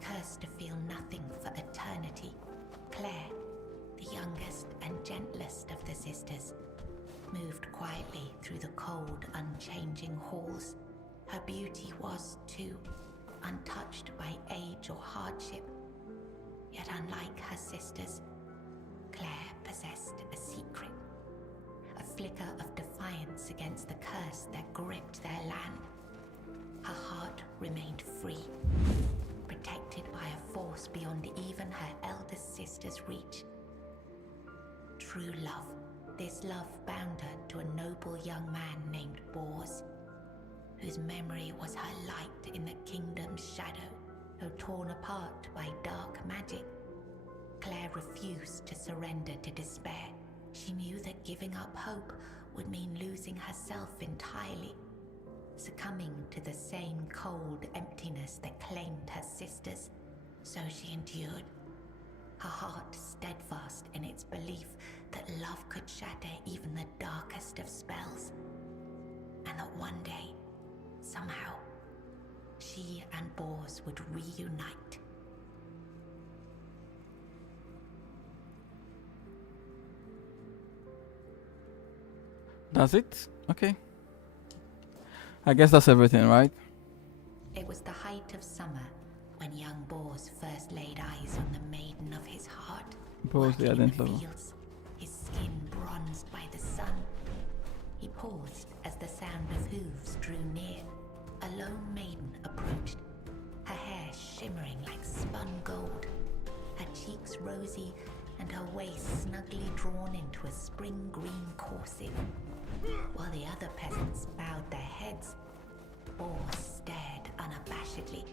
cursed to feel nothing for eternity. Claire, the youngest and gentlest of the sisters, moved quietly through the cold, unchanging halls. Her beauty was, too, untouched by age or hardship. Yet unlike her sisters, Claire possessed a secret, a flicker of defiance against the curse that gripped their land. Her heart remained free, protected by a force beyond even her eldest sister's reach. True love. This love bound her to a noble young man named Bors, whose memory was her light in the kingdom's shadow. Though torn apart by dark magic, Claire refused to surrender to despair. She knew that giving up hope would mean losing herself entirely, succumbing to the same cold emptiness that claimed her sisters. So she endured, her heart steadfast in its belief that love could shatter even the darkest of spells, and that one day, somehow, she and Bors would reunite. That's it? Okay. I guess that's everything, right? It was the height of summer when young Bors first laid eyes on the maiden of his heart. Bors the Walking in identical. fields, his skin bronzed by the sun. He paused as the sound of hooves drew near. A lone maiden approached, her hair shimmering like spun gold, her cheeks rosy and her waist snugly drawn into a spring green corset. While the other peasants bowed their heads, Bors stared unabashedly.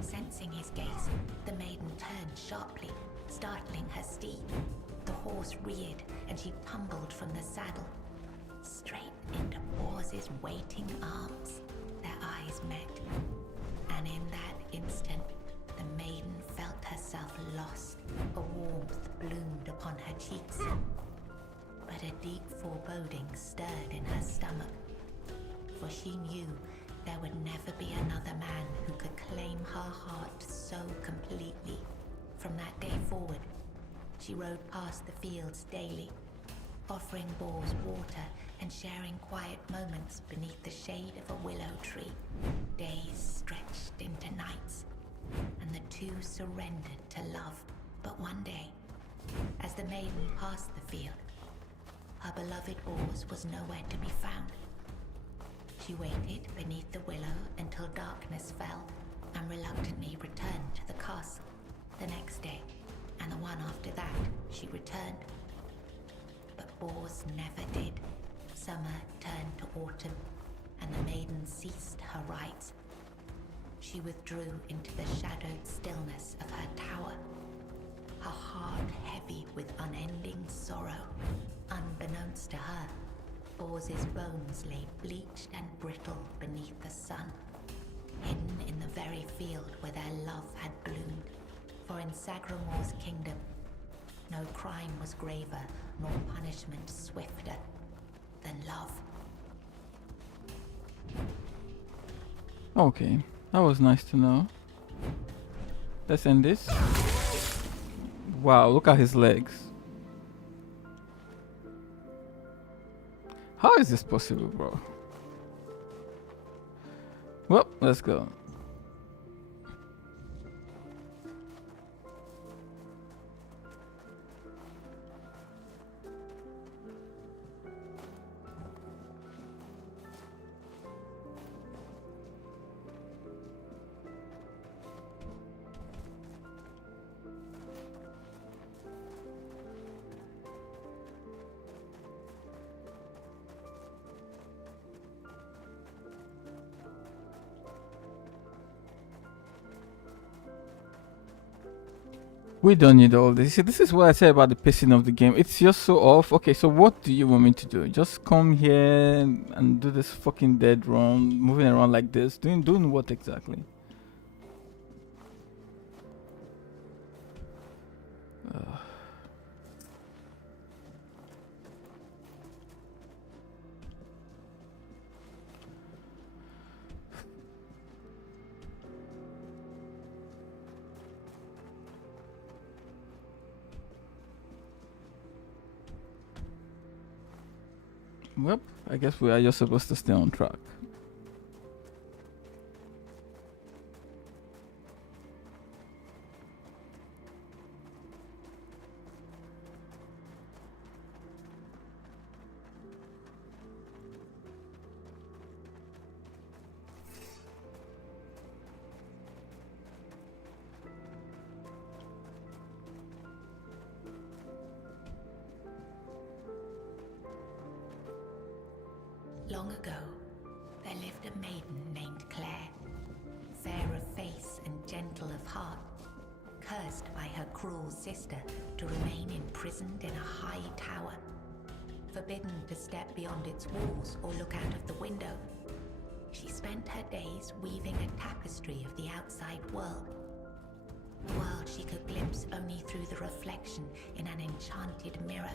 Sensing his gaze, the maiden turned sharply, startling her steed. The horse reared, and she tumbled from the saddle, straight into Bors's waiting arms. Their eyes met, and in that instant, the maiden felt herself lost. A warmth bloomed upon her cheeks, but a deep foreboding stirred in her stomach, for she knew there would never be another man who could claim her heart so completely. From that day forward, she rode past the fields daily, offering Bors water and sharing quiet moments beneath the shade of a willow tree. Days stretched into nights, and the two surrendered to love. But one day, as the maiden passed the field, her beloved Bors was nowhere to be found. She waited beneath the willow until darkness fell, and reluctantly returned to the castle. The next day, and the one after that, she returned. But Bors never did. Summer turned to autumn, and the maiden ceased her rites. She withdrew into the shadowed stillness of her tower, her heart heavy with unending sorrow. Unbeknownst to her, Bors's bones lay bleached and brittle beneath the sun, hidden in the very field where their love had bloomed. For in Sagramor's kingdom, no crime was graver, nor punishment swifter than love. Okay, that was nice to know. Let's end this. Wow, look at his legs. How is this possible, bro? Well, let's go. We don't need all this. See, this is what I said about the pacing of the game. It's just so off. Okay, so what do you want me to do? Just come here and do this fucking dead run, moving around like this, doing what exactly? Well, I guess we are just supposed to stay on track. Long ago, there lived a maiden named Claire, fair of face and gentle of heart, cursed by her cruel sister to remain imprisoned in a high tower, forbidden to step beyond its walls or look out of the window. She spent her days weaving a tapestry of the outside world, a world she could glimpse only through the reflection in an enchanted mirror.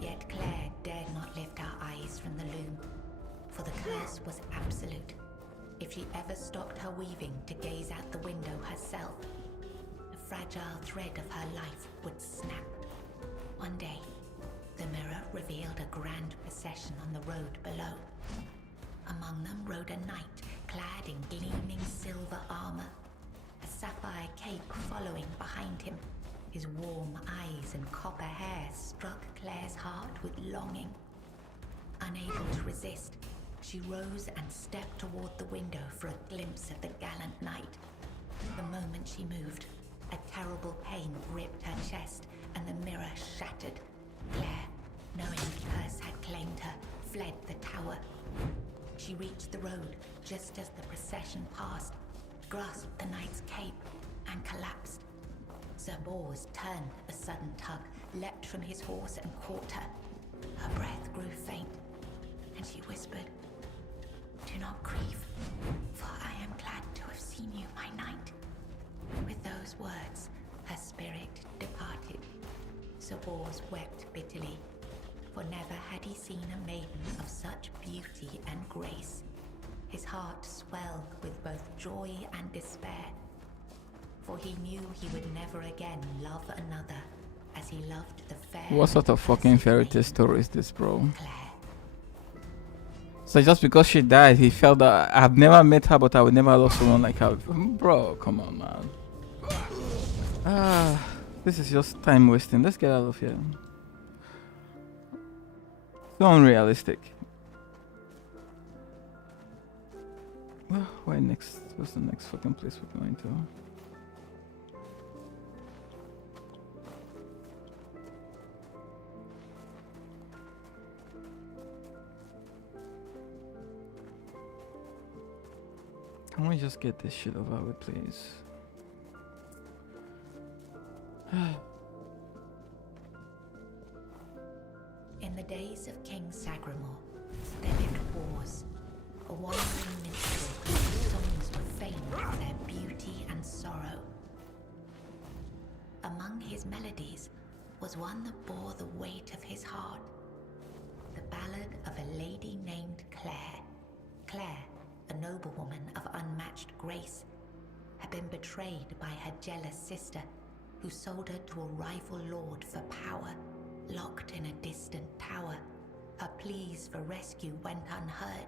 Yet Claire dared not lift her eyes from the loom, for the curse was absolute. If she ever stopped her weaving to gaze out the window herself, the fragile thread of her life would snap. One day, the mirror revealed a grand procession on the road below. Among them rode a knight clad in gleaming silver armor, a sapphire cape following behind him. His warm eyes and copper hair struck Claire's heart with longing. Unable to resist, she rose and stepped toward the window for a glimpse of the gallant knight. The moment she moved, A terrible pain ripped her chest, and the mirror shattered. Claire, knowing the curse had claimed her, fled the tower. She reached the road just as the procession passed, grasped the knight's cape, and collapsed. Sir Bors turned a sudden tug, leapt from his horse and caught her. Her breath grew faint, and she whispered, "Do not grieve, for I am glad to have seen you, my knight." With those words, her spirit departed. Sir Bors wept bitterly, for never had he seen a maiden of such beauty and grace. His heart swelled with both joy and despair, for he knew he would never again love another as he loved the fair. What sort of fucking fairy tale story is this, bro? So just because she died, he felt that I've never met her, but I would never love someone like her. Bro, come on, man. This is just time wasting. Let's get out of here. So unrealistic. Where next? What's the next fucking place we're going to? Can we just get this shit over with, please? In the days of King Sagramor, there lived Bors, a wandering minstrel whose songs were famed for their beauty and sorrow. Among his melodies was one that bore the weight of his heart, the ballad of a lady named Claire. Claire, a noblewoman of unmatched grace, had been betrayed by her jealous sister, who sold her to a rival lord for power. Locked in a distant tower, her pleas for rescue went unheard.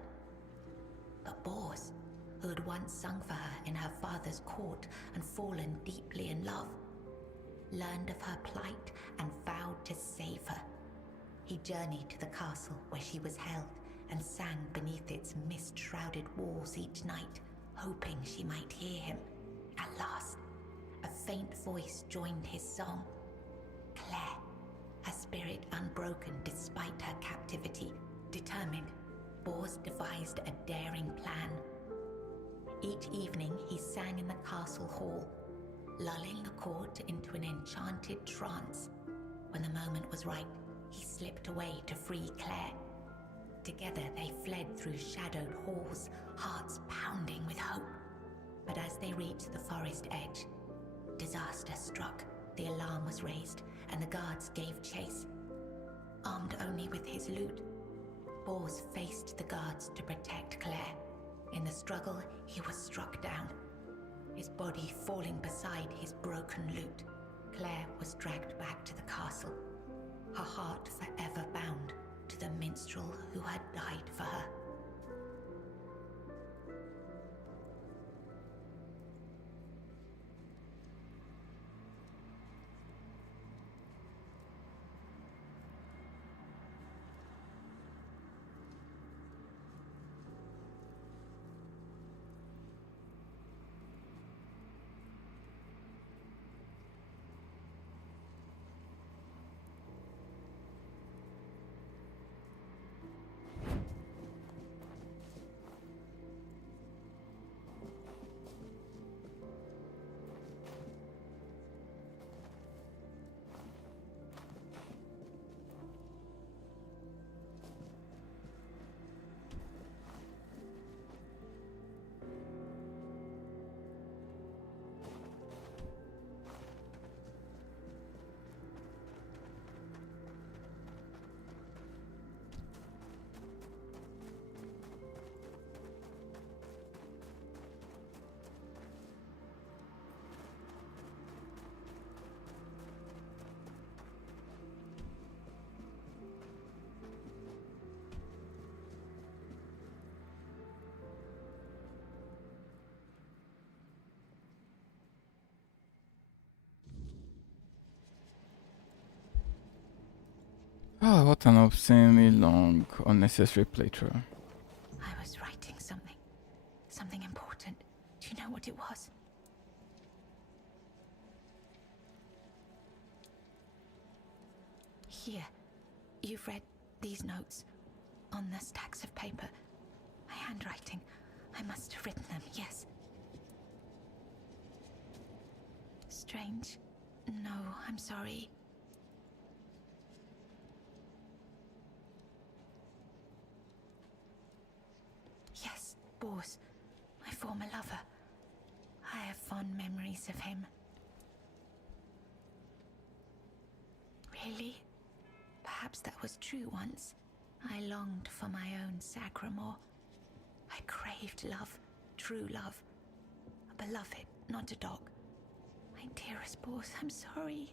But Bors, who had once sung for her in her father's court and fallen deeply in love, learned of her plight and vowed to save her. He journeyed to the castle where she was held and sang beneath its mist-shrouded walls each night, hoping she might hear him. At last, a faint voice joined his song. Claire, her spirit unbroken despite her captivity, determined, Bors devised a daring plan. Each evening he sang in the castle hall, lulling the court into an enchanted trance. When the moment was right, he slipped away to free Claire. Together they fled through shadowed halls, hearts pounding with hope. But as they reached the forest edge, disaster struck. The alarm was raised, and the guards gave chase. Armed only with his lute, Bors faced the guards to protect Claire. In the struggle, he was struck down, his body falling beside his broken lute. Claire was dragged back to the castle, her heart forever bound to the minstrel who had died for her. Oh, what an obscenely long, unnecessary playthrough. I was writing something important. Do you know what it was? Here, you've read these notes on the stacks of paper. My handwriting. I must have written them, yes. Strange. No, I'm sorry. Yes, Bors, my former lover. I have fond memories of him. Really? Perhaps that was true once. I longed for my own Sagramore. I craved love, true love. A beloved, not a dog. My dearest Bors, I'm sorry.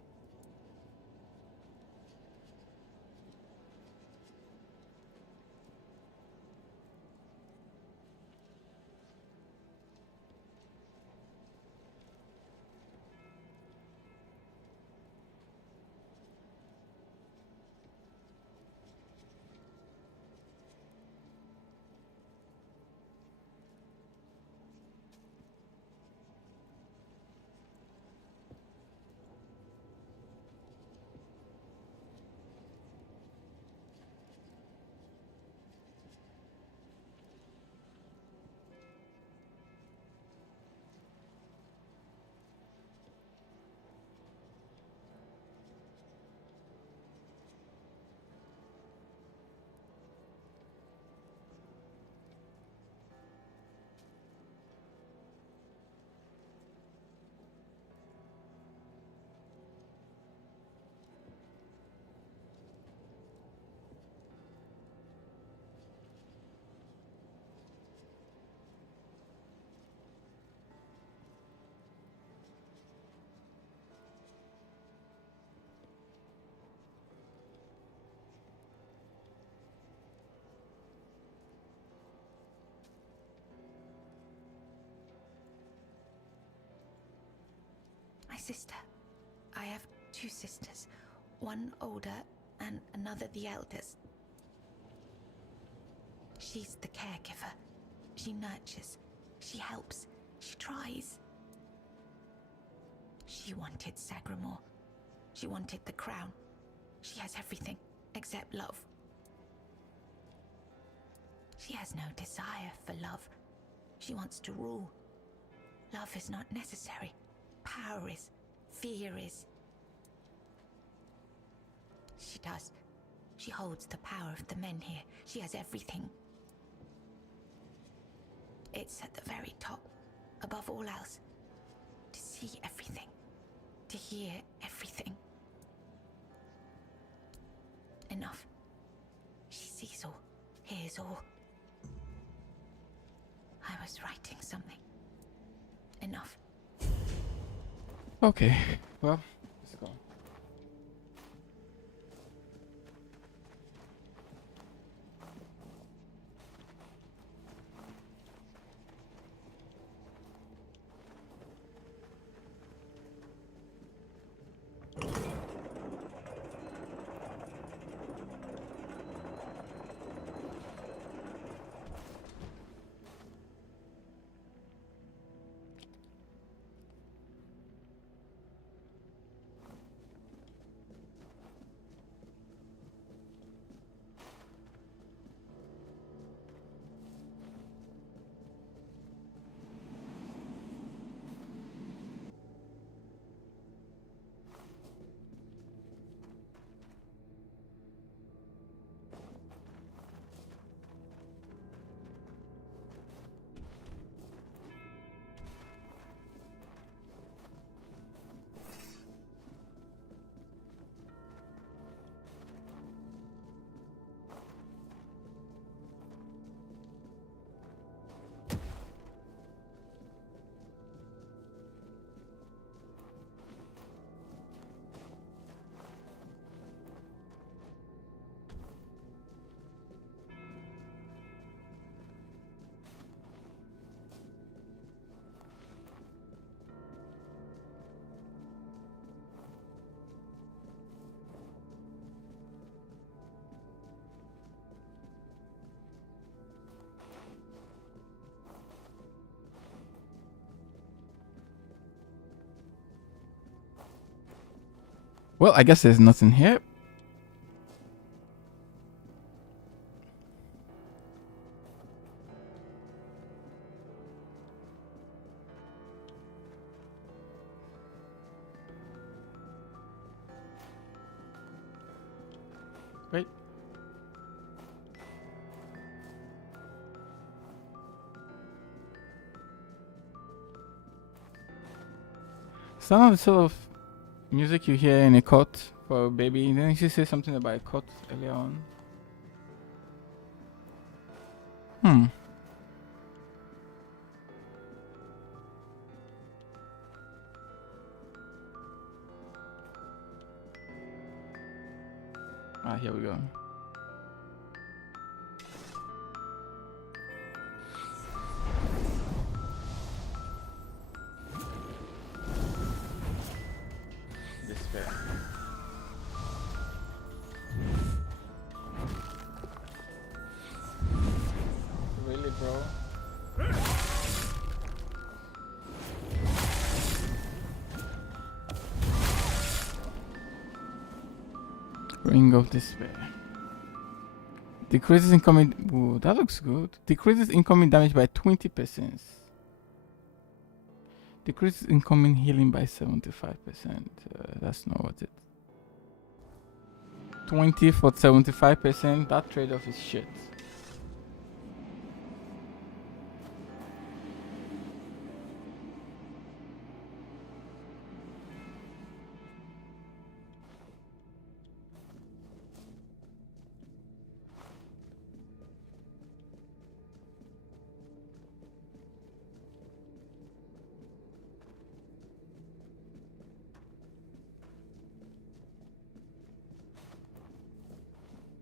My sister. I have two sisters, one older and another the eldest. She's the caregiver. She nurtures, she helps, she tries. She wanted Sagramore. She wanted the crown. She has everything except love. She has no desire for love. She wants to rule. Love is not necessary. Power is. Fear is. She does. She holds the power of the men here. She has everything. It's at the very top, above all else. To see everything. To hear everything. Enough. She sees all, hears all. I was writing something. Enough. Okay, well, let's go. Well, I guess there's nothing here. Some of the sort of music you hear in a cot for a baby. Didn't you say something about a cot earlier on? Here we go. Despair. Really, bro? Ring of Despair. Decreases incoming. Ooh, that looks good. Decreases incoming damage by 20%. Decreases incoming healing by 75%. That's not worth it. 20 for 75%. That trade-off is shit.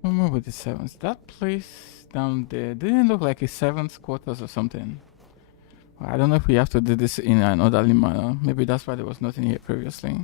What more with the sevens? That place down there didn't look like a seventh quarters or something. I don't know if we have to do this in an orderly manner. Maybe that's why there was nothing here previously.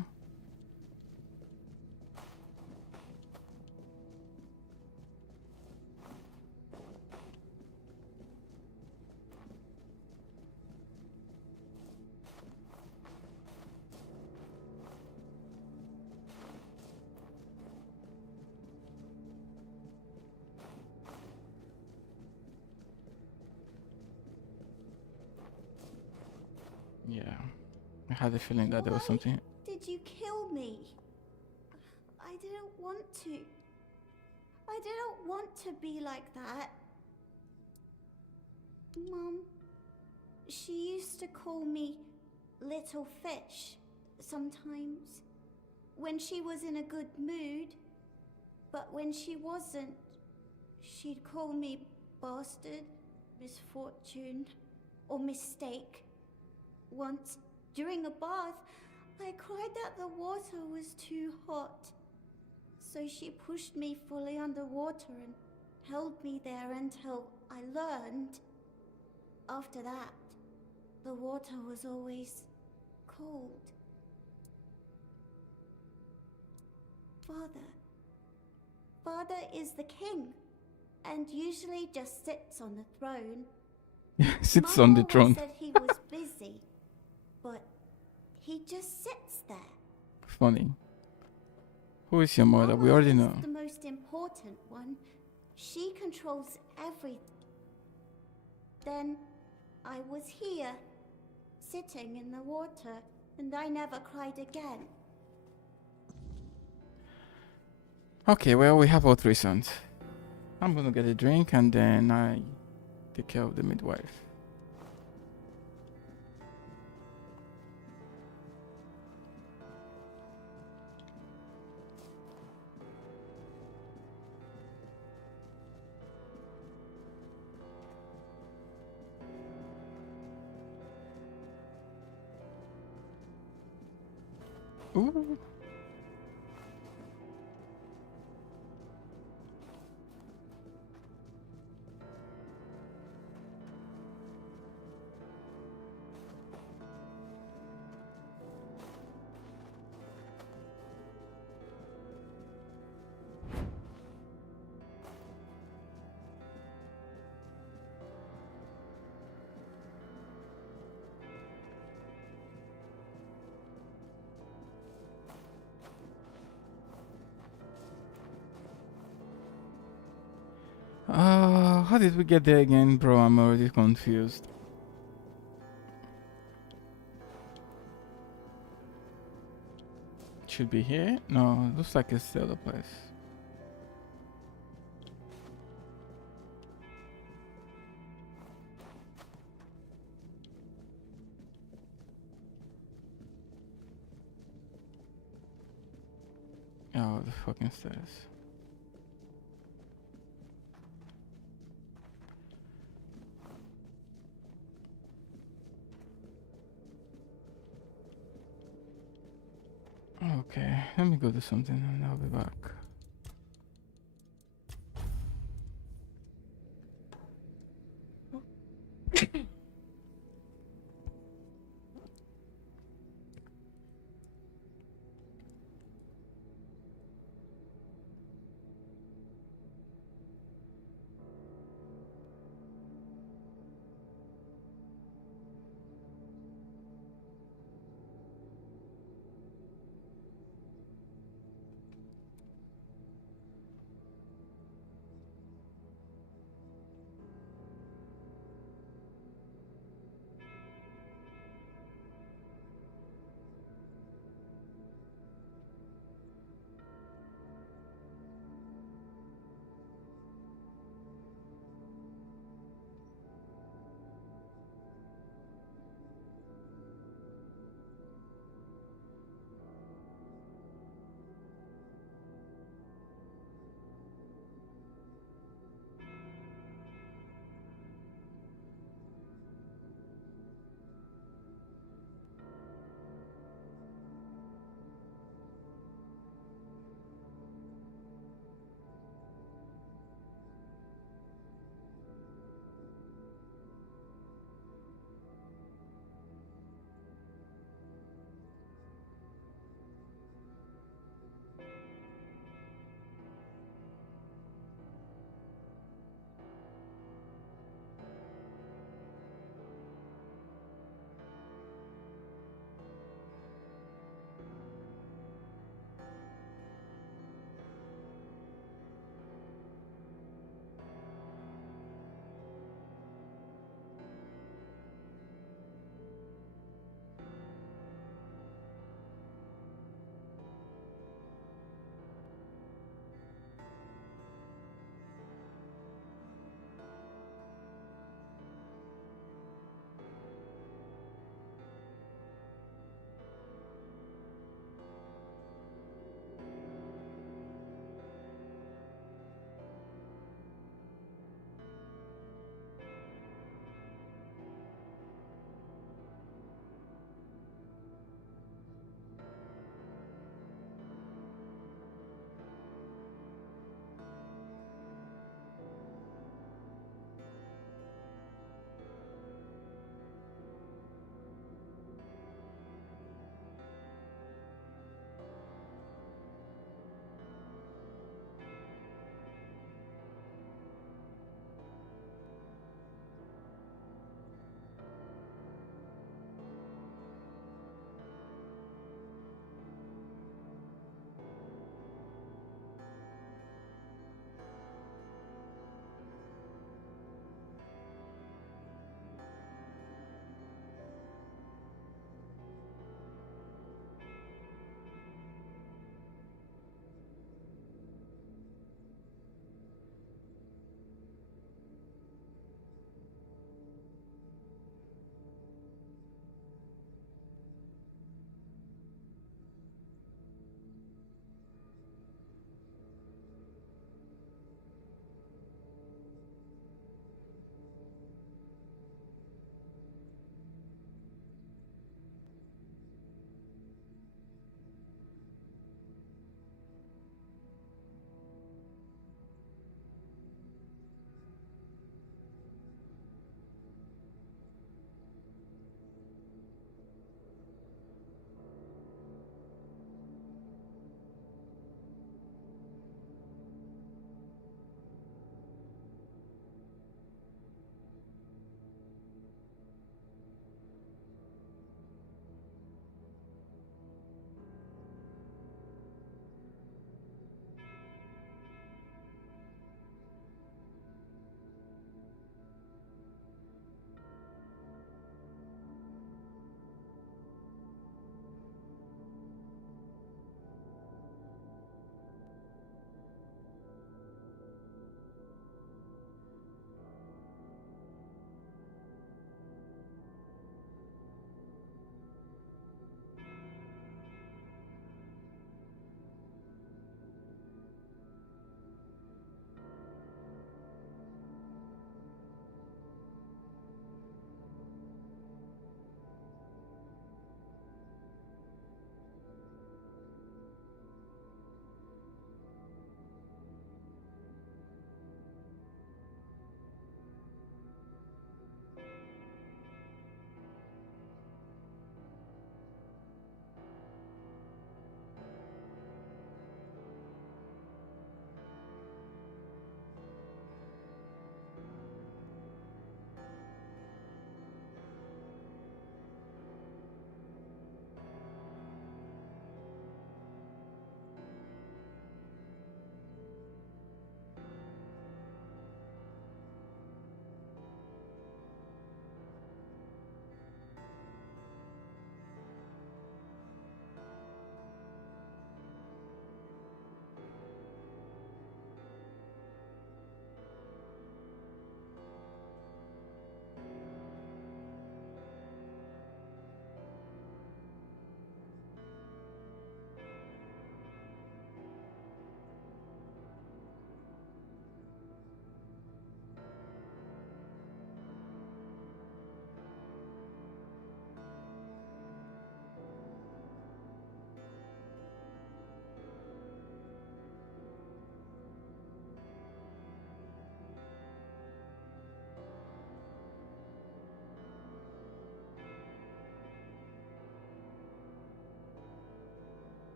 Yeah, I had a feeling that there was something. Did you kill me? I didn't want to. I didn't want to be like that. Mum, she used to call me Little Fish sometimes when she was in a good mood, but when she wasn't, she'd call me Bastard, Misfortune, or Mistake. Once, during a bath, I cried that the water was too hot. So she pushed me fully underwater and held me there until I learned. After that, the water was always cold. Father is the king, and usually just sits on the throne. Sits on the throne. Said he was busy, but he just sits there. Funny. Who is your mother? We already know. The most important one. She controls everything. Then I was here, sitting in the water, and I never cried again. Okay, well, we have all three sons. I'm gonna get a drink and then I take care of the midwife. Ooh. How did we get there again, bro? I'm already confused. Should be here? No, looks like it's the other place. Oh, the fucking stairs. Okay, let me go do something and I'll be back.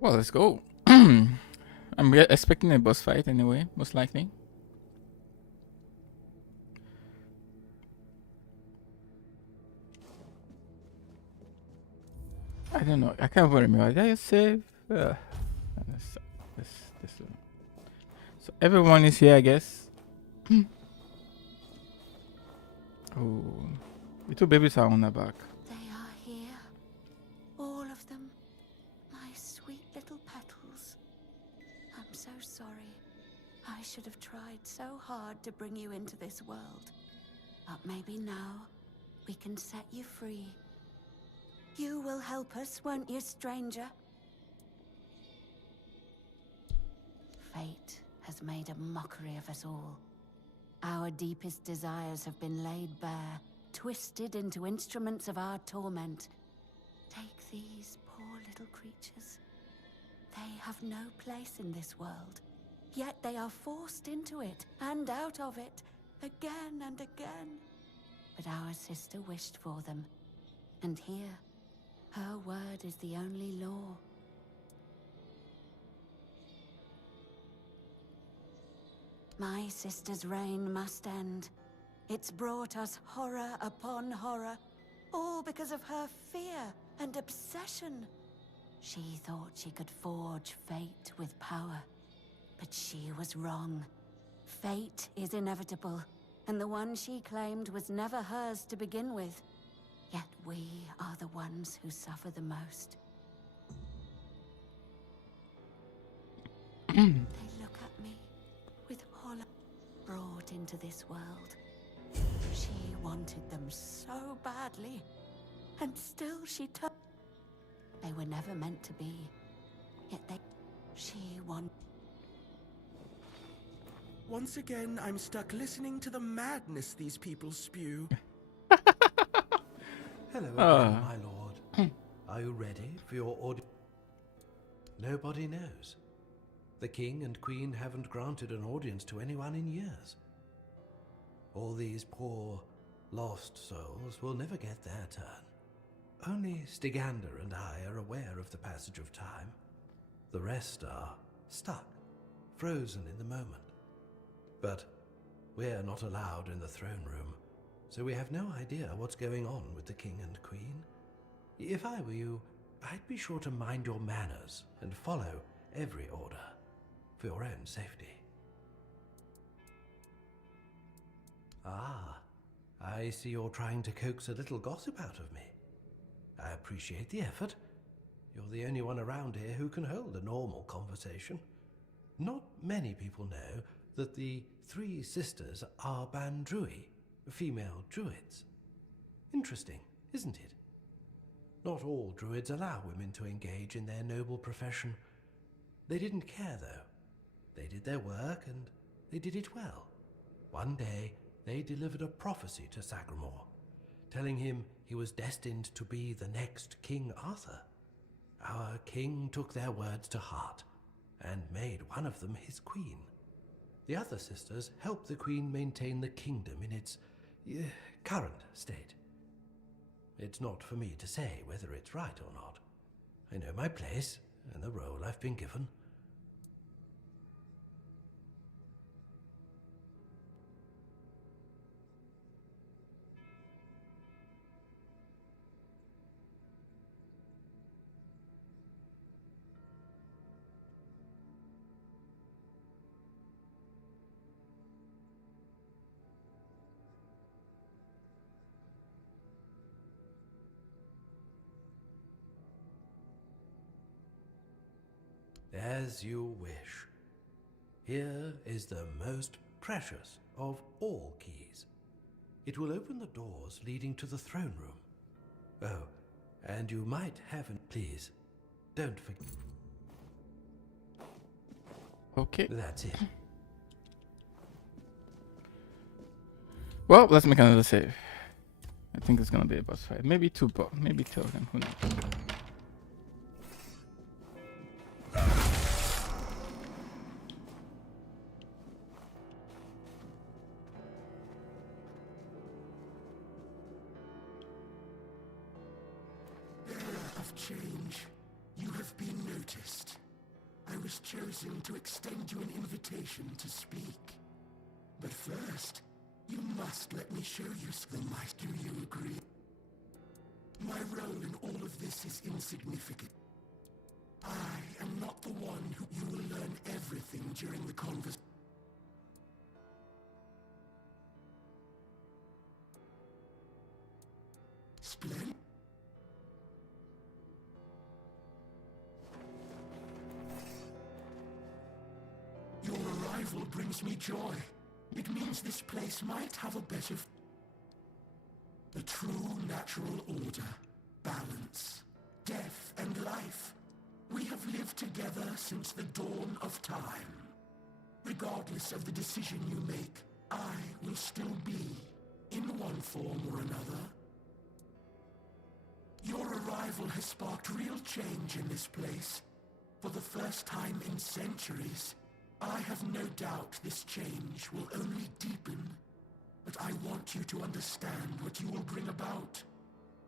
Well, let's go. I'm expecting a boss fight anyway, most likely. I don't know. I can't remember. Did I save? This one. So everyone is here, I guess. Oh, the two babies are on the back. They are here. All of them. My sweet little petals. I'm so sorry. I should have tried so hard to bring you into this world. But maybe now we can set you free. You will help us, won't you, stranger? Fate has made a mockery of us all. Our deepest desires have been laid bare, twisted into instruments of our torment. Take these poor little creatures. They have no place in this world, yet they are forced into it and out of it, again and again. But our sister wished for them, and here, her word is the only law. My sister's reign must end. It's brought us horror upon horror, all because of her fear and obsession. She thought she could forge fate with power, but she was wrong. Fate is inevitable, and the one she claimed was never hers to begin with. Yet we are the ones who suffer the most. They look at me with horror. Brought into this world. She wanted them so badly, and still she took. They were never meant to be, yet she wanted. Once again, I'm stuck listening to the madness these people spew. Hello again, my lord. Are you ready for your audience? Nobody knows. The king and queen haven't granted an audience to anyone in years. All these poor, lost souls will never get their turn. Only Stygander and I are aware of the passage of time. The rest are stuck, frozen in the moment. But we're not allowed in the throne room, so we have no idea what's going on with the king and queen. If I were you, I'd be sure to mind your manners and follow every order for your own safety. Ah, I see you're trying to coax a little gossip out of me. I appreciate the effort. You're the only one around here who can hold a normal conversation. Not many people know that the three sisters are Bandrui, female druids. Interesting, isn't it? Not all druids allow women to engage in their noble profession. They didn't care, though. They did their work, and they did it well. One day, they delivered a prophecy to Sagramore, telling him he was destined to be the next King Arthur. Our king took their words to heart, and made one of them his queen. The other sisters helped the queen maintain the kingdom in its current state. It's not for me to say whether it's right or not. I know my place and the role I've been given. As you wish. Here is the most precious of all keys. It will open the doors leading to the throne room. Oh, and you might have an... Please, don't forget. Okay. That's it. Well, let's make another save. I think it's gonna be a boss fight. Maybe two of them. Who knows? Of change, you have been noticed. was chosen to extend you an invitation to speak. But first, you must let me show you something. Do you agree? My role in all of this is insignificant. I am not the one who you will learn everything during the conversation. Splendid. Your arrival brings me joy. It means this place might have a better... The true natural order, balance, death and life. We have lived together since the dawn of time. Regardless of the decision you make, I will still be, in one form or another. Your arrival has sparked real change in this place. For the first time in centuries, I have no doubt this change will only deepen. But I want you to understand what you will bring about.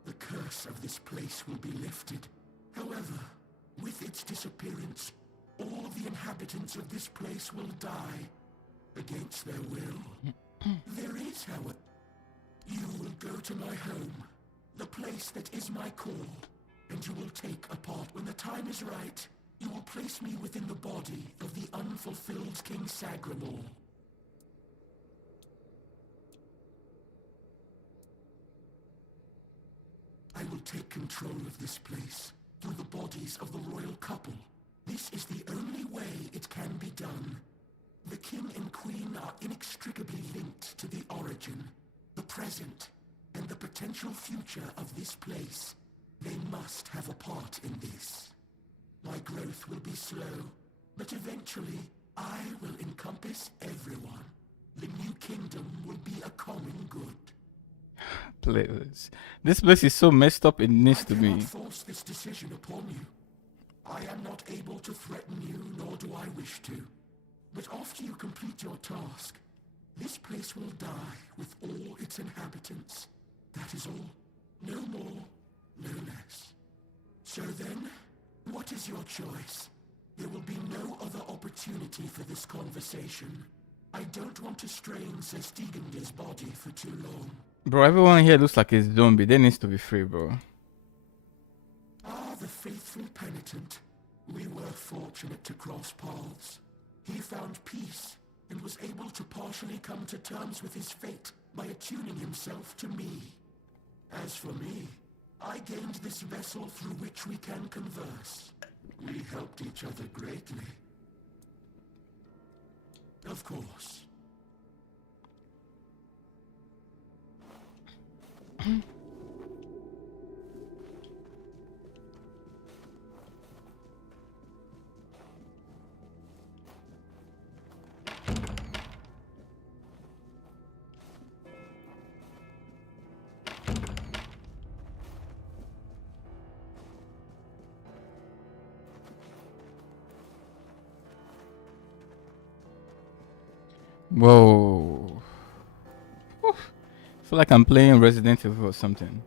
The curse of this place will be lifted. However, with its disappearance, all the inhabitants of this place will die against their will. There is, however, you will go to my home, the place that is my call, and you will take a part. When the time is right, you will place me within the body of the unfulfilled King Sagramor. I will take control of this place through the bodies of the royal couple. This is the only way it can be done. The king and queen are inextricably linked to the origin, the present, and the potential future of this place. They must have a part in this. My growth will be slow, but eventually I will encompass everyone. The new kingdom will be a common good. This place is so messed up, it needs to be. I cannot force this decision upon you. I am not able to threaten you, nor do I wish to. But after you complete your task, this place will die with all its inhabitants. That is all. No more, no less. So then, what is your choice? There will be no other opportunity for this conversation. I don't want to strain Sir Stegander's body for too long. Bro, everyone here looks like a zombie. They needs to be free, bro. Ah, the faithful penitent. We were fortunate to cross paths. He found peace and was able to partially come to terms with his fate by attuning himself to me. As for me, I gained this vessel through which we can converse. We helped each other greatly. Of course. Whoa. I feel like I'm playing Resident Evil or something.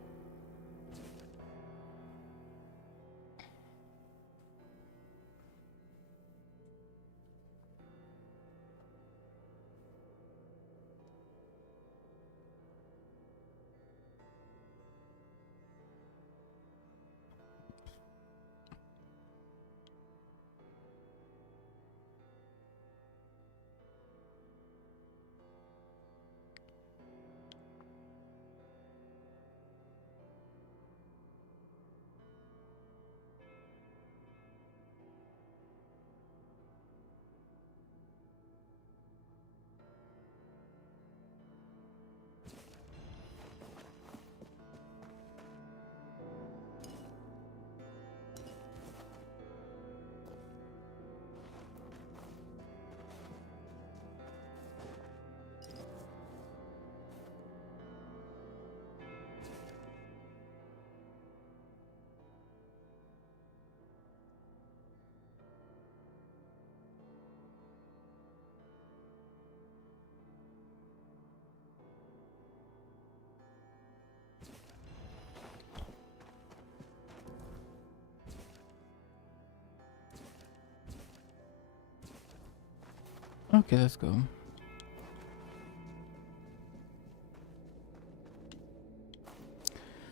Okay, let's go.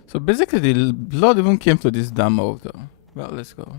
So basically, the blood even came to this damn altar. Well, let's go.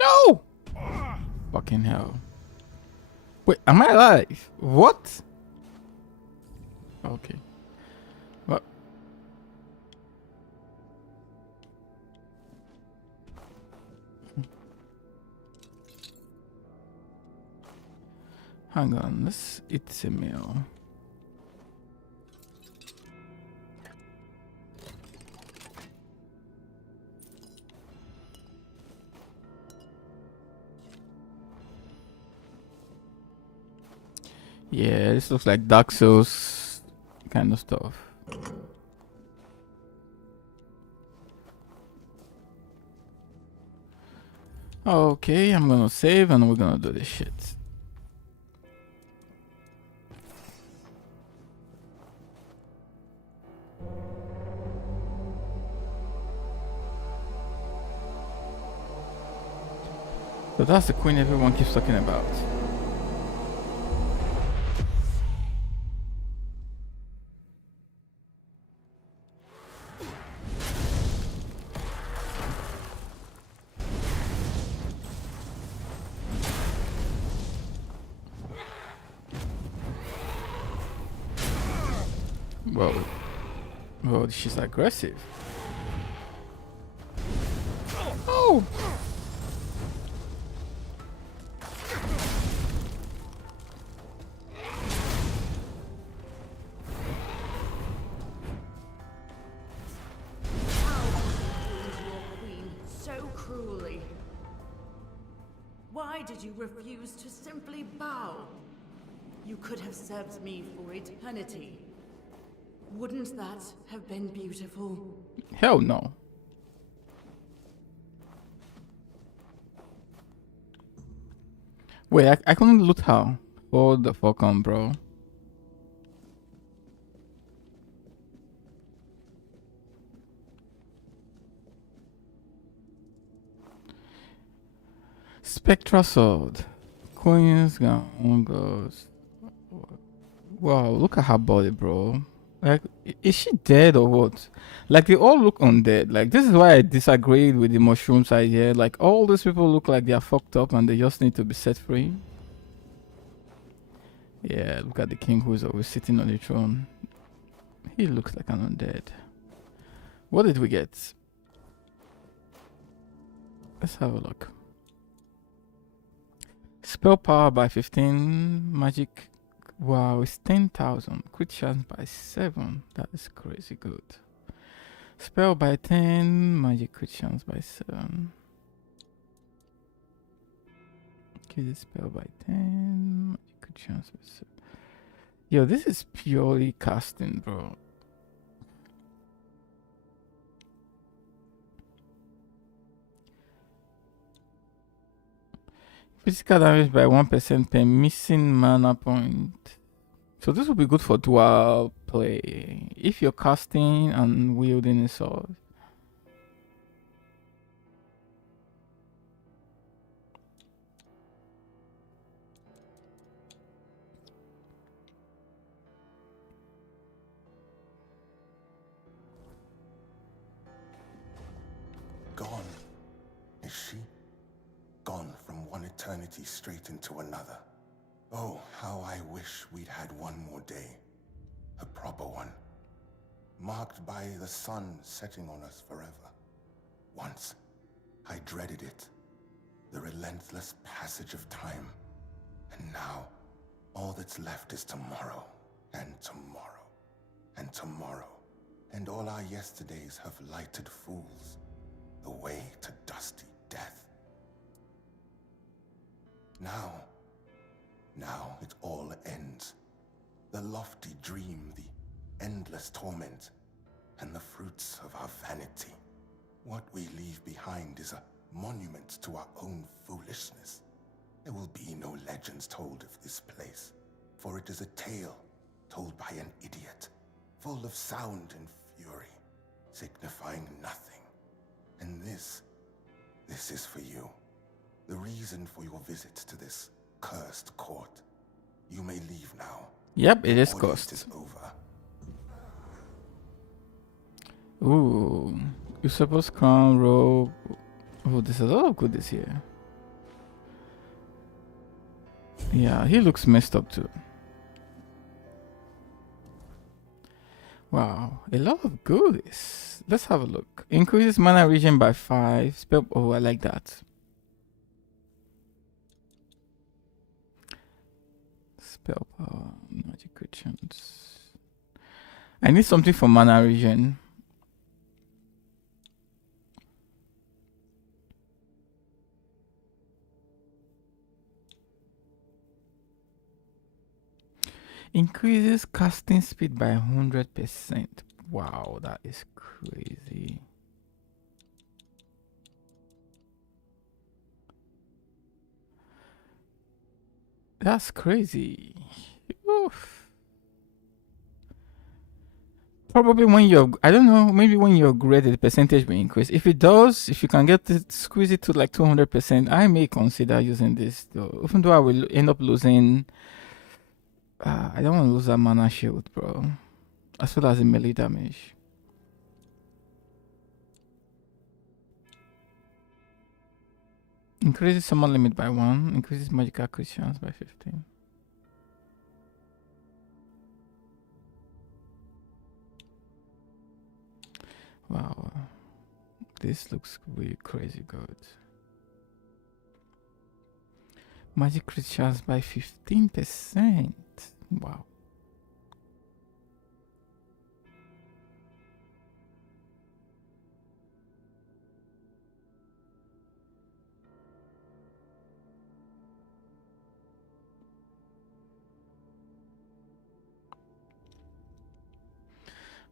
No! Fucking hell. Wait, am I alive? What? Okay. What? Hang on, let's eat a meal. Yeah, this looks like Dark Souls kind of stuff. Okay, I'm gonna save and we're gonna do this shit. So that's the queen everyone keeps talking about. Whoa. Whoa, she's aggressive. Oh! So cruelly. Why did you refuse to simply bow? You could have served me for eternity. Wouldn't that have been beautiful? Hell no. Wait, I couldn't loot how? Hold the fuck on, bro. Spectra sword. Coins gone goes. Wow, look at her body, bro. Like, is she dead or what? Like, they all look undead. Like, this is why I disagreed with the mushrooms idea. Like, all these people look like they are fucked up and they just need to be set free. Yeah, look at the king who is always sitting on the throne. He looks like an undead. What did we get? Let's have a look. Spell power by 15. Magic. Wow, it's 10,000. Crit chance by 7. That is crazy good. Spell by 10. Magic crit chance by 7. Okay, the spell by 10. Magic crit chance by 7. Yo, this is purely casting, bro. Physical damage by 1% per missing mana point. So this will be good for dual play. If you're casting and wielding a sword. Gone. Is she? Gone from one eternity straight into another. Oh, how I wish we'd had one more day. A proper one. marked by the sun setting on us forever. Once, I dreaded it, the relentless passage of time. And now, all that's left is tomorrow, and tomorrow, and tomorrow. And all our yesterdays have lighted fools, the way to dusty death. Now it all ends. The lofty dream, the endless torment, and the fruits of our vanity. What we leave behind is a monument to our own foolishness. There will be no legends told of this place, for it is a tale told by an idiot, full of sound and fury, signifying nothing. And this is for you, the reason for your visit to this cursed court. You may leave now. Yep, it is The cursed. audience is over. Ooh, Usurper's Crown, Robe. Oh, there's a lot of goodies here. Yeah, he looks messed up too. Wow, a lot of goodies. Let's have a look. Increases mana regen by 5. Spell. Oh, I like that. Spell power, magic creatures. I need something for mana regen. Increases casting speed by 100%. Wow, that is crazy. That's crazy. Oof. Probably when you're, I don't know, maybe when you're graded, the percentage will increase. If it does, if you can get it, squeeze it to like 200%, I may consider using this though. Even though I will end up losing, I don't want to lose that mana shield, bro. As well as the melee damage. Increases summon limit by 1. Increases magical creatures by 15. Wow. This looks really crazy good. Magic creatures by 15%. Wow.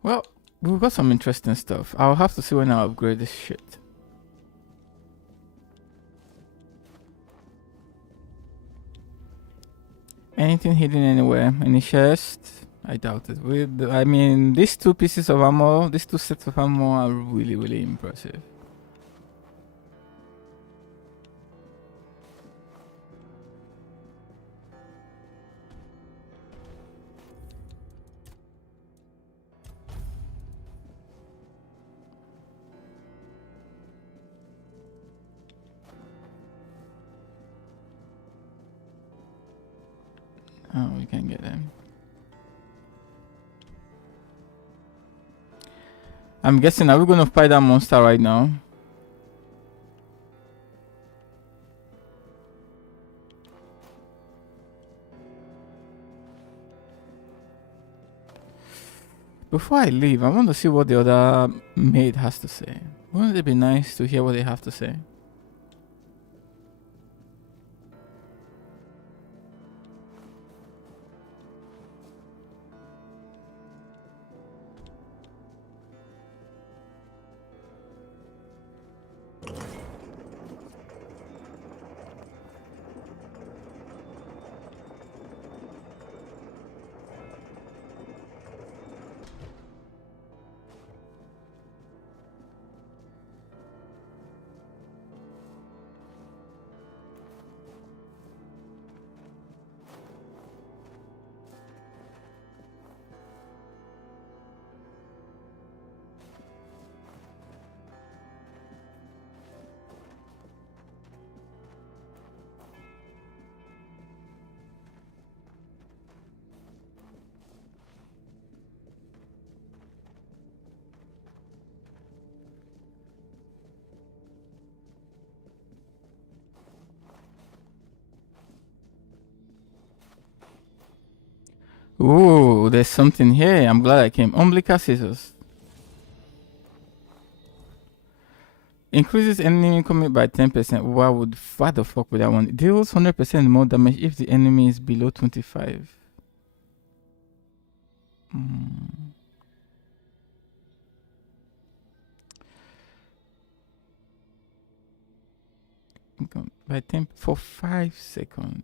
Well, we've got some interesting stuff. I'll have to see when I upgrade this shit. Anything hidden anywhere? Any chest? I doubt it. I mean, these two pieces of armor, these two sets of armor are really, really impressive. Oh, we can get them. I'm guessing, are we going to fight that monster right now? Before I leave, I want to see what the other maid has to say. Wouldn't it be nice to hear what they have to say? Ooh, there's something here. I'm glad I came. Umbilical scissors. Increases enemy coming by 10%. What the fuck would that one? Deals 100% more damage if the enemy is below 25. By 10 for 5 seconds.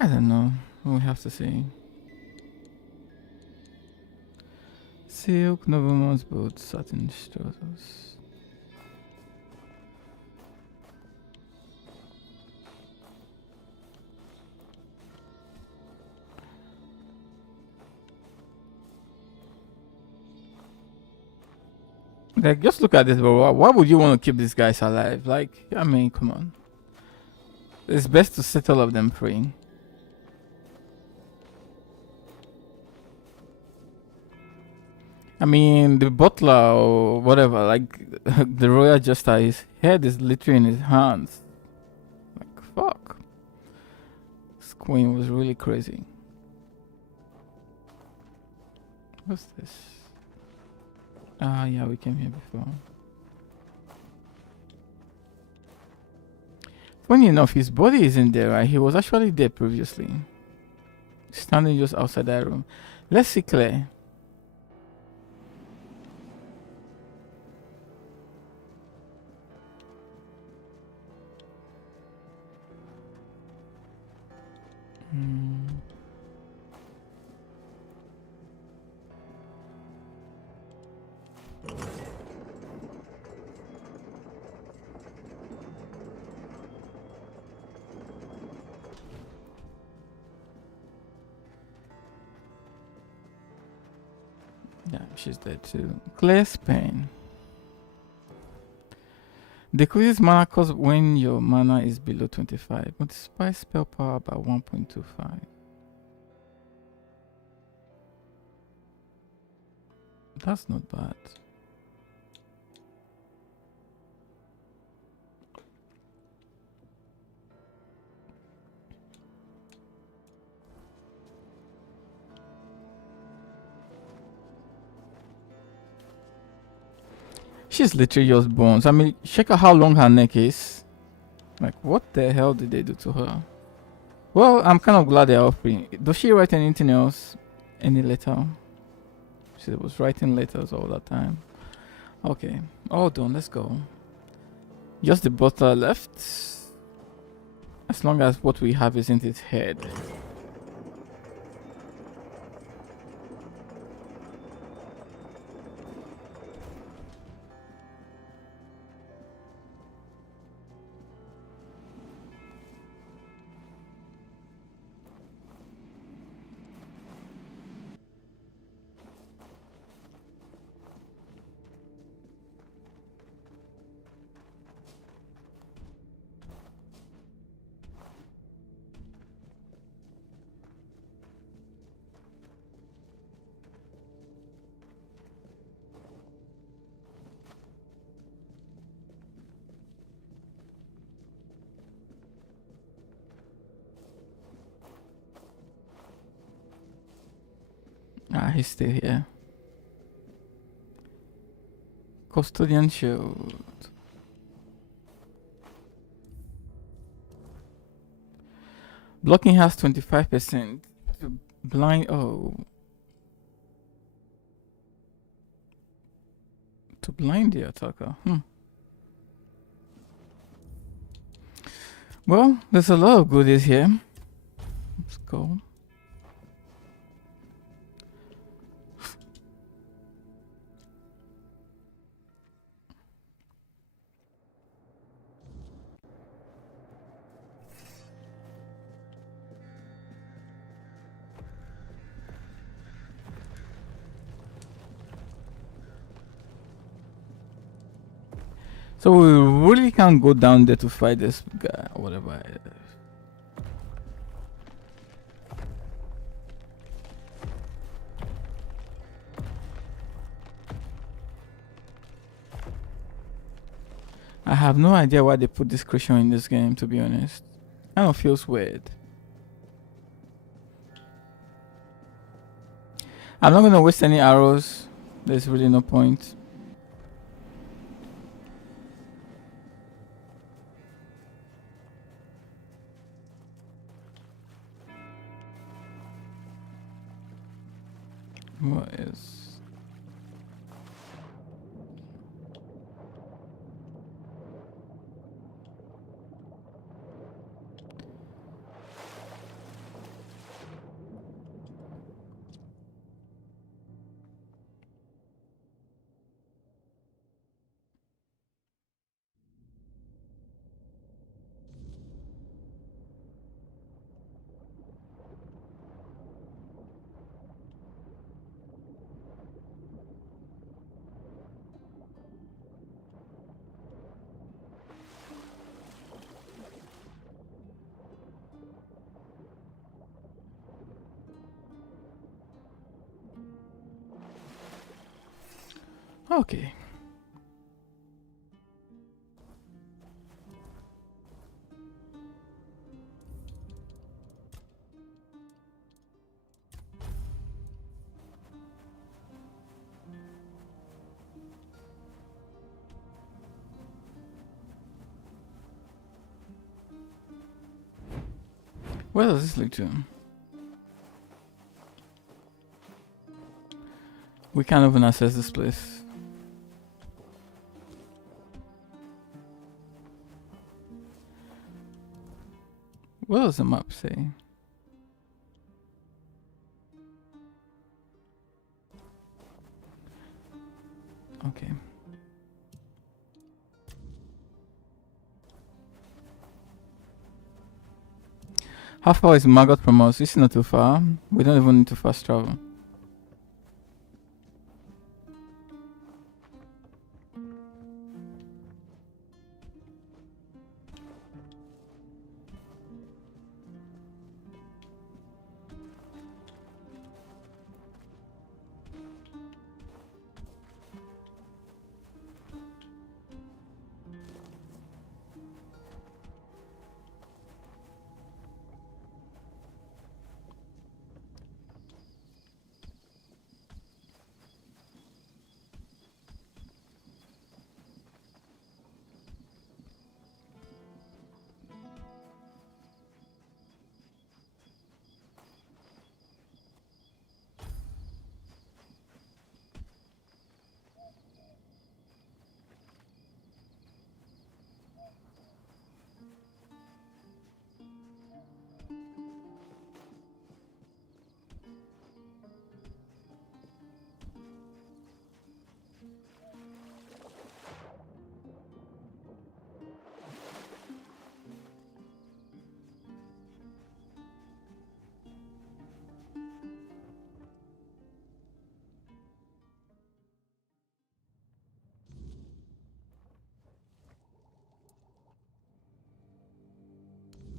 I don't know. We'll have to see. Silk, Novumos, both satin stratos. Like, just look at this, bro. Why would you want to keep these guys alive? Like, I mean, come on. It's best to set all of them free. I mean, the butler or whatever, like, the royal jester, his head is literally in his hands. Like, fuck. This queen was really crazy. What's this? Ah, yeah, we came here before. Funny enough, his body isn't there, right? He was actually there previously. Standing just outside that room. Let's see Claire. Yeah, she's dead too. Claire's pain. Decreases mana cost when your mana is below 25. Multiply spell power by 1.25. That's not bad. She's literally just bones. I mean, check out how long her neck is. Like, what the hell did they do to her? Well, I'm kind of glad they're offering. Does she write anything else? Any letter? She was writing letters all that time. Okay, all done. Let's go. Just the butler left. As long as what we have isn't his head. Ah, he's still here. Custodian shield. Blocking has 25%. Blind. Oh. To blind the attacker. Well, there's a lot of goodies here. Let's go. So we really can't go down there to fight this guy or whatever. I have no idea why they put discretion in this game, to be honest. Kind of feels weird. I'm not gonna waste any arrows. There's really no point. What is... Okay. Where does this lead to? We can't even access this place. What does the map say? Okay. How far is Margot from us? This is not too far. We don't even need to fast travel.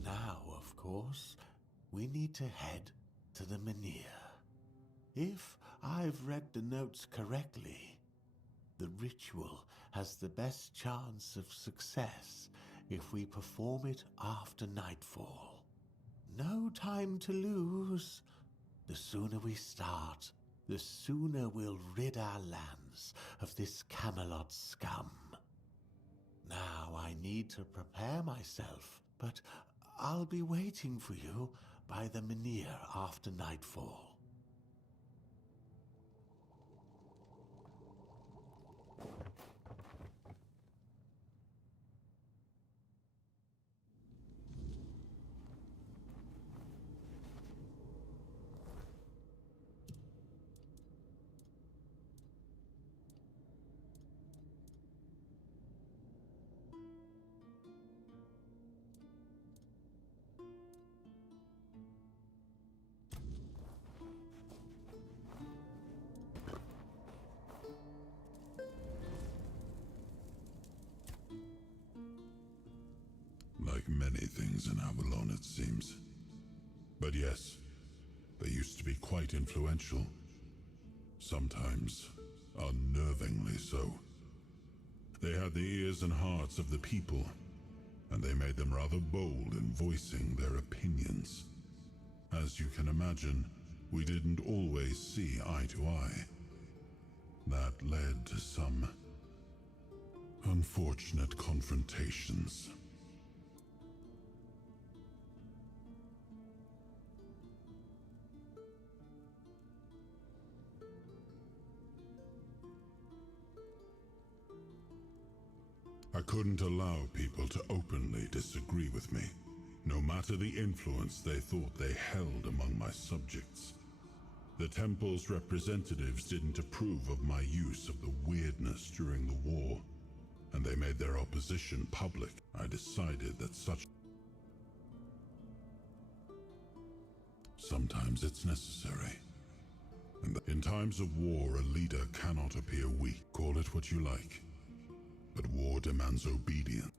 Now, of course, we need to head to the Menhir. If I've read the notes correctly, the ritual has the best chance of success if we perform it after nightfall. No time to lose. The sooner we start, the sooner we'll rid our lands of this Camelot scum. Now I need to prepare myself, but I'll be waiting for you by the Menhir after nightfall. Like many things in Avalon, it seems. But yes, they used to be quite influential. Sometimes unnervingly so. They had the ears and hearts of the people, and they made them rather bold in voicing their opinions. As you can imagine, we didn't always see eye to eye. That led to some unfortunate confrontations. I couldn't allow people to openly disagree with me, no matter the influence they thought they held among my subjects. The temple's representatives didn't approve of my use of the weirdness during the war, and they made their opposition public. I decided that sometimes it's necessary. And in times of war, a leader cannot appear weak. Call it what you like. But war demands obedience.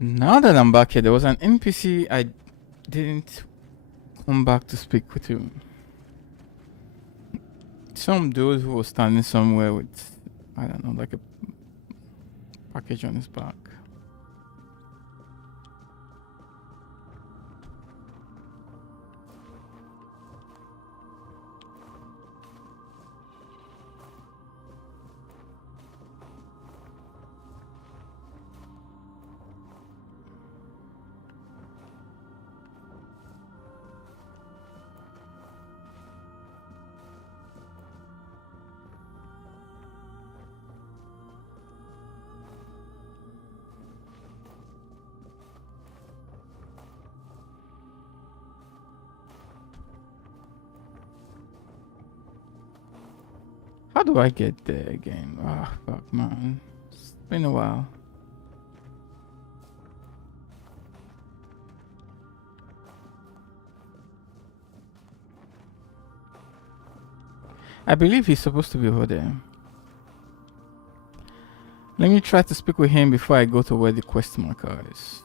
Now that I'm back here, there was an NPC I didn't come back to speak with you. Some dude who was standing somewhere with, I don't know, like a package on his back. How do I get there again? Ah, fuck, man. It's been a while. I believe he's supposed to be over there. Let me try to speak with him before I go to where the quest marker is.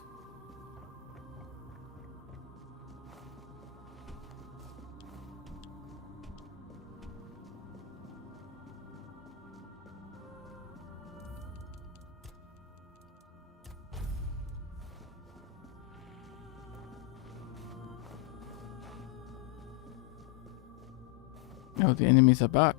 Oh, the enemies are back.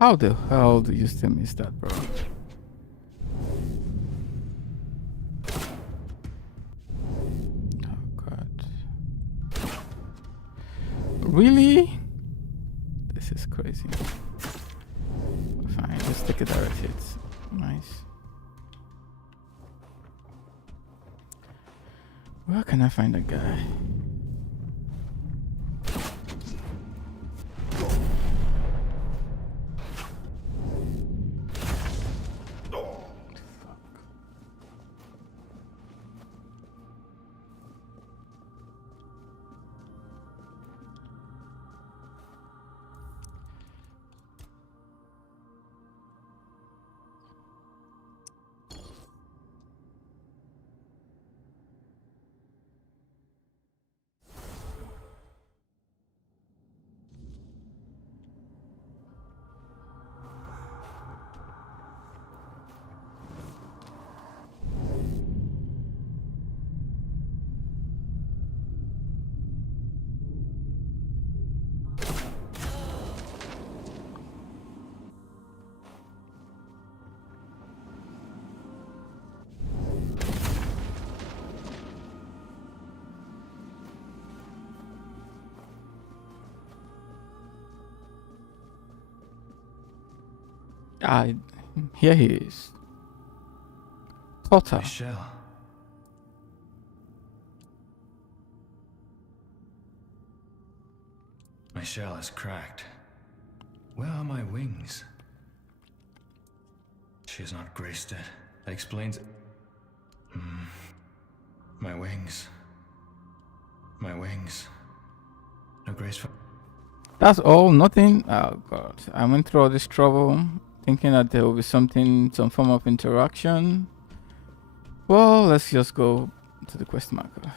How the hell do you still miss that, bro? Oh god. Really? This is crazy. Fine, let's take a direct hit. Nice. Where can I find that guy? Here he is. Potter. Michelle. My shell is cracked. Where are my wings? She has not graced it. That explains it. My wings. My wings. No grace for... That's all? Nothing? Oh god. I went through all this trouble thinking that there will be something, some form of interaction. Well, let's just go to the quest marker.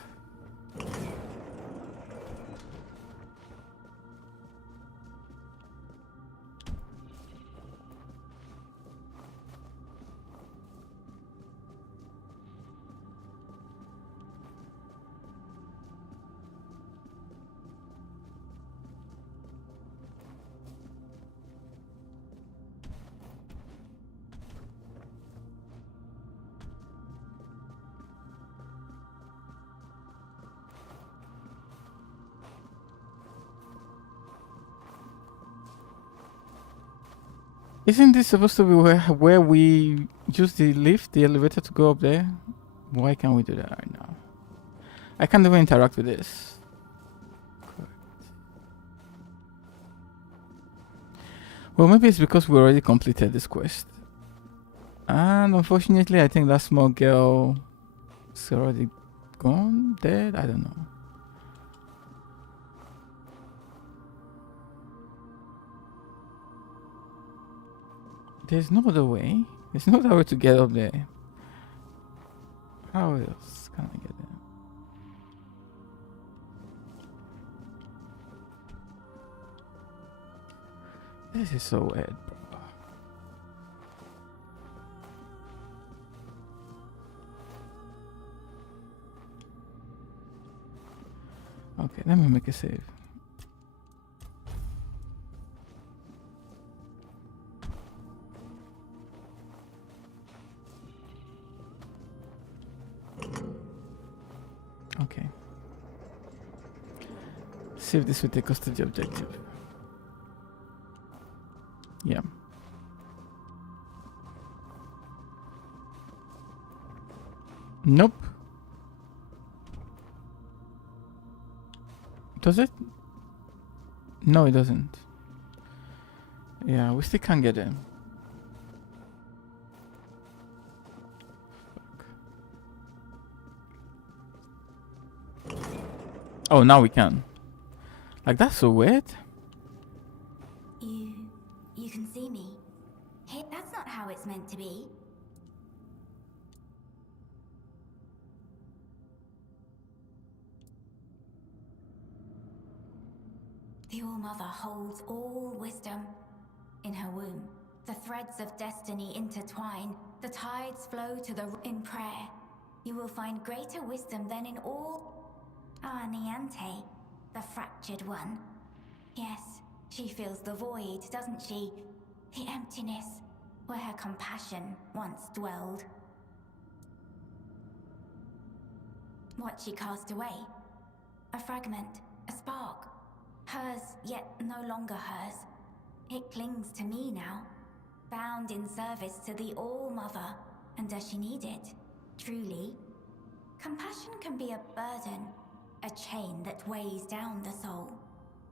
Isn't this supposed to be where we use the lift, the elevator to go up there? Why can't we do that right now? I can't even interact with this. Correct. Well, maybe it's because we already completed this quest. And unfortunately, I think that small girl is already gone, dead, I don't know. There's no other way. There's no other way to get up there. How else can I get there? This is so weird, bro. Okay, let me make a save. Okay. See if this will take us to the objective. Yeah. Nope. Does it? No, it doesn't. Yeah, we still can't get in. Oh, now we can. Like, that's so weird. You can see me. Hey, that's not how it's meant to be. The All-Mother holds all wisdom in her womb. The threads of destiny intertwine. The tides flow to the in prayer. You will find greater wisdom than in all... Ah, Niante, the fractured one. Yes, she feels the void, doesn't she? The emptiness where her compassion once dwelled. What she cast away? A fragment, a spark. Hers, yet no longer hers. It clings to me now, bound in service to the All-Mother. And does she need it? Truly? Compassion can be a burden, a chain that weighs down the soul.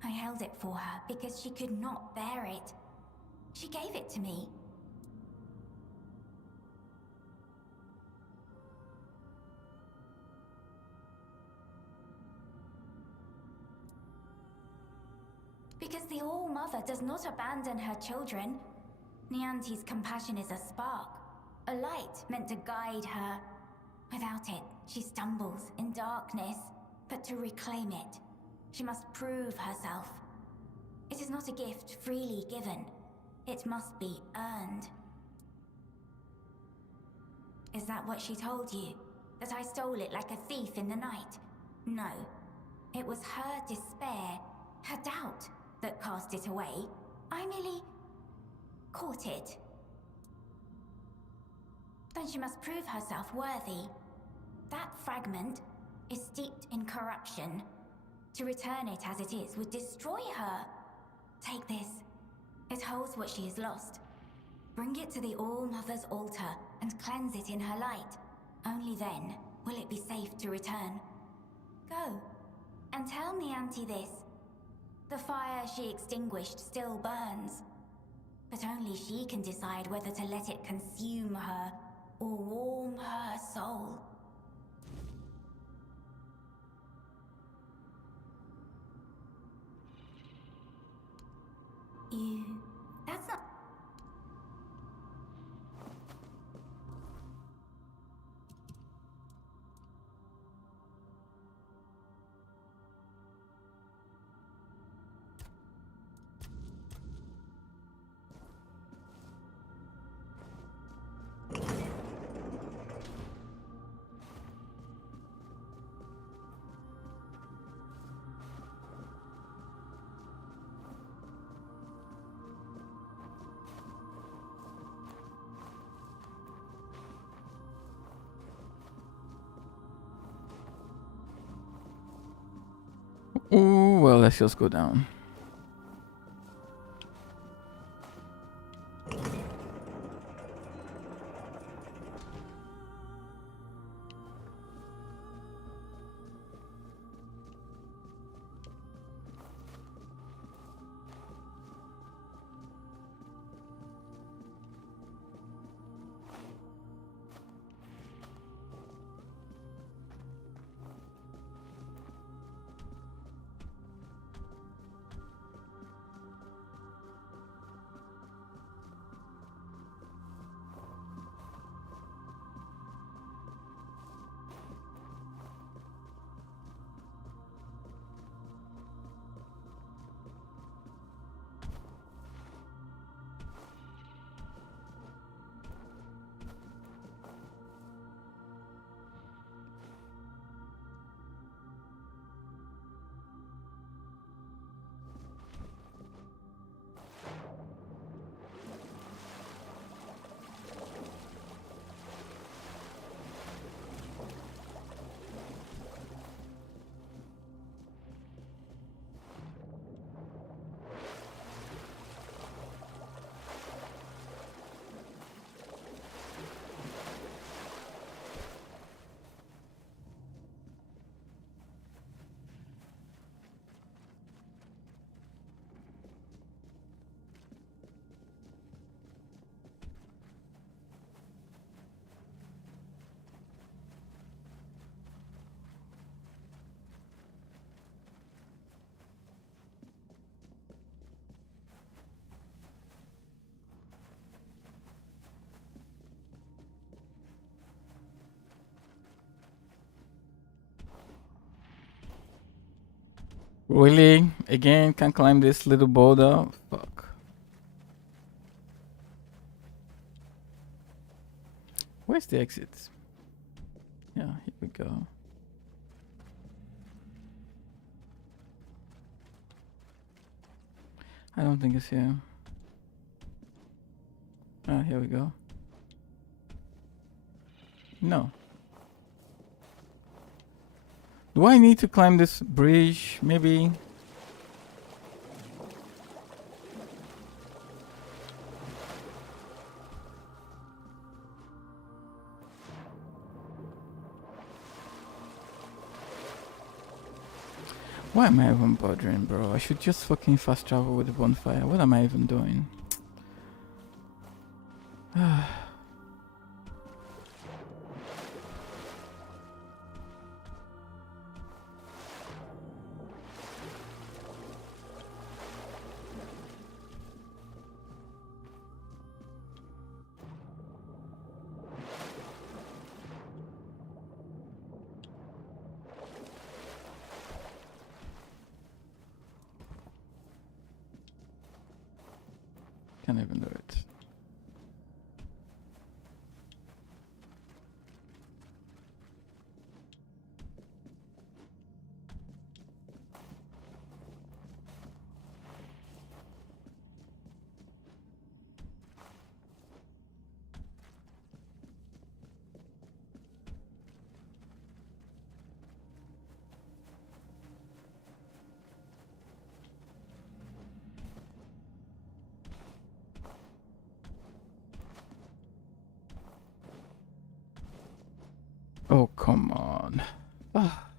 I held it for her because she could not bear it. She gave it to me. Because the All-Mother does not abandon her children. Nianti's compassion is a spark, a light meant to guide her. Without it, she stumbles in darkness. But to reclaim it, she must prove herself. It is not a gift freely given. It must be earned. Is that what she told you? That I stole it like a thief in the night? No. It was her despair, her doubt, that cast it away. I merely caught it. Then she must prove herself worthy. That fragment is steeped in corruption. To return it as it is would destroy her. Take this. It holds what she has lost. Bring it to the All-Mother's altar and cleanse it in her light. Only then will it be safe to return. Go, and tell Nianti this. The fire she extinguished still burns. But only she can decide whether to let it consume her or warm her soul. That's not... Ooh, well, let's just go down. Really? Again, can't climb this little boulder? Fuck. Where's the exit? Yeah, here we go. I don't think it's here. Ah, here we go. No. Do I need to climb this bridge? Maybe. Why am I even bothering, bro? I should just fucking fast travel with the bonfire. What am I even doing? Can't even do it. Oh, come on. Ah.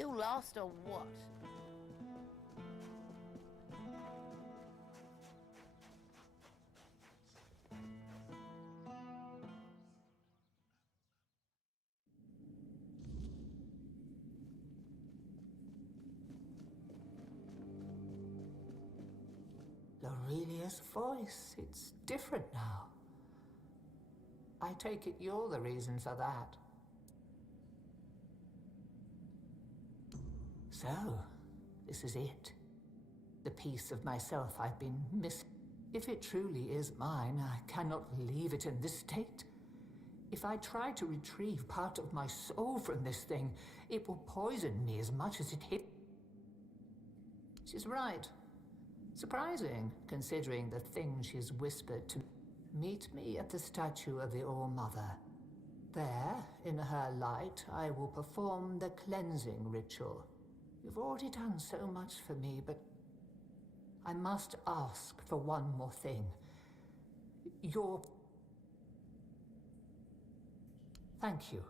You lost or what? Laurelia's voice, it's different now. I take it you're the reason for that. So, this is it. The piece of myself I've been missing. If it truly is mine, I cannot leave it in this state. If I try to retrieve part of my soul from this thing, it will poison me as much as it hit. She's right. Surprising, considering the thing she's whispered to me. Meet me at the statue of the All-Mother. There, in her light, I will perform the cleansing ritual. You've already done so much for me, but I must ask for one more thing. Thank you.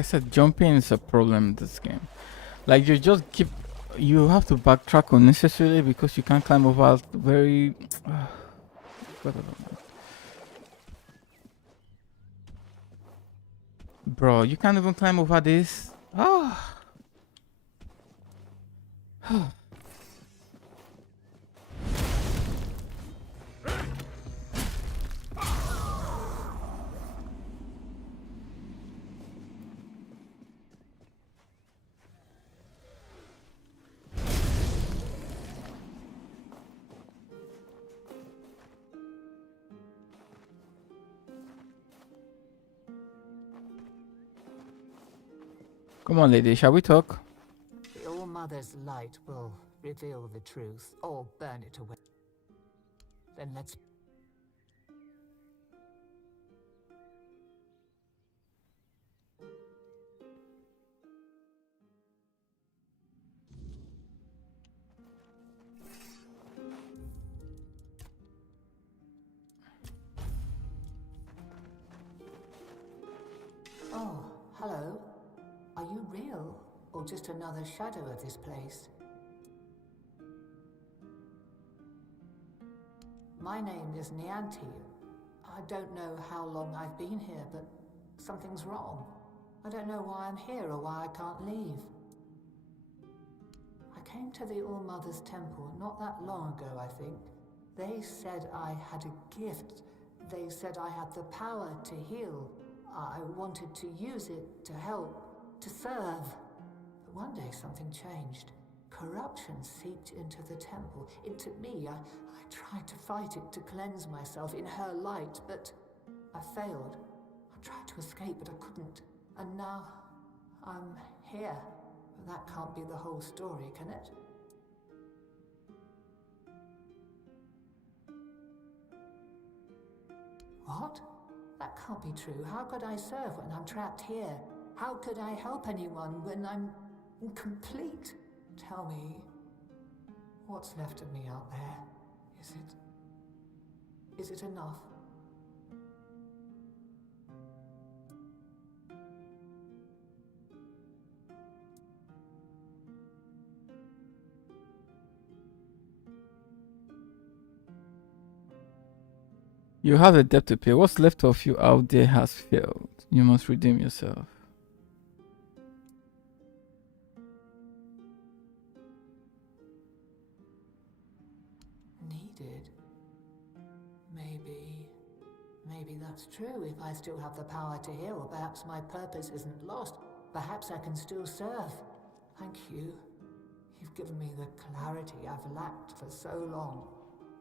I said, jumping is a problem in this game. Like you have to backtrack unnecessarily because you can't climb over very. Bro, you can't even climb over this. Ah. Come on, lady, shall we talk? The All-Mother's light will reveal the truth, or burn it away. Then let's... Oh, hello. Are you real, or just another shadow of this place? My name is Nianti. I don't know how long I've been here, but something's wrong. I don't know why I'm here or why I can't leave. I came to the All-Mother's temple not that long ago, I think. They said I had a gift. They said I had the power to heal. I wanted to use it to help, to serve. But one day something changed. Corruption seeped into the temple, into me. I tried to fight it, to cleanse myself in her light, but I failed. I tried to escape, but I couldn't. And now I'm here. But that can't be the whole story, can it? What? That can't be true. How could I serve when I'm trapped here? How could I help anyone when I'm incomplete? Tell me, what's left of me out there? Is it enough? You have a debt to pay. What's left of you out there has failed. You must redeem yourself. Needed? Maybe that's true. If I still have the power to heal, perhaps my purpose isn't lost. Perhaps I can still serve. Thank you. You've given me the clarity I've lacked for so long.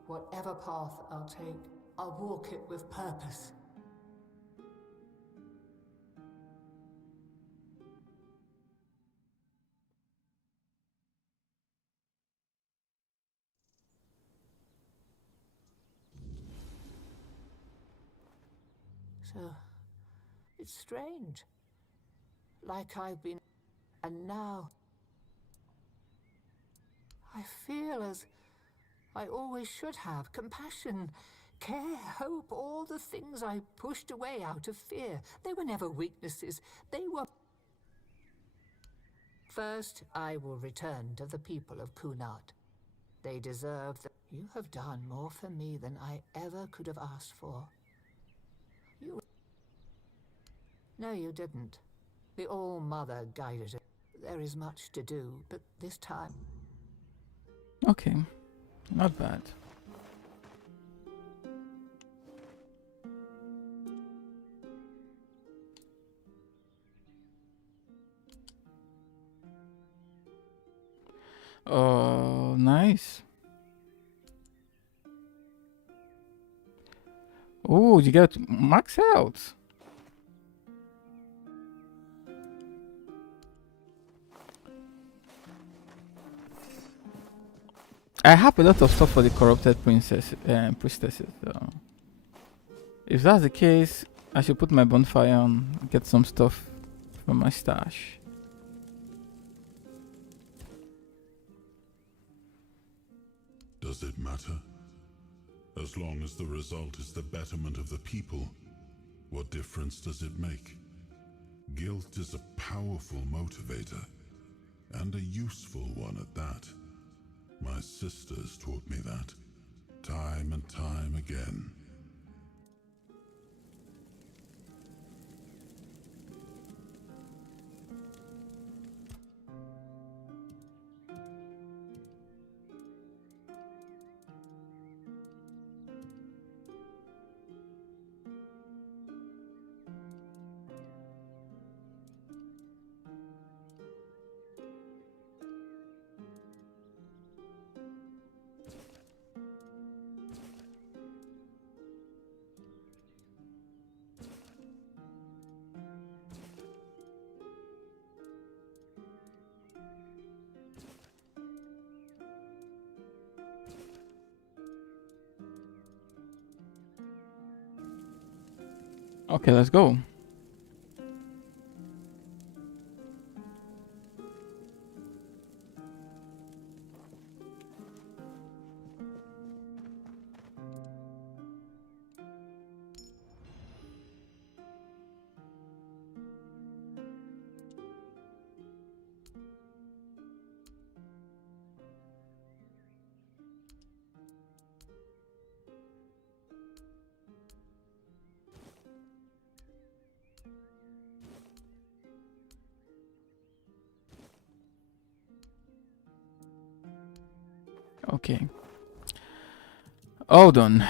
Whatever path I'll take, I'll walk it with purpose. So, it's strange. Like I've been... And now... I feel as I always should have. Compassion, care, hope, all the things I pushed away out of fear. They were never weaknesses. They were... First, I will return to the people of Kunad. They deserve that. You have done more for me than I ever could have asked for. No, you didn't. The All-Mother guided it. There is much to do, but this time... Okay, not bad. Oh, nice. Oh, you got max out. I have a lot of stuff for the corrupted priestesses. So if that's the case, I should put my bonfire on, get some stuff from my stash. Does it matter? As long as the result is the betterment of the people, what difference does it make? Guilt is a powerful motivator, and a useful one at that. My sisters taught me that, time and time again. Okay, let's go. Okay. Hold on.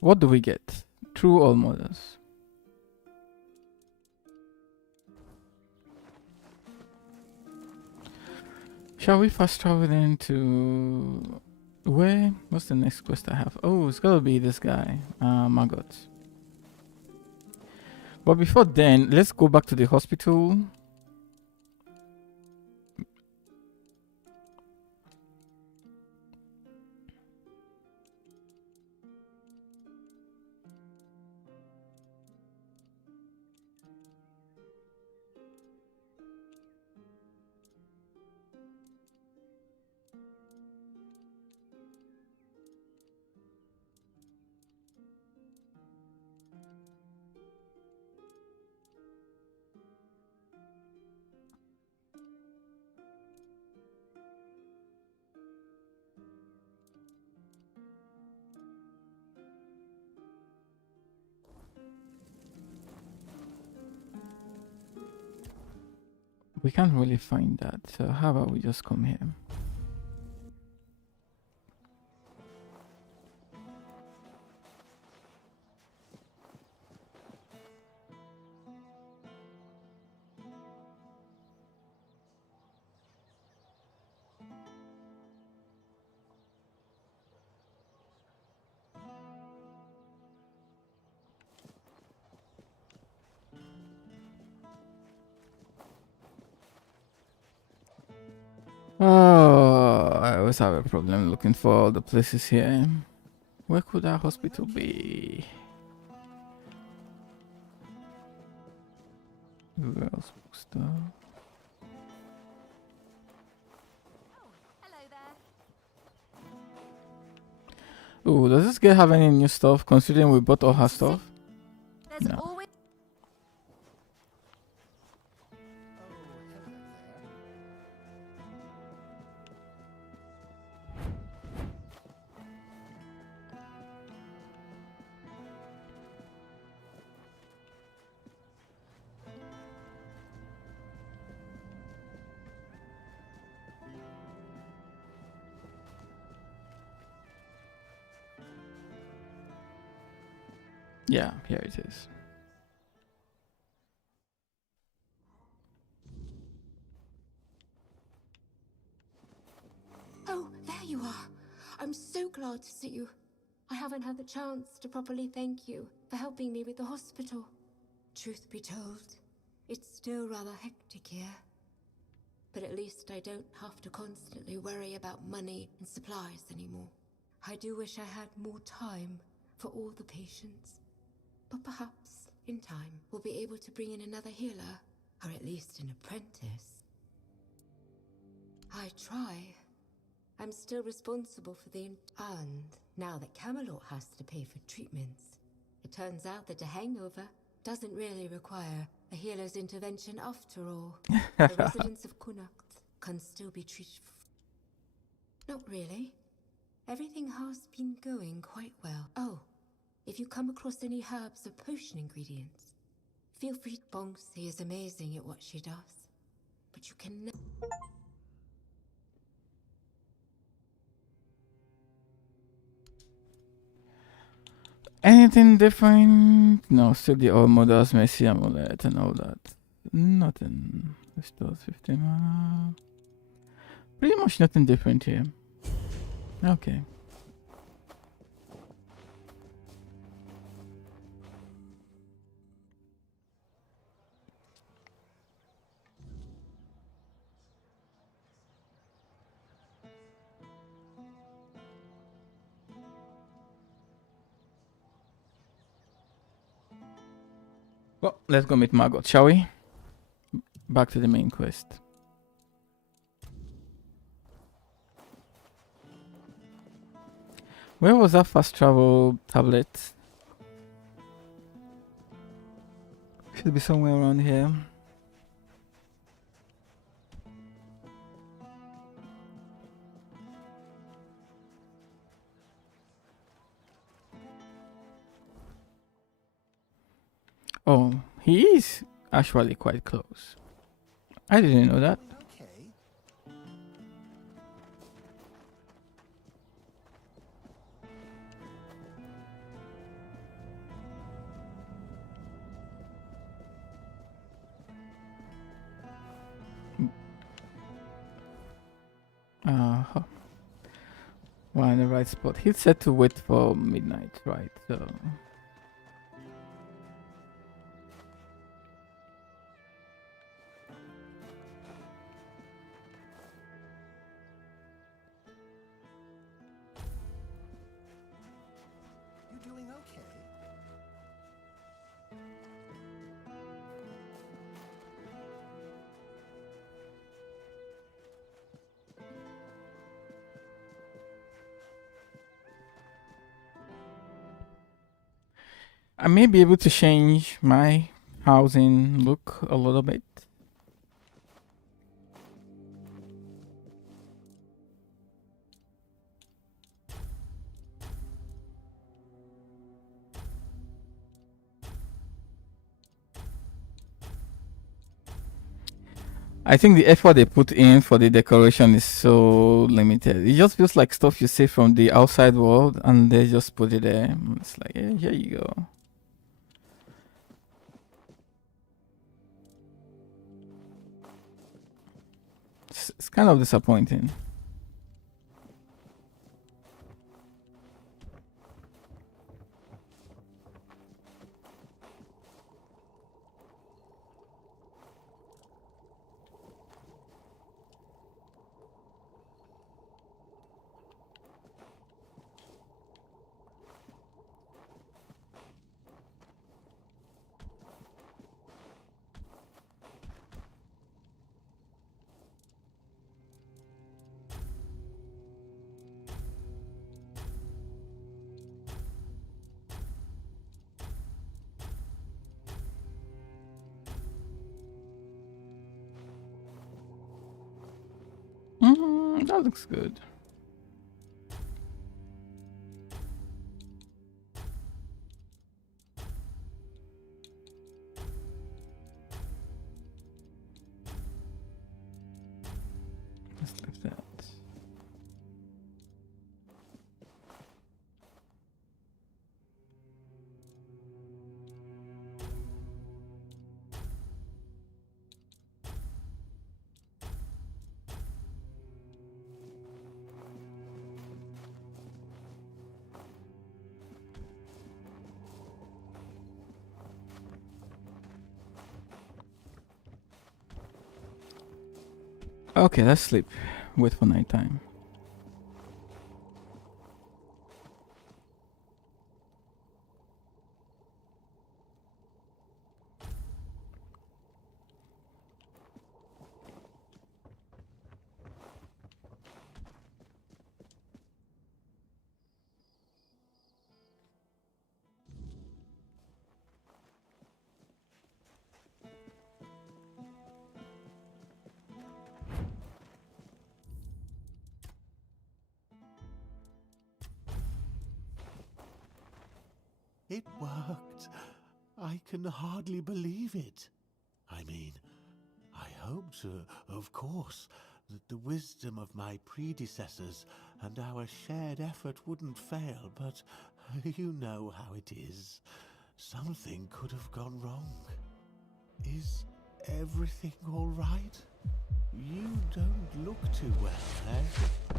What do we get? True all models. Shall we fast travel into where? What's the next quest I have? Oh, it's gotta be this guy, Margot. But before then, let's go back to the hospital. We can't really find that, so how about we just come here? Oh, I always have a problem looking for all the places here. Where could our hospital be? Where else bookstore? Oh, does this girl have any new stuff considering we bought all her stuff? No. Yeah, here it is. Oh, there you are. I'm so glad to see you. I haven't had the chance to properly thank you for helping me with the hospital. Truth be told, it's still rather hectic here. But at least I don't have to constantly worry about money and supplies anymore. I do wish I had more time for all the patients. But perhaps, in time, we'll be able to bring in another healer, or at least an apprentice. I try. I'm still responsible for the... And now that Camelot has to pay for treatments, it turns out that a hangover doesn't really require a healer's intervention after all. The residents of Connacht can still be treated. Not really. Everything has been going quite well. Oh, if you come across any herbs or potion ingredients, feel free to Bonksy is amazing at what she does. But you can Anything different? No, still the old models, Messi amulet and all that. Nothing. Restores 15 mana. Pretty much nothing different here. Okay. Well, let's go meet Margot, shall we? Back to the main quest. Where was that fast travel tablet? Should be somewhere around here. Oh, he is actually quite close. I didn't know that. Uh-huh. We're in the right spot. He said to wait for midnight, right? So. You doing okay? I may be able to change my housing look a little bit. I think the effort they put in for the decoration is so limited. It just feels like stuff you see from the outside world and they just put it there. It's like, yeah, here you go. It's kind of disappointing. That looks good. Let's leave that. Okay, let's sleep. Wait for nighttime. It worked. I can hardly believe it. I mean, I hoped, of course, that the wisdom of my predecessors and our shared effort wouldn't fail, but you know how it is. Something could have gone wrong. Is everything all right? You don't look too well, eh?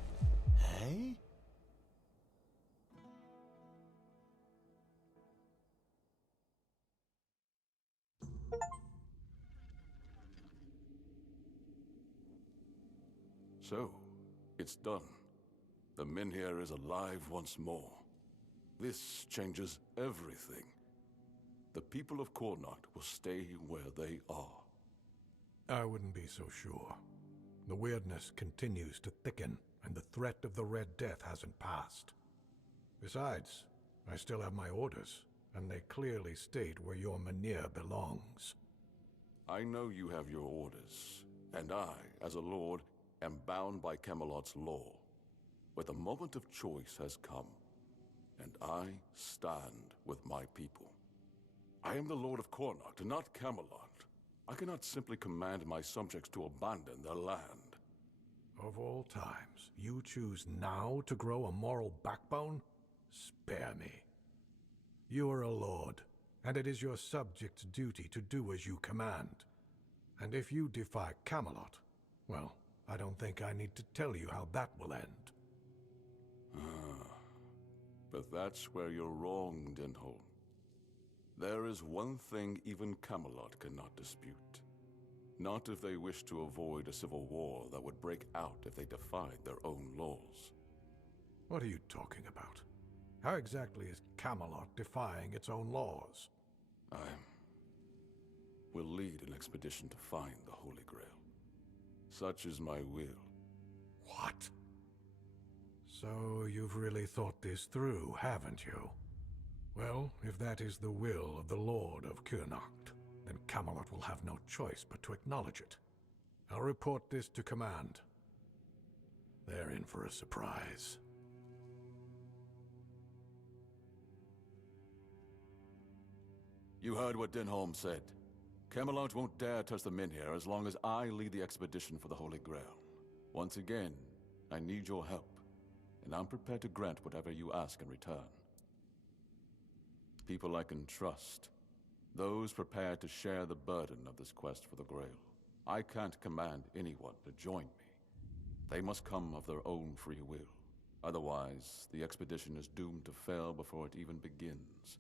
Hey? So, it's done. The Minhir is alive once more. This changes everything. The people of Cornoct will stay where they are. I wouldn't be so sure. The weirdness continues to thicken, and the threat of the Red Death hasn't passed. Besides, I still have my orders, and they clearly state where your Mynheer belongs. I know you have your orders, and I, as a lord, am bound by Camelot's law. But the moment of choice has come, and I stand with my people. I am the Lord of Cornoct, and not Camelot. I cannot simply command my subjects to abandon their land. Of all times, you choose now to grow a moral backbone? Spare me. You are a lord, and it is your subjects' duty to do as you command. And if you defy Camelot, well, I don't think I need to tell you how that will end. But that's where you're wrong, Denholm. There is one thing even Camelot cannot dispute. Not if they wish to avoid a civil war that would break out if they defied their own laws. What are you talking about? How exactly is Camelot defying its own laws? I will lead an expedition to find the Holy Grail. Such is my will. What? So you've really thought this through, haven't you? Well, if that is the will of the Lord of Cornoct, then Camelot will have no choice but to acknowledge it. I'll report this to command. They're in for a surprise. You heard what Denholm said. Camelot won't dare touch the Minhir as long as I lead the expedition for the Holy Grail. Once again, I need your help, and I'm prepared to grant whatever you ask in return. People I can trust. Those prepared to share the burden of this quest for the Grail. I can't command anyone to join me. They must come of their own free will. Otherwise, the expedition is doomed to fail before it even begins.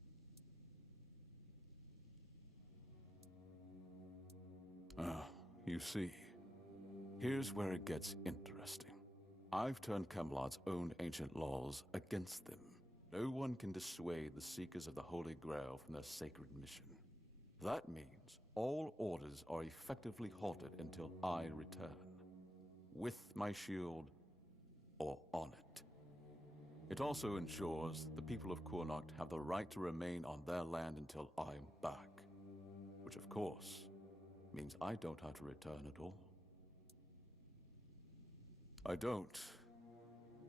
You see, here's where it gets interesting. I've turned Camelot's own ancient laws against them. No one can dissuade the Seekers of the Holy Grail from their sacred mission. That means all orders are effectively halted until I return. With my shield, or on it. It also ensures the people of Cornoct have the right to remain on their land until I'm back. Which, of course, means I don't have to return at all. I don't,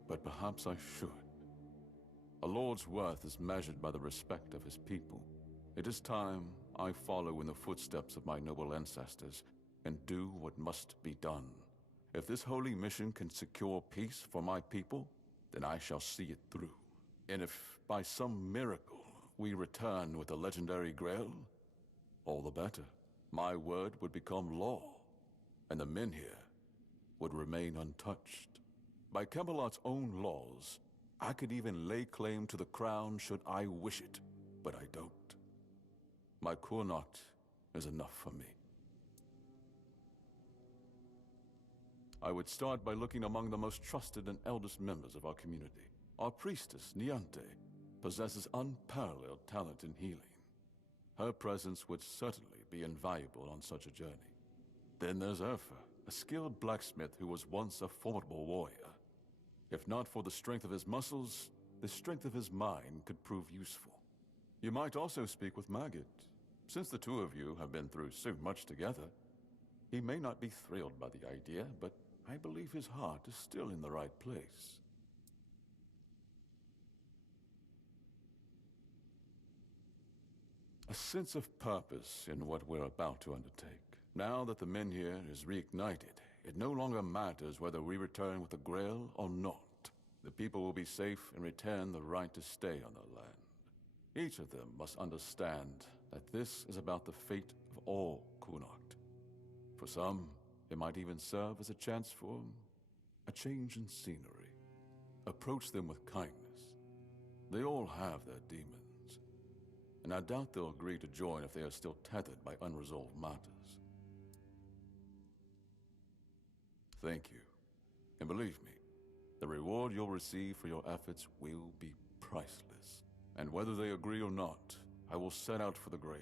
but perhaps I should. A lord's worth is measured by the respect of his people. It is time I follow in the footsteps of my noble ancestors and do what must be done. If this holy mission can secure peace for my people, then I shall see it through. And if by some miracle we return with the legendary Grail, all the better. My word would become law, and the Minhir would remain untouched. By Camelot's own laws, I could even lay claim to the crown should I wish it, but I don't. My Cornoct is enough for me. I would start by looking among the most trusted and eldest members of our community. Our priestess, Niante, possesses unparalleled talent in healing. Her presence would certainly be invaluable on such a journey. Then there's Urfa, a skilled blacksmith who was once a formidable warrior. If not for the strength of his muscles, the strength of his mind could prove useful. You might also speak with Maggot. Since the two of you have been through so much together, he may not be thrilled by the idea, but I believe his heart is still in the right place. a sense of purpose in what we're about to undertake. Now that the Menhir is reignited, it no longer matters whether we return with the Grail or not. The people will be safe and retain the right to stay on their land. Each of them must understand that this is about the fate of all Connacht. For some, it might even serve as a chance for a change in scenery. Approach them with kindness. They all have their demons, and I doubt they'll agree to join if they are still tethered by unresolved matters. Thank you. And believe me, the reward you'll receive for your efforts will be priceless. And whether they agree or not, I will set out for the Grail.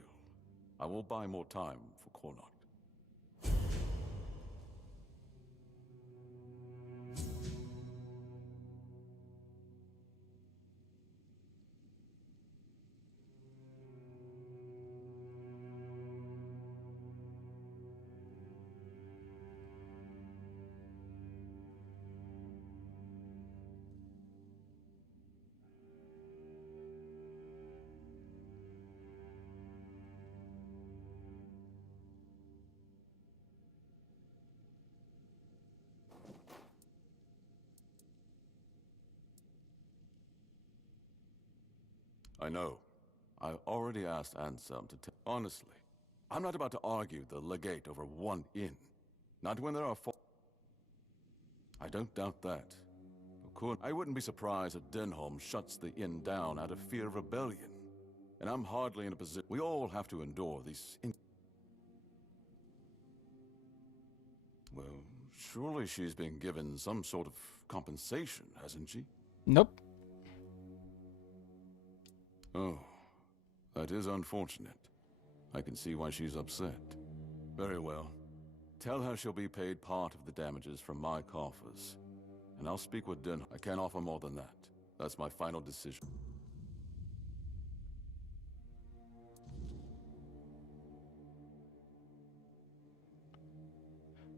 I will buy more time for Connacht. I know. I already asked Anselm to honestly, I'm not about to argue the legate over one inn. Not when there are four. I don't doubt that. I wouldn't be surprised if Denholm shuts the inn down out of fear of rebellion. And I'm hardly in a position. We all have to endure these. Well, surely she's been given some sort of compensation, hasn't she? Nope. Oh, that is unfortunate. I can see why she's upset. Very well. Tell her she'll be paid part of the damages from my coffers. And I'll speak with Den. I can't offer more than that. That's my final decision.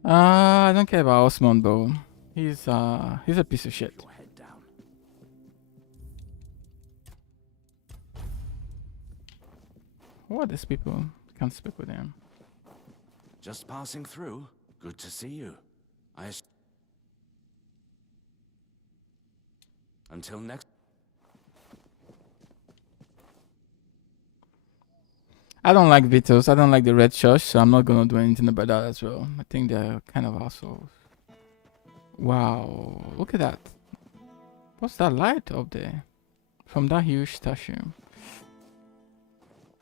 I don't care about Osmond though. He's a piece of shit. Who are these people? Can't speak with them. Just passing through. Good to see you. Until next. I don't like Vitos. I don't like the Red Church, so I'm not gonna do anything about that as well. I think they're kind of assholes. Wow, look at that. What's that light up there? From that huge statue.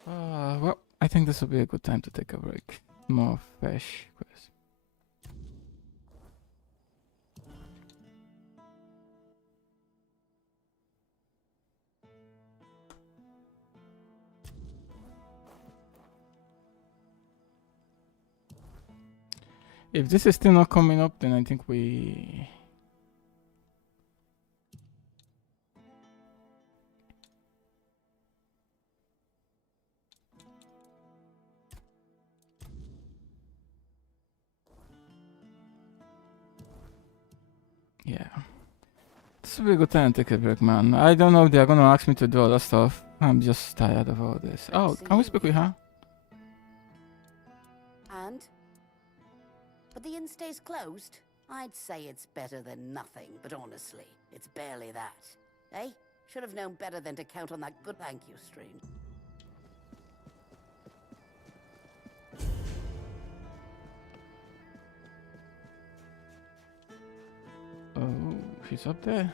Well, I think this will be a good time to take a break. More fresh quests. If this is still not coming up, then I think we... Yeah. This will be a good time to take a break, man. I don't know if they're gonna ask me to do other stuff. I'm just tired of all this. Oh, can we speak with her? And? But the inn stays closed? I'd say it's better than nothing, but honestly, it's barely that. Eh? Should have known better than to count on that good thank you stream. Oh, she's up there.